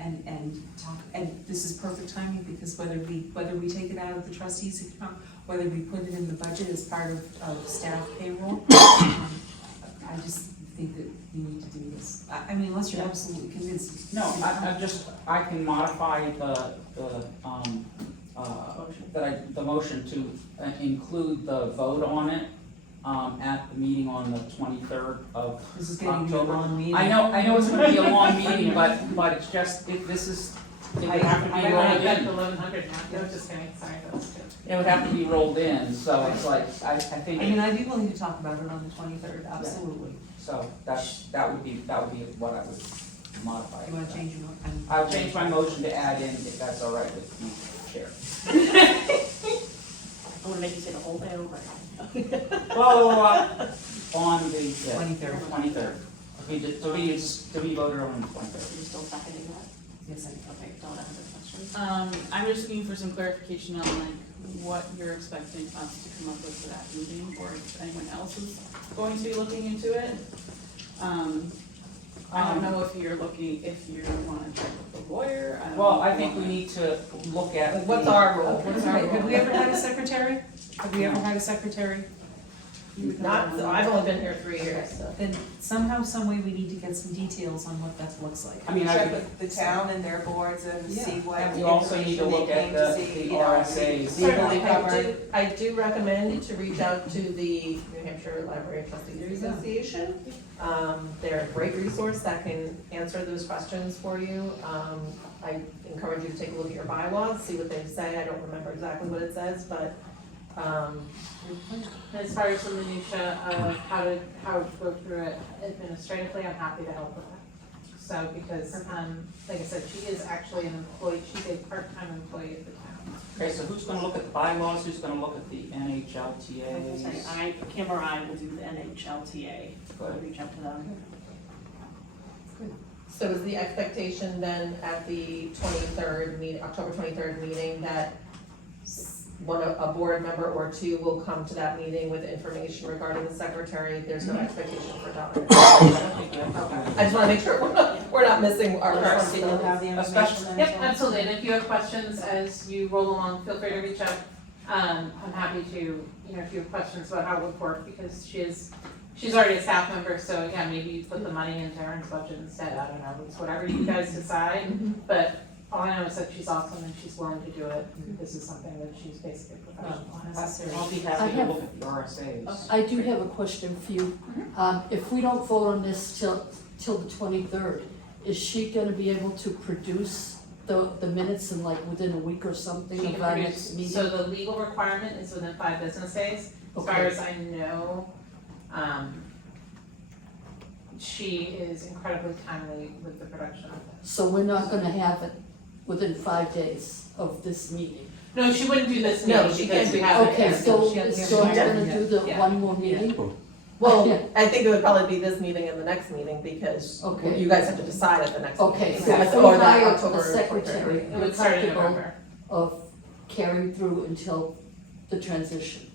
and talk, and this is perfect timing because whether we take it out of the trustees account, whether we put it in the budget as part of staff payroll, I just think that we need to do this. I mean, unless you're absolutely convinced. No, I can modify the motion to include the vote on it, at the meeting on the 23rd of This is getting to be a October. long meeting. I know it's gonna be a long meeting, but it's just, this is it would have to be I rolled got in. 1,100 now, no, just kidding, sorry, that was good. It would have to be rolled in, so it's like, I think. I mean, I'd be willing to talk about it on the 23rd, absolutely. So that would be what I would modify. You wanna change your vote? I'll change my motion to add in, if that's all right with you, Chair. I wanna make you say the whole thing over. Well, on the. 23rd. 23rd. To be voted on the 23rd. Are you still seconding that? Yes, I Okay, don't have any questions. I'm just looking for some clarification on like what you're expecting us to come up with for that meeting, or if anyone else is going to be looking into it. I don't know if you wanna check with the lawyer, I don't know. Well, I if you think we wanna- need to look at. Like, what's our role? Wait, have we ever had a secretary? Have we ever had a secretary? Not, so I've only been here 3 years, so. Then somehow, some way, we need to get some details on what that looks like. I mean, I Check could, with the town and their boards and Yeah. see what and we also need to information look they at came to see, the you know, RSA's. legally I covered. do recommend to reach out to the New Hampshire Library Trustees Association. They're a great resource that can answer those questions for you. I encourage you to take a look at your bylaws, see what they say. I don't remember exactly what it says, but, As far as the minutia of how to go through it administratively, I'm happy to help with that. So, because, like I said, she is actually an employee, she's a part-time employee of the town. Okay, so who's gonna look at the bylaws, who's gonna look at the I was gonna say, NHLTA's? Kim or I will do the NHLTA, we'll Good. reach out to them. so is the expectation then at the 23rd meeting, October 23rd meeting, that a board member or two will come to that meeting with information regarding the secretary? There's no expectation for Donna. I just wanna make sure we're not missing our responsibilities. Especially, Yep, absolutely, and if you have questions as you roll along, feel free to reach out. I'm happy to, if you have questions about how it would work, because she's already a staff member, so again, maybe you put the money into Erin's budget instead, I don't know, it's whatever you guys decide. But all I know is that she's awesome and she's willing to do it, and this is something that she's basically professional in. I'll be happy to look at the RSA's. I do have a question for you. If we don't vote on this till the 23rd, is she gonna be able to produce the minutes in like within a week or something She of can our produce, next meeting? so the legal requirement is within 5 business days. As far Okay. as I know, she is incredibly timely with the production of it. So we're not gonna have it within 5 days of this meeting? No, she wouldn't do this No, meeting she because can't we do- have it. Okay, yeah, so, she has- so I'm yeah. gonna do the Yeah. one more meeting? Well, Yeah. I think it would probably be this meeting and the next meeting, because Okay. you guys have to decide at the next meeting. Okay, so Or if we that hire October a secretary, It would start in capable November. of carrying through until the transition?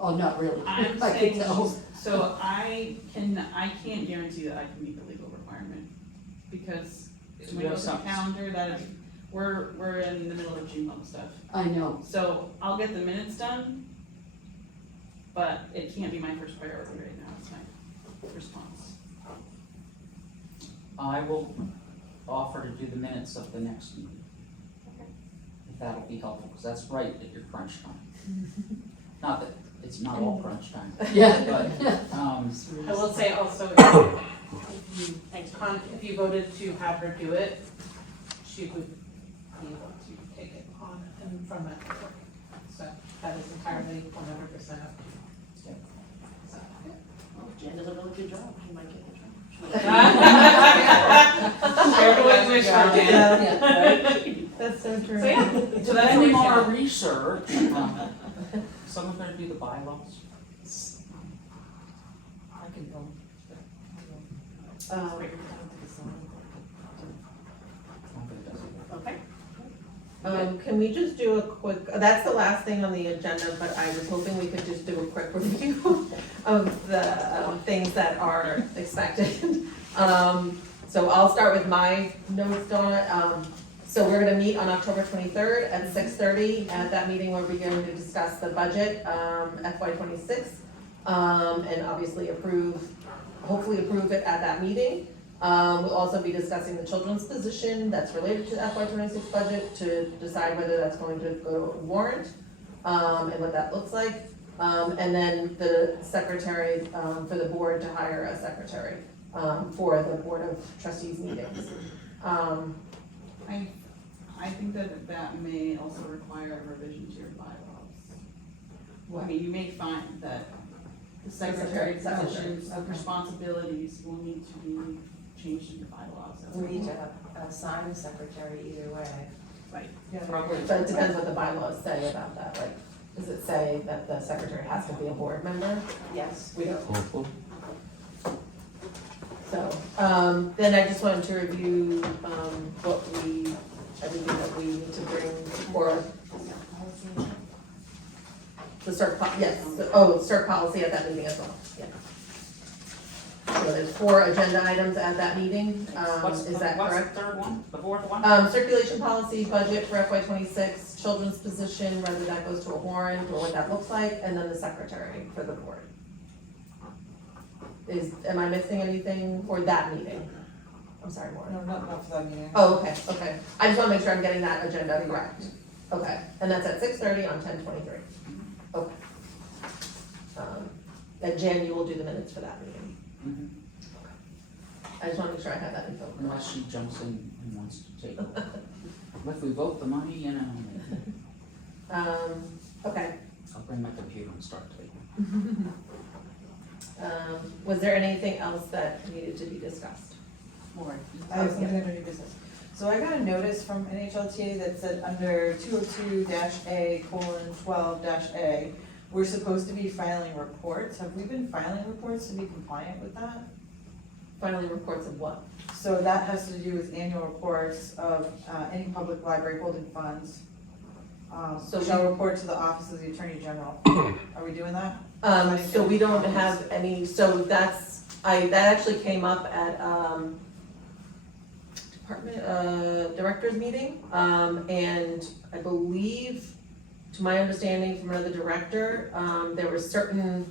Oh, not really. I'm I saying, can tell. so I can't guarantee that I can meet the legal requirement, because Do when you you have look at the some- calendar, that is, we're in the middle of June home stuff. I know. So I'll get the minutes done, but it can't be my first priority right now, it's my response. I will offer to do the minutes of the next meeting. If that'll be helpful, because that's right at your crunch time. Not that it's not all crunch time, Yeah. but, I will say also, if you voted to have her do it, she would be able to take it on and from that work. So that is entirely 100% up to you. So, Well, Jen does a really good job, she might get the job. Everyone's wish for Jen. That's so true. So yeah, so that's any what more we research, someone better do the bylaws. I can go. Hopefully it doesn't. Okay. Can we just do a quick, that's the last thing on the agenda, but I was hoping we could just do a quick review of the things that are expected. So I'll start with my notes, Donna. So we're gonna meet on October 23rd at 6:30. At that meeting, we're going to discuss the budget, FY '26, and obviously hopefully approve it at that meeting. We'll also be discussing the children's position that's related to the FY '26 budget to decide whether that's going to go to warrant, and what that looks like. And then the secretary, for the board to hire a secretary, for the Board of Trustees meetings. I think that that may also require a revision to your bylaws. I mean, you may find that the secretary positions, responsibilities will need to be changed in the bylaws. We need to assign a secretary either way. Right. Probably. But it depends what the bylaws say about that, like, does it say that the secretary has to be a board member? Yes. We don't. So, then I just wanted to review, everything that we need to bring, or the CERT CERT policy at that meeting as well, yeah. So there's 4 agenda items at that meeting, is that What's correct? the third one, the fourth one? Circulation policy, budget for FY '26, children's position, whether that goes to a warrant or what that looks like, and then the secretary for the board. Am I missing anything for that meeting? I'm sorry, Maureen. No, not for that meeting. Oh, okay. I just wanna make sure I'm getting that agenda correct. Okay, and that's at 6:30 on 10/23. Okay. And Jan, you will do the minutes for that meeting. Mhm. I just wanna make sure I have that info. correct. Unless she jumps in and wants to take over. If we vote the money, you know, Okay. I'll bring my computer and start typing. Was there anything else that needed to be discussed? More. I have something under new business. So I got a notice from NHLTA that said under 202-A:12-A, we're supposed to be filing reports. Have we been filing reports to be compliant with that? Filing reports of what? So that has to do with annual reports of any public library holding funds. So Shall report to the Office of the Attorney General. Are we doing that? So we don't have any, so that actually came up at, department, director's meeting. And I believe, to my understanding from another director, there were certain,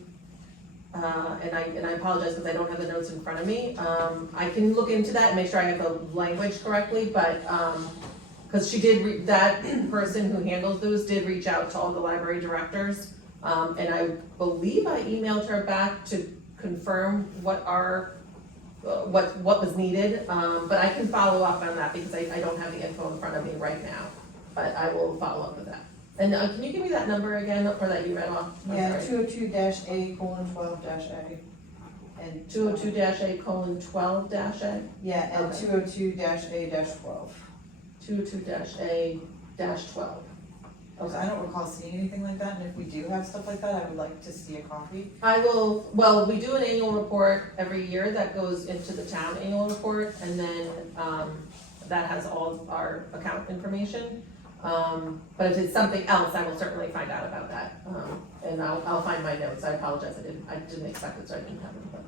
and I apologize because I don't have the notes in front of me. I can look into that and make sure I have the language correctly, but, because she did, that person who handles those did reach out to all the library directors. And I believe I emailed her back to confirm what what was needed. But I can follow up on that because I don't have the info in front of me right now. But I will follow up with that. And can you give me that number again, or that you read off? I'm Yeah, sorry. 202-A:12-A. And 202-A:12-A? Yeah, and Okay. 202-A-12. 202-A-12. Because I don't recall seeing anything like that, and if we do have stuff like that, I would like to see a copy. We do an annual report every year that goes into the town annual report, and then, that has all of our account information. But if it's something else, I will certainly find out about that, and I'll find my notes. I apologize, I didn't expect it, so I didn't have them with me.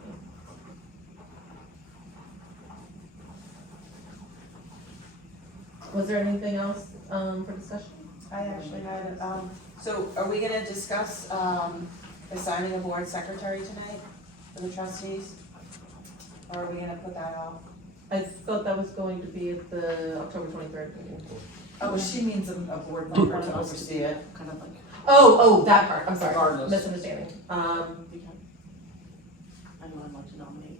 Was there anything else, for discussion? I actually had, so are we gonna discuss, assigning a board secretary tonight for the trustees? Or are we gonna put that off? I thought that was going to be at the October 23rd meeting. Oh, she means a board member to oversee it. Kind of like, Oh, that part, I'm sorry, Regardless. misunderstanding. I know I'd like to nominate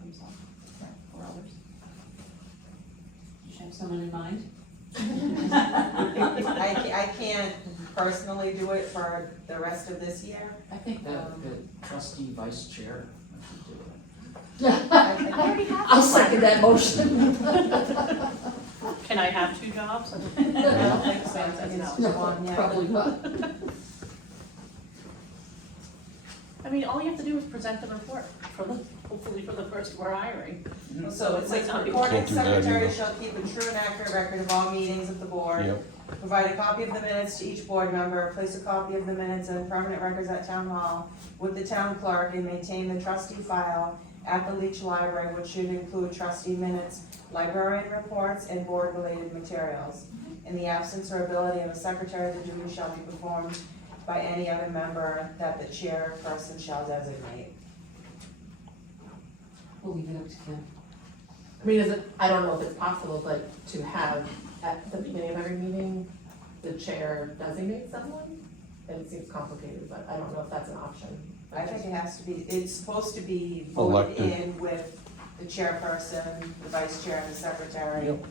himself or others. You have someone in mind? I can't personally do it for the rest of this year. I think the trustee vice chair should do it. I'll second that motion. Can I have 2 jobs? I don't think so, I think it's just one, yeah. Probably not. I mean, all you have to do is present the report hopefully for the person we're hiring. So it says, Might not be- recording Can't do that secretary either. shall keep a true and accurate record of all meetings of the board. Yep. Provide a copy of the minutes to each board member, place a copy of the minutes in permanent records at town hall with the town clerk, and maintain the trustee file at the Leach Library, which should include trustee minutes, librarian reports, and board-related materials. In the absence or ability of a secretary, the duty shall be performed by any other member that the chairperson shall designate. We'll leave it up to Kim. I mean, I don't know if it's possible, but to have at the beginning of every meeting, the chair designate someone? It seems complicated, but I don't know if that's an option. I think it has to be, it's supposed to be voted Elected. in with the chairperson, the vice chair, and the secretary. Yep.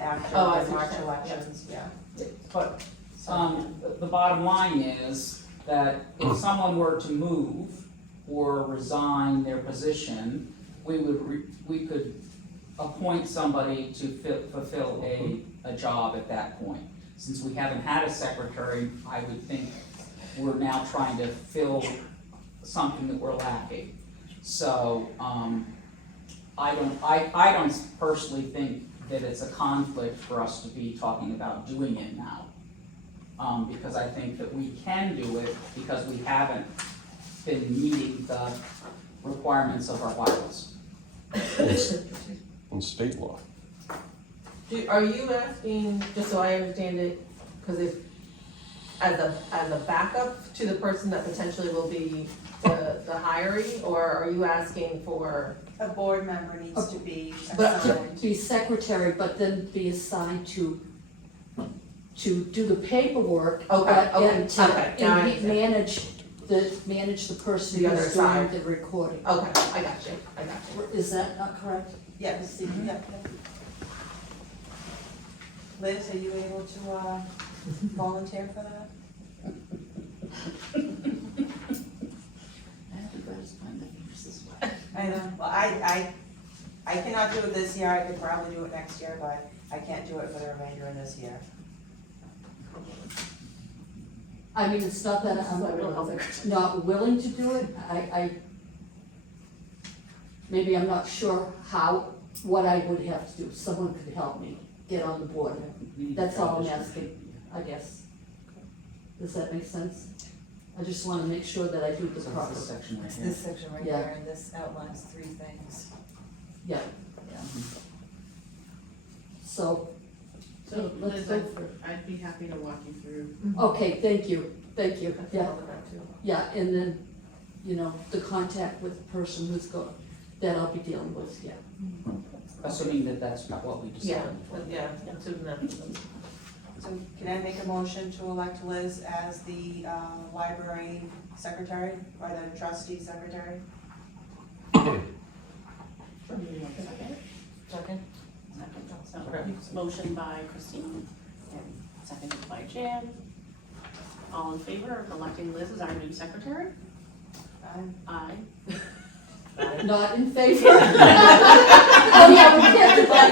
after Oh, I the see what March you're saying, yeah. elections, yeah. But, the bottom line is that if someone were to move or resign their position, we could appoint somebody to fulfill a job at that point. Since we haven't had a secretary, I would think we're now trying to fill something that we're lacking. So, I don't personally think that it's a conflict for us to be talking about doing it now. Because I think that we can do it because we haven't been meeting the requirements of our bylaws. In state law. Are you asking, just so I understand it, because if, as a backup to the person that potentially will be the hiree, or are you asking for? A board member needs to be But assigned. to be secretary, but then be assigned to do the paperwork. Okay, but- okay, and to- okay, now I and manage the person The other who's doing side. the recording. Okay, I got you. Is that not correct? Yes, yeah. Liz, are you able to, volunteer for that? I know, well, I cannot do it this year, I could probably do it next year, but I can't do it for the remainder of this year. I mean, it's not that I'm not willing to do it, maybe I'm not sure what I would have to do, someone could help me get on the board. That's all I'm asking, I guess. Does that make sense? I just wanna make sure that I do the So proper. it's this section right It's here. this section right Yeah. here, and this outlines 3 things. Yeah, so, So let's Liz, go for it. I'd be happy to walk you through. Okay, thank you, yeah, All of that too. yeah, and then, the contact with the person that I'll be dealing with, yeah. Assuming that that's not what we Yeah, decided. yeah, assuming that. So can I make a motion to elect Liz as the, library secretary, or the trustee secretary? Second? Second? So, motion by Christine, and seconded by Jan. All in favor of electing Liz as our new secretary? Aye. Not in favor? Oh, yeah, we can't do that.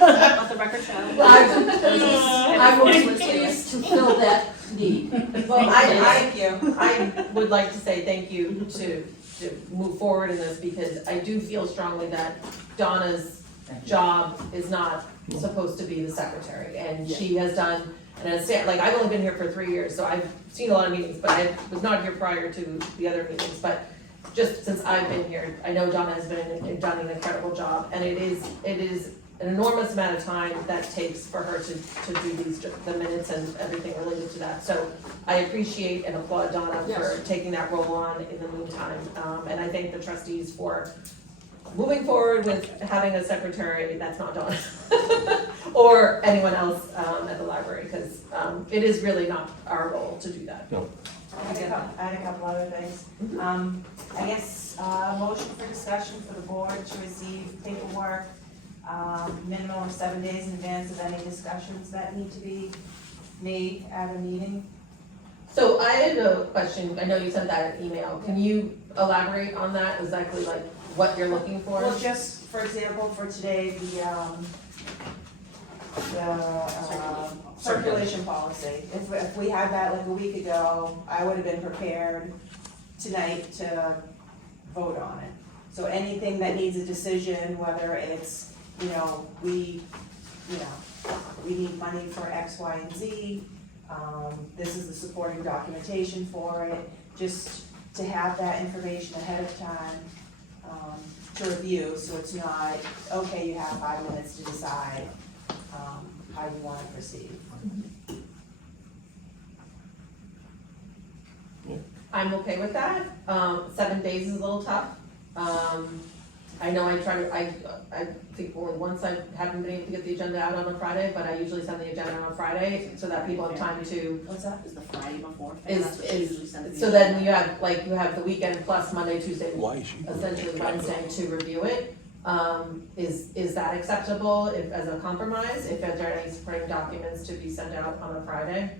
Let the record show. I will be pleased to fill that need. Well, Thank you. I would like to say thank you to move forward in this, because I do feel strongly that Donna's Thank you. job is not supposed to be the secretary, and she has done, like, I've only been here for 3 years, so I've seen a lot of meetings, but I was not here prior to the other meetings, but just since I've been here, I know Donna has done an incredible job, and it is an enormous amount of time that takes for her to do the minutes and everything related to that. So I appreciate and applaud Donna for Yes. taking that role on in the meantime. And I thank the trustees for moving forward with having a secretary that's not Donna or anyone else at the library, because it is really not our role to do that. No. I had a couple other things. I guess, motion for discussion for the board to receive paperwork, minimum of 7 days in advance of any discussions that need to be made at a meeting. So I had a question, I know you sent that in email, can you elaborate on that, exactly like what you're looking for? Well, just, for example, for today, the circulation policy. If we had that like a week ago, I would have been prepared tonight to vote on it. So anything that needs a decision, whether it's, we need money for X, Y, and Z, this is the supporting documentation for it, just to have that information ahead of time, to review, so it's not, okay, you have 5 minutes to decide, how you wanna proceed. I'm okay with that. 7 days is a little tough. I know I think only once I haven't been able to get the agenda out on a Friday, but I usually send the agenda on a Friday so that people have time to, What's that? Is the Friday before thing, that's what she usually sends. so then you have the weekend plus Monday, Tuesday, Why is she? essentially Wednesday to review it. Is that acceptable if, as a compromise, if there are any supporting documents to be sent out on a Friday?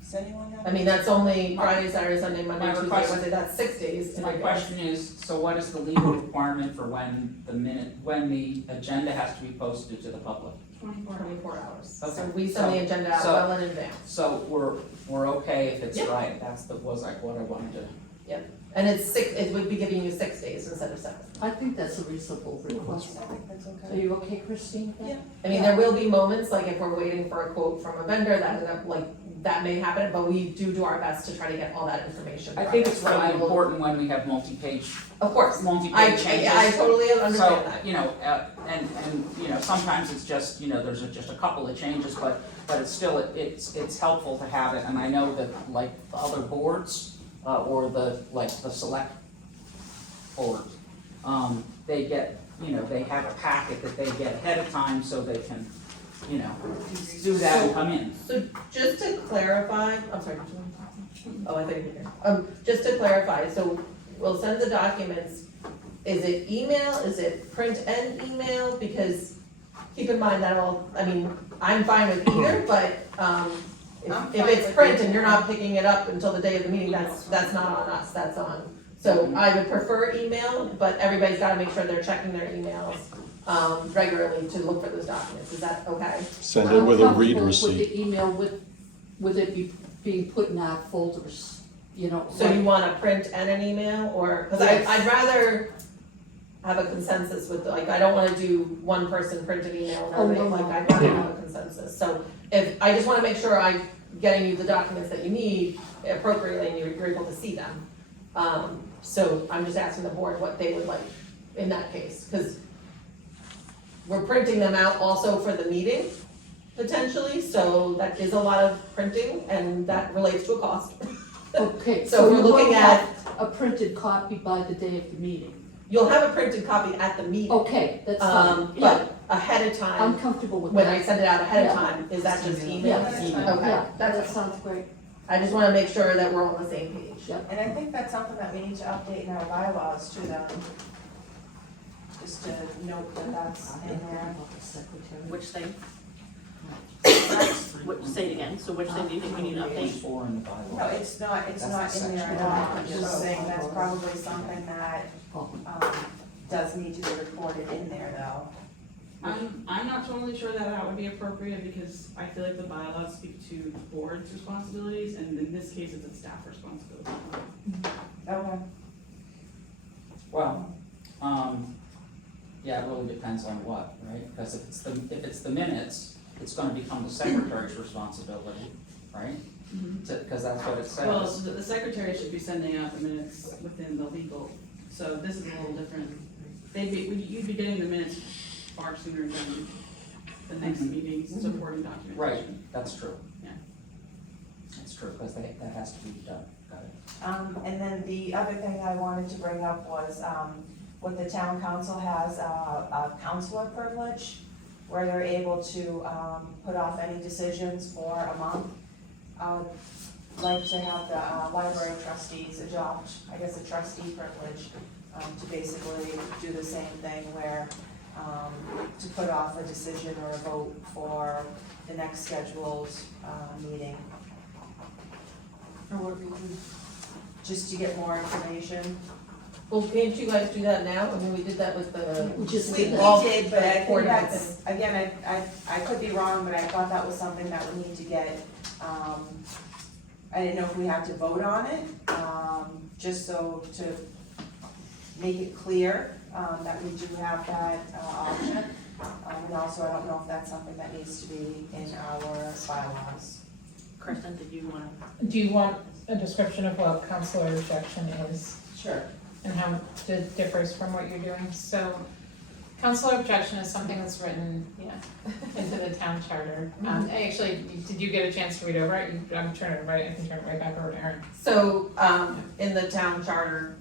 Does anyone have? I mean, that's only Friday, Saturday, Sunday, Monday, My Tuesday, request- Wednesday, that's 6 days in My advance. question is, so what is the legal requirement for when the agenda has to be posted to the public? 24 hours. So Okay. we send the agenda out So- well in advance. So we're okay if it's Yep. right, was like what I wanted to. And it would be giving you 6 days instead of 7. I think that's a reasonable request. I think that's Are okay. you okay, Christine? Yeah. I mean, there will be moments, like if we're waiting for a quote from a vendor, that may happen, but we do our best to try to get all that information. I think it's from really us. So we'll- important when we have multi-page Of course, changes. I totally understand So, that. you know, and, you know, sometimes it's just, you know, there's just a couple of changes, but it's still, it's helpful to have it, and I know that like the other boards, or the select board, they get, you know, they have a packet that they get ahead of time so they can, you know, do that and come in. So just to clarify, I'm sorry, did you want to talk? Oh, I thought you were here. Just to clarify, so we'll send the documents, is it email, is it print and email? Because keep in mind that I'm fine with either, but, if it's print and you're not picking it up until the day of the meeting, that's not on us, that's on. So I would prefer email, but everybody's gotta make sure they're checking their emails, regularly to look for those documents, is that okay? Send it with a read I'm comfortable receipt. with the email with it being put in our folders, you know. So you want a print and an email, or, cause Yes. I'd rather have a consensus with, I don't wanna do one person print an email, Oh, and no, everybody, no. I'd rather have a consensus. So I just wanna make sure I'm getting you the documents that you need appropriately and you're able to see them. So I'm just asking the board what they would like in that case, cause we're printing them out also for the meeting, potentially, so that is a lot of printing, and that relates to a cost. Okay, So we're you looking won't at, have a printed copy by the day of the meeting. you'll have a printed copy at the meeting, Okay, that's fine. Yeah, but ahead of time, I'm comfortable with when I that. send it out ahead of Yeah. time, is that just email? Yeah, That's fine. Okay, Yeah, that's that fine. sounds great. I just wanna make sure that we're all on the same page. Yep. And I think that's something that we need to update in our bylaws too, then. Just to note that that's in there. Which thing? Say it again, so which thing do you think we need to Page update? 4 in the bylaw. No, it's not in there at all, I'm just saying that's probably something that, does need to be recorded in there though. I'm not totally sure that would be appropriate, because I feel like the bylaws speak to the board's responsibilities, and in this case, it's a staff responsibility. Okay. Well, yeah, it really depends on what, right? Because if it's the minutes, it's gonna become the secretary's responsibility, right? Because that's what it Well, says. the secretary should be sending out the minutes within the legal, so this is a little different. You'd be getting the minutes far sooner than the next meeting's supporting documentation. Right, that's true. Yeah. That's true, because that has to be done, got it. And then the other thing I wanted to bring up was, what the town council has, a counselor privilege, where they're able to, put off any decisions for a month. I would like to have the, library trustees adopt, I guess, a trustee privilege, to basically do the same thing where, to put off a decision or a vote for the next scheduled, meeting, For what reason? just to get more information. Well, can't you guys do that now? I mean, we did that with the. We just We did did, that. but I think Reporting that's, again, I could be wrong, but I thought that was something that we need to get, I didn't know if we had to vote on it, just so to make it clear, that we do have that, option. And also, I don't know if that's something that needs to be in our bylaws. Kristen, did you wanna? Do you want a description of what counselor rejection is Sure. and how it differs from what you're doing? So, counselor objection is something that's written, into the town charter. Actually, did you get a chance to read over it? I'm turning it right, I can turn it right back over to Erin. So, in the town charter,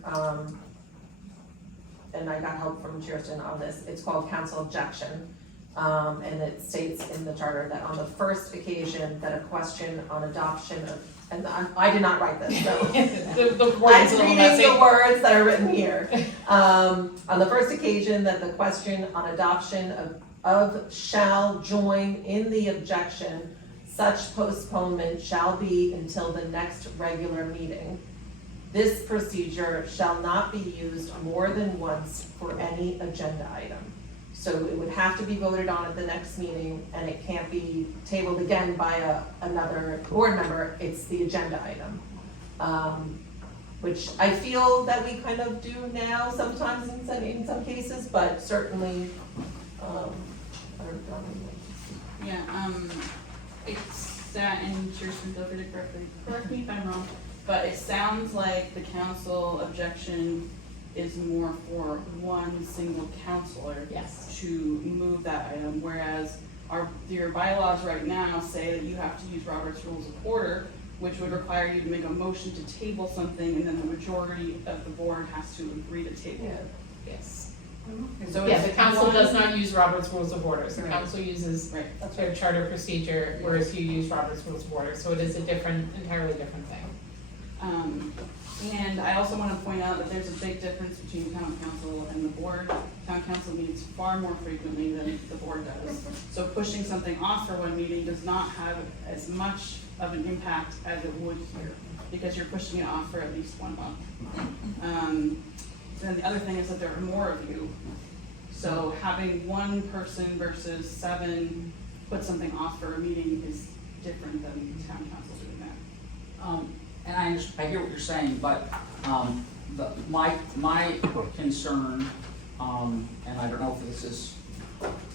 and I got help from Kirsten on this, it's called council objection. And it states in the charter that on the first occasion that a question on adoption of, and I did not write this, so. The I'm word's a little reading messy. the words that are written here. On the first occasion that the question on adoption of shall join in the objection, such postponement shall be until the next regular meeting. This procedure shall not be used more than once for any agenda item. So it would have to be voted on at the next meeting, and it can't be tabled again by another board member, it's the agenda item. Which I feel that we kind of do now sometimes in some cases, but certainly, It's that, and Kirsten, feel free to correct me if I'm wrong, but it sounds like the council objection is more for one single counselor Yes. to move that item, whereas your bylaws right now say that you have to use Robert's Rules of Order, which would require you to make a motion to table something, and then the majority of the board has to agree to table it. Yes. So Yeah, it's the council one- does not use Robert's Rules of Order. The Right. council uses Right. their charter procedure, whereas you use Robert's Rules of Order. So it is a entirely different thing. And I also want to point out that there's a big difference between town council and the board. Town council meets far more frequently than the board does. So pushing something off for one meeting does not have as much of an impact as it would here, because you're pushing it off for at least 1 month. Then the other thing is that there are more of you. So having one person versus 7 put something off for a meeting is different than town council doing that. And I hear what you're saying, but my concern, and I don't know if this is,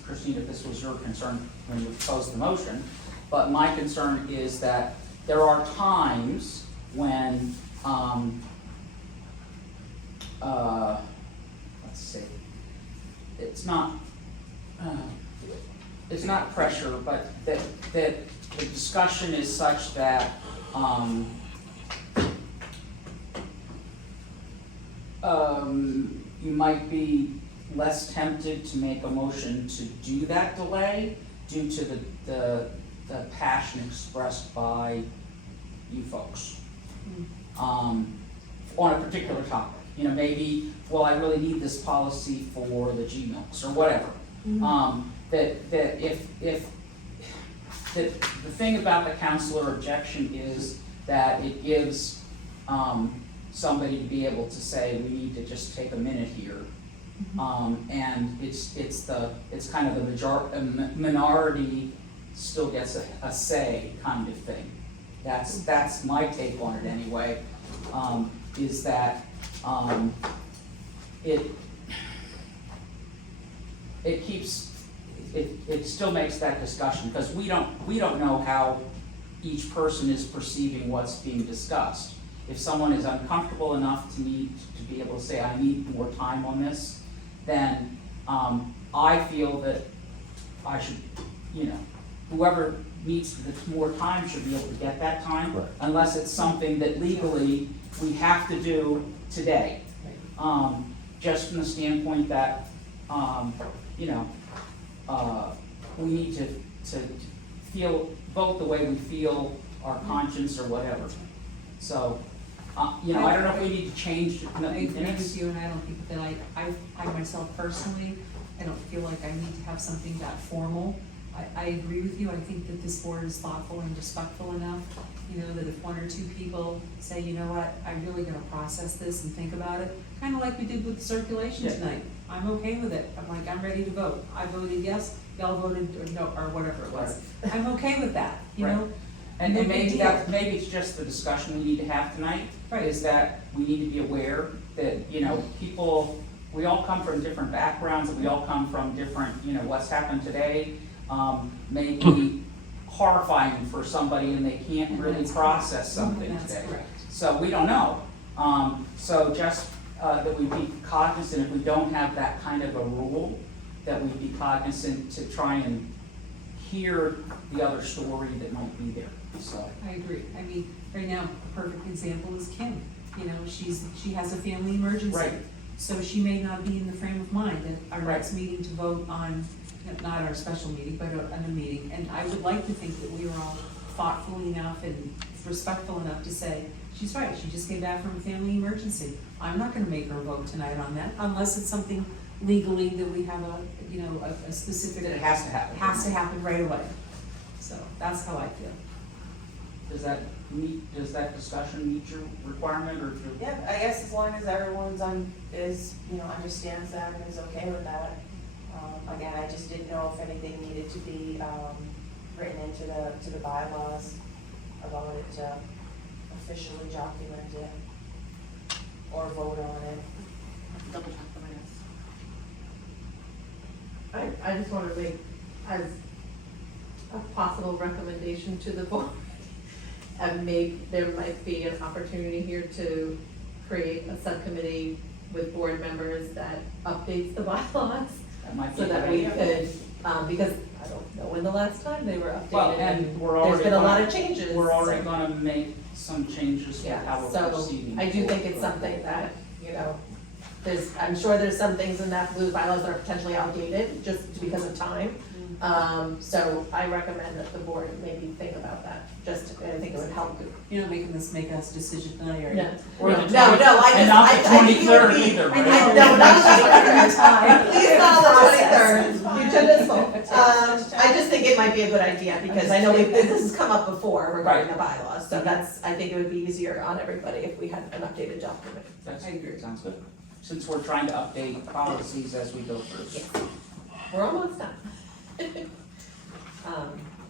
Christine, if this was your concern when you proposed the motion, but my concern is that there are times when, let's see, it's not pressure, but that the discussion is such that, you might be less tempted to make a motion to do that delay due to the passion expressed by you folks. On a particular topic, you know, maybe, well, I really need this policy for the GMILs or whatever. The thing about the counselor objection is that it gives, somebody to be able to say, we need to just take a minute here. And it's kind of the minority still gets a say kind of thing. That's my take on it anyway, is that, it keeps, it still makes that discussion, because we don't know how each person is perceiving what's being discussed. If someone is uncomfortable enough to be able to say, I need more time on this, then I feel that I should, you know, whoever needs more time should be able to get that time, Right. unless it's something that legally we have to do today. Just from the standpoint that, you know, we need to vote the way we feel our conscience or whatever. So, you know, I don't know if we need to change. I agree with you, and I don't think that I myself personally, I don't feel like I need to have something that formal. I agree with you, I think that this board is thoughtful and respectful enough, you know, that if 1 or 2 people say, you know what, I'm really gonna process this and think about it, kind of like we did with the circulation Yeah. tonight. I'm okay with it, I'm ready to vote. I voted yes, y'all voted no, or whatever it was. I'm okay with that, you Right. know? And No big maybe deal. maybe it's just the discussion we need to have tonight, Right. is that we need to be aware that, you know, people, we all come from different backgrounds, and we all come from different, you know, what's happened today may be horrifying for somebody, and they can't And really that's process correct. something That's today. correct. So we don't know. So just that we be cognizant, if we don't have that kind of a rule, that we be cognizant to try and hear the other story that might be there, so. I agree. I mean, right now, a perfect example is Kim. You know, she has a family emergency. Right. So she may not be in the frame of mind at our Right. next meeting to vote on not our special meeting, but on a meeting, and I would like to think that we were all thoughtful enough and respectful enough to say, she's right, she just came back from a family emergency. I'm not gonna make her vote tonight on that, unless it's something legally that we have a specific. That it has to happen. Has to happen right away. So, that's how I feel. Does that discussion meet your requirement, or? Yeah, I guess as long as everyone's understands that and is okay with that. Again, I just didn't know if anything needed to be, written into the bylaws about it to officially document it or vote on it. Double check the minutes. I just want to make as a possible recommendation to the board. And there might be an opportunity here to create a subcommittee with board members that updates the bylaws. That might be So a that good we idea. could, because I don't know when the last time they were Well, updated, and and we're there's already been a lot gonna, of changes. we're already so- gonna make some changes to how Yeah, we're so proceeding. I do think it's something that, I'm sure there's some things in that blue bylaws that are potentially outdated, just because of time. So I recommend that the board maybe think about that, I think it would help. You're not making us decision tonight, are you? No, Or the no, I And not the just, I think it would 23rd be. either, I right? know, not the 23rd. Please not the 23rd, you took this vote. I just think it might be a good idea, because I know this has come up before regarding the bylaws, so I think it would be easier on everybody if we had an updated document. That's, sounds good. Since we're trying to update policies as we go through. We're almost done.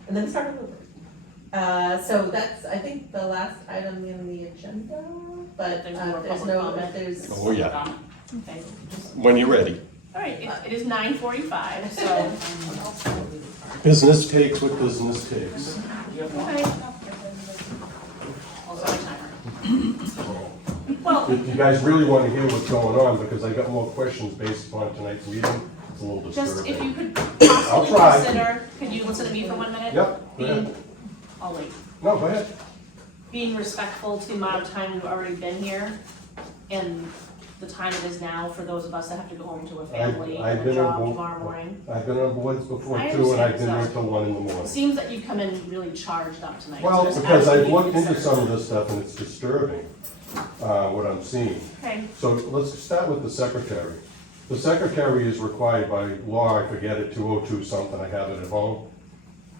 And then start over. So that's, I think, the last item in the agenda, but There's more there's public no, comment. there's. Oh, yeah, Done? Okay. when you're ready. All right, it is 9:45, so. Business takes what business takes. You have one? Okay. Also my timer. Well, If you guys really want to hear what's going on, because I got more questions based upon tonight's meeting, it's a little just if you disturbing. could possibly try. consider, could you listen to me for 1 minute? Yep, go ahead. I'll wait. No, go ahead. Being respectful to the amount of time we've already been here and the time it is now for those of us that have to go home to a family I've and a been on job board- tomorrow morning. I've been on boards before I too, and I've understand, been there so- till 1 in the It morning. seems that you've come in really charged up tonight. Well, so there's because I've absolutely looked into concern. some of this stuff and it's disturbing, what I'm seeing. Okay, So let's start with the secretary. The secretary is required by law, I forget it, 202 something, I have it at home.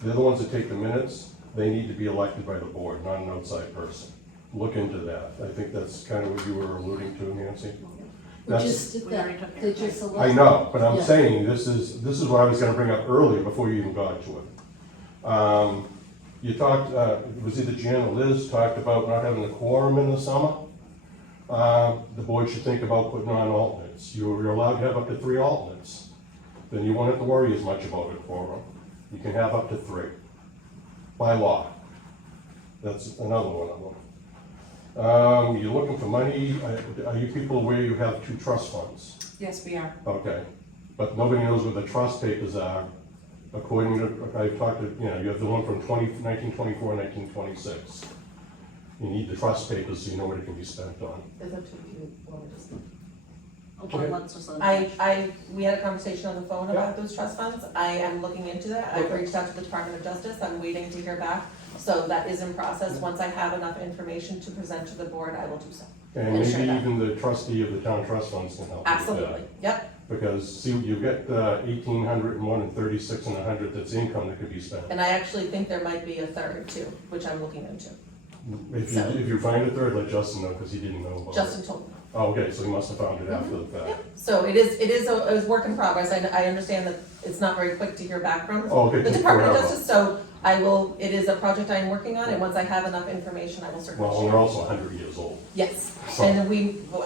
They're the ones that take the minutes. They need to be elected by the board, not an outside person. Look into that. I think that's kind of what you were alluding to, Nancy. That's, we already took care of that. I know, but I'm saying, this is what I was gonna bring up earlier before you even got to it. You talked, it was either Jan or Liz talked about not having a quorum in the summer. The board should think about putting on alternates. You're allowed to have up to 3 alternates. Then you won't have to worry as much about a quorum. You can have up to 3, by law. That's another one of them. You're looking for money, are you people aware you have 2 trust funds? Yes, we are. Okay, but nobody knows what the trust papers are. According to, I talked to, you have the one from 1924, 1926. You need the trust papers so you know what it can be spent on. It's up to you, want to just- Okay, let's just let them. we had a conversation on the phone about those trust funds. I am looking into that. I've reached out to the Department of Justice. I'm waiting to hear back. So that is in process. Once I have enough information to present to the board, I will do so. And And share maybe that. even the trustee of the town trust funds can help you with that. Absolutely, yep. Because, see, you get 1,800 and 1 and 36 and 100 that's income that could be spent. And I actually think there might be a third too, which I'm looking into. If you find a third, let Justin know, because he didn't know about it. Justin told me. Oh, okay, so he must have found it after the fact. So it is a work in progress. I understand that it's not very quick to hear back from Oh, okay, the took Department of forever. Justice, so it is a project I'm working on, and once I have enough information, I will certainly Well, share. and they're also 100 years old. Yes, So- and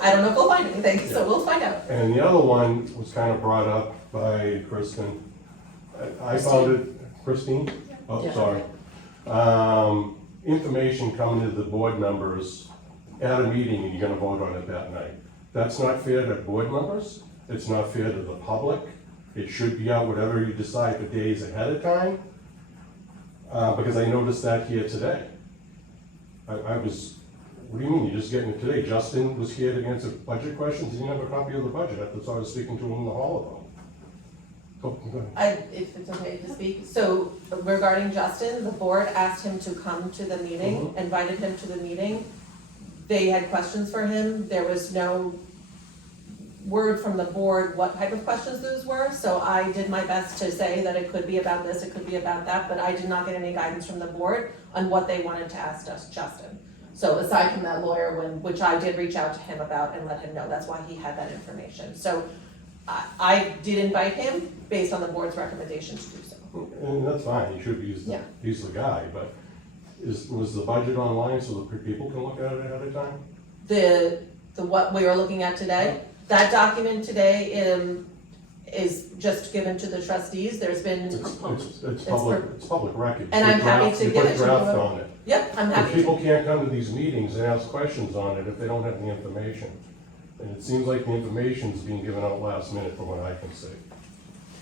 I don't know if we'll find anything, so we'll find out. And the other one was kind of brought up by Kristen. I found it, Christine? Oh, Yeah. sorry. Information coming to the board members at a meeting and you're gonna vote on it that night. That's not fair to board members. It's not fair to the public. It should be out whatever you decide for days ahead of time. Because I noticed that here today. I was, what do you mean, you're just getting it today? Justin was here to answer budget questions, he didn't have a copy of the budget, that's why I was speaking to him in the hall Go ahead. If it's okay to speak, so regarding Justin, the board asked him to come to the meeting, invited him to the meeting. They had questions for him, there was no word from the board what type of questions those were, so I did my best to say that it could be about this, it could be about that, but I did not get any guidance from the board on what they wanted to ask us, Justin. So aside from that lawyer, which I did reach out to him about and let him know, that's why he had that information. So I did invite him based on the board's recommendation to do so. And that's fine, he should be, Yeah. he's the guy, but was the budget online so that people can look at it ahead of time? The what we are looking at today, that document today is just given to the trustees, there's been. It's public record. And I'm happy to give it to You put a draft whoever- on it. Yep, I'm But happy to. people can't come to these meetings and ask questions on it if they don't have the information. And it seems like the information's being given out last minute from what I can see.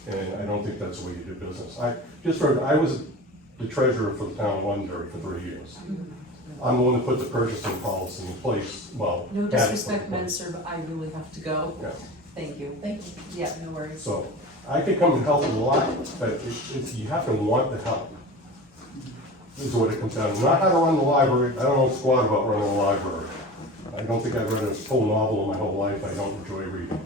And I don't think that's the way you do business. I was the treasurer for the town of Londonderry for 3 years. I'm the one that put the purchasing policy in place, well. No had it put in disrespect, place. Menser, but I really have to go. Yeah. Thank you. Thank you. Yeah, no worries. So I could come and help a lot, but you have to want the help. This is what it comes down to. Not how to run the library. I don't know squat about running a library. I don't think I've read a full novel in my whole life. I don't enjoy reading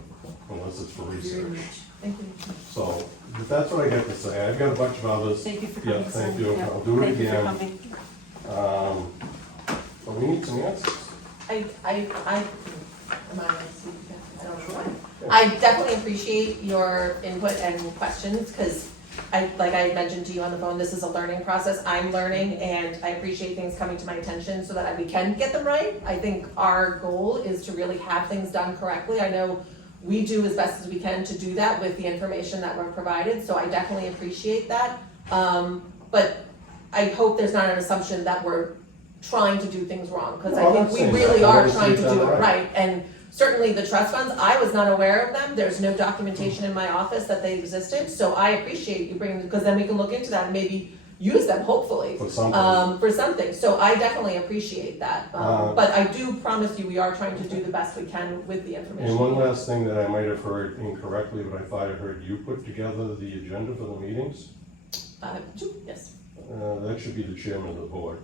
unless it's for research. Thank you. So but that's what I got to say. I've got a bunch of others. Thank you for Yeah, coming. thank Sue. you. Yeah. I'll do it Thank you for again. coming. But we need some answers. Am I gonna speak? I don't know why. I definitely appreciate your input and questions, because like I mentioned to you on the phone, this is a learning process. I'm learning, and I appreciate things coming to my attention so that we can get them right. I think our goal is to really have things done correctly. I know we do as best as we can to do that with the information that we're provided, so I definitely appreciate that. But I hope there's not an assumption that we're trying to do things wrong, because No, I'm I not think we saying really that. I are wanna see trying it to done do it right. right. And certainly the trust funds, I was not aware of them, there's no documentation in my office that they existed, so I appreciate you bringing, because then we can look into that and maybe use them, hopefully. For something. For something, so I definitely appreciate that. But I do promise you, we are trying to do the best we can with the information. And one last thing that I might have heard incorrectly, but I thought I heard you put together the agenda for the meetings. Yes. That should be the chairman of the board.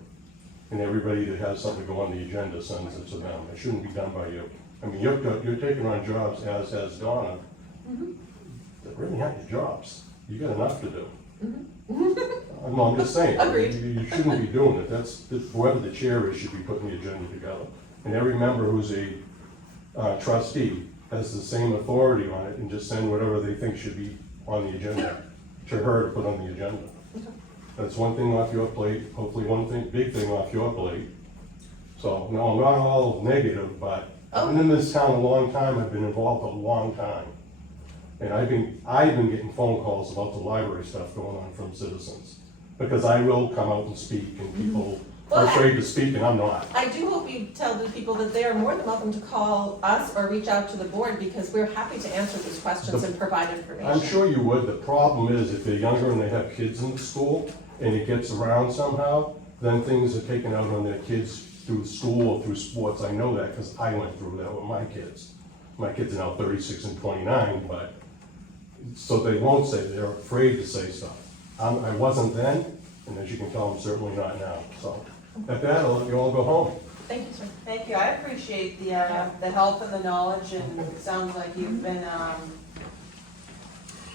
And everybody that has something to go on the agenda sends it to them. It shouldn't be done by you. I mean, you're taking on jobs, as has Donna. That really aren't your jobs. You got enough to do. I'm just saying. Agreed. You shouldn't be doing it. Whoever the chair is should be putting the agenda together. And every member who's a trustee has the same authority on it, and just send whatever they think should be on the agenda to her to put on the agenda. That's one thing off your plate, hopefully big thing off your plate. So, no, I'm not all negative, but I've been in this town a long time, I've been involved a long time. And I've been getting phone calls about the library stuff going on from citizens. Because I will come out and speak, and people are afraid to speak, and I'm not. I do hope you tell the people that they are more than welcome to call us or reach out to the board, because we're happy to answer these questions and provide information. I'm sure you would. The problem is, if they're younger and they have kids in school, and it gets around somehow, then things are taken out on their kids through school or through sports. I know that because I went through that with my kids. My kids are now 36 and 29, but, so they won't say, they're afraid to say stuff. I wasn't then, and as you can tell, I'm certainly not now. So, at that, I'll let you all go home. Thank you, sir. Thank you, I appreciate the help and the knowledge, and it sounds like you've been,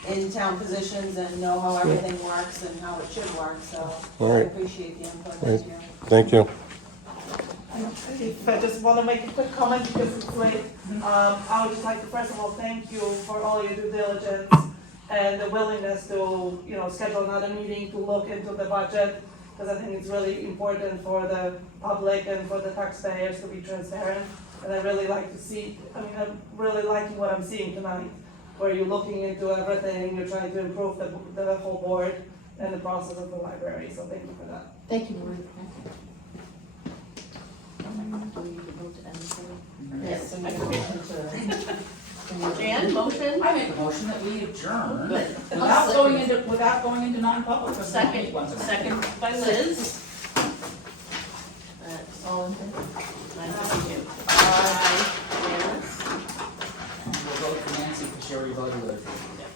in town positions and know how everything works and how it should work, so I All right. appreciate the input. Right. Thank you. Thank you. If I just want to make a quick comment because it's late, I would just like to first of all thank you for all your due diligence and the willingness to, schedule another meeting to look into the budget, because I think it's really important for the public and for the taxpayers to be transparent. And I really like to see, I'm really liking what I'm seeing tonight, where you're looking into everything, you're trying to improve the whole board and the process of the library, so thank you for that. Thank you, Marie. Yes. Jan, motion? I make a motion that we adjourn without going into non-public. because we Second, want to- second by Liz. All in favor? 9:52. Aye. Unanimous? We'll vote for Nancy because she already voted with her. Yeah.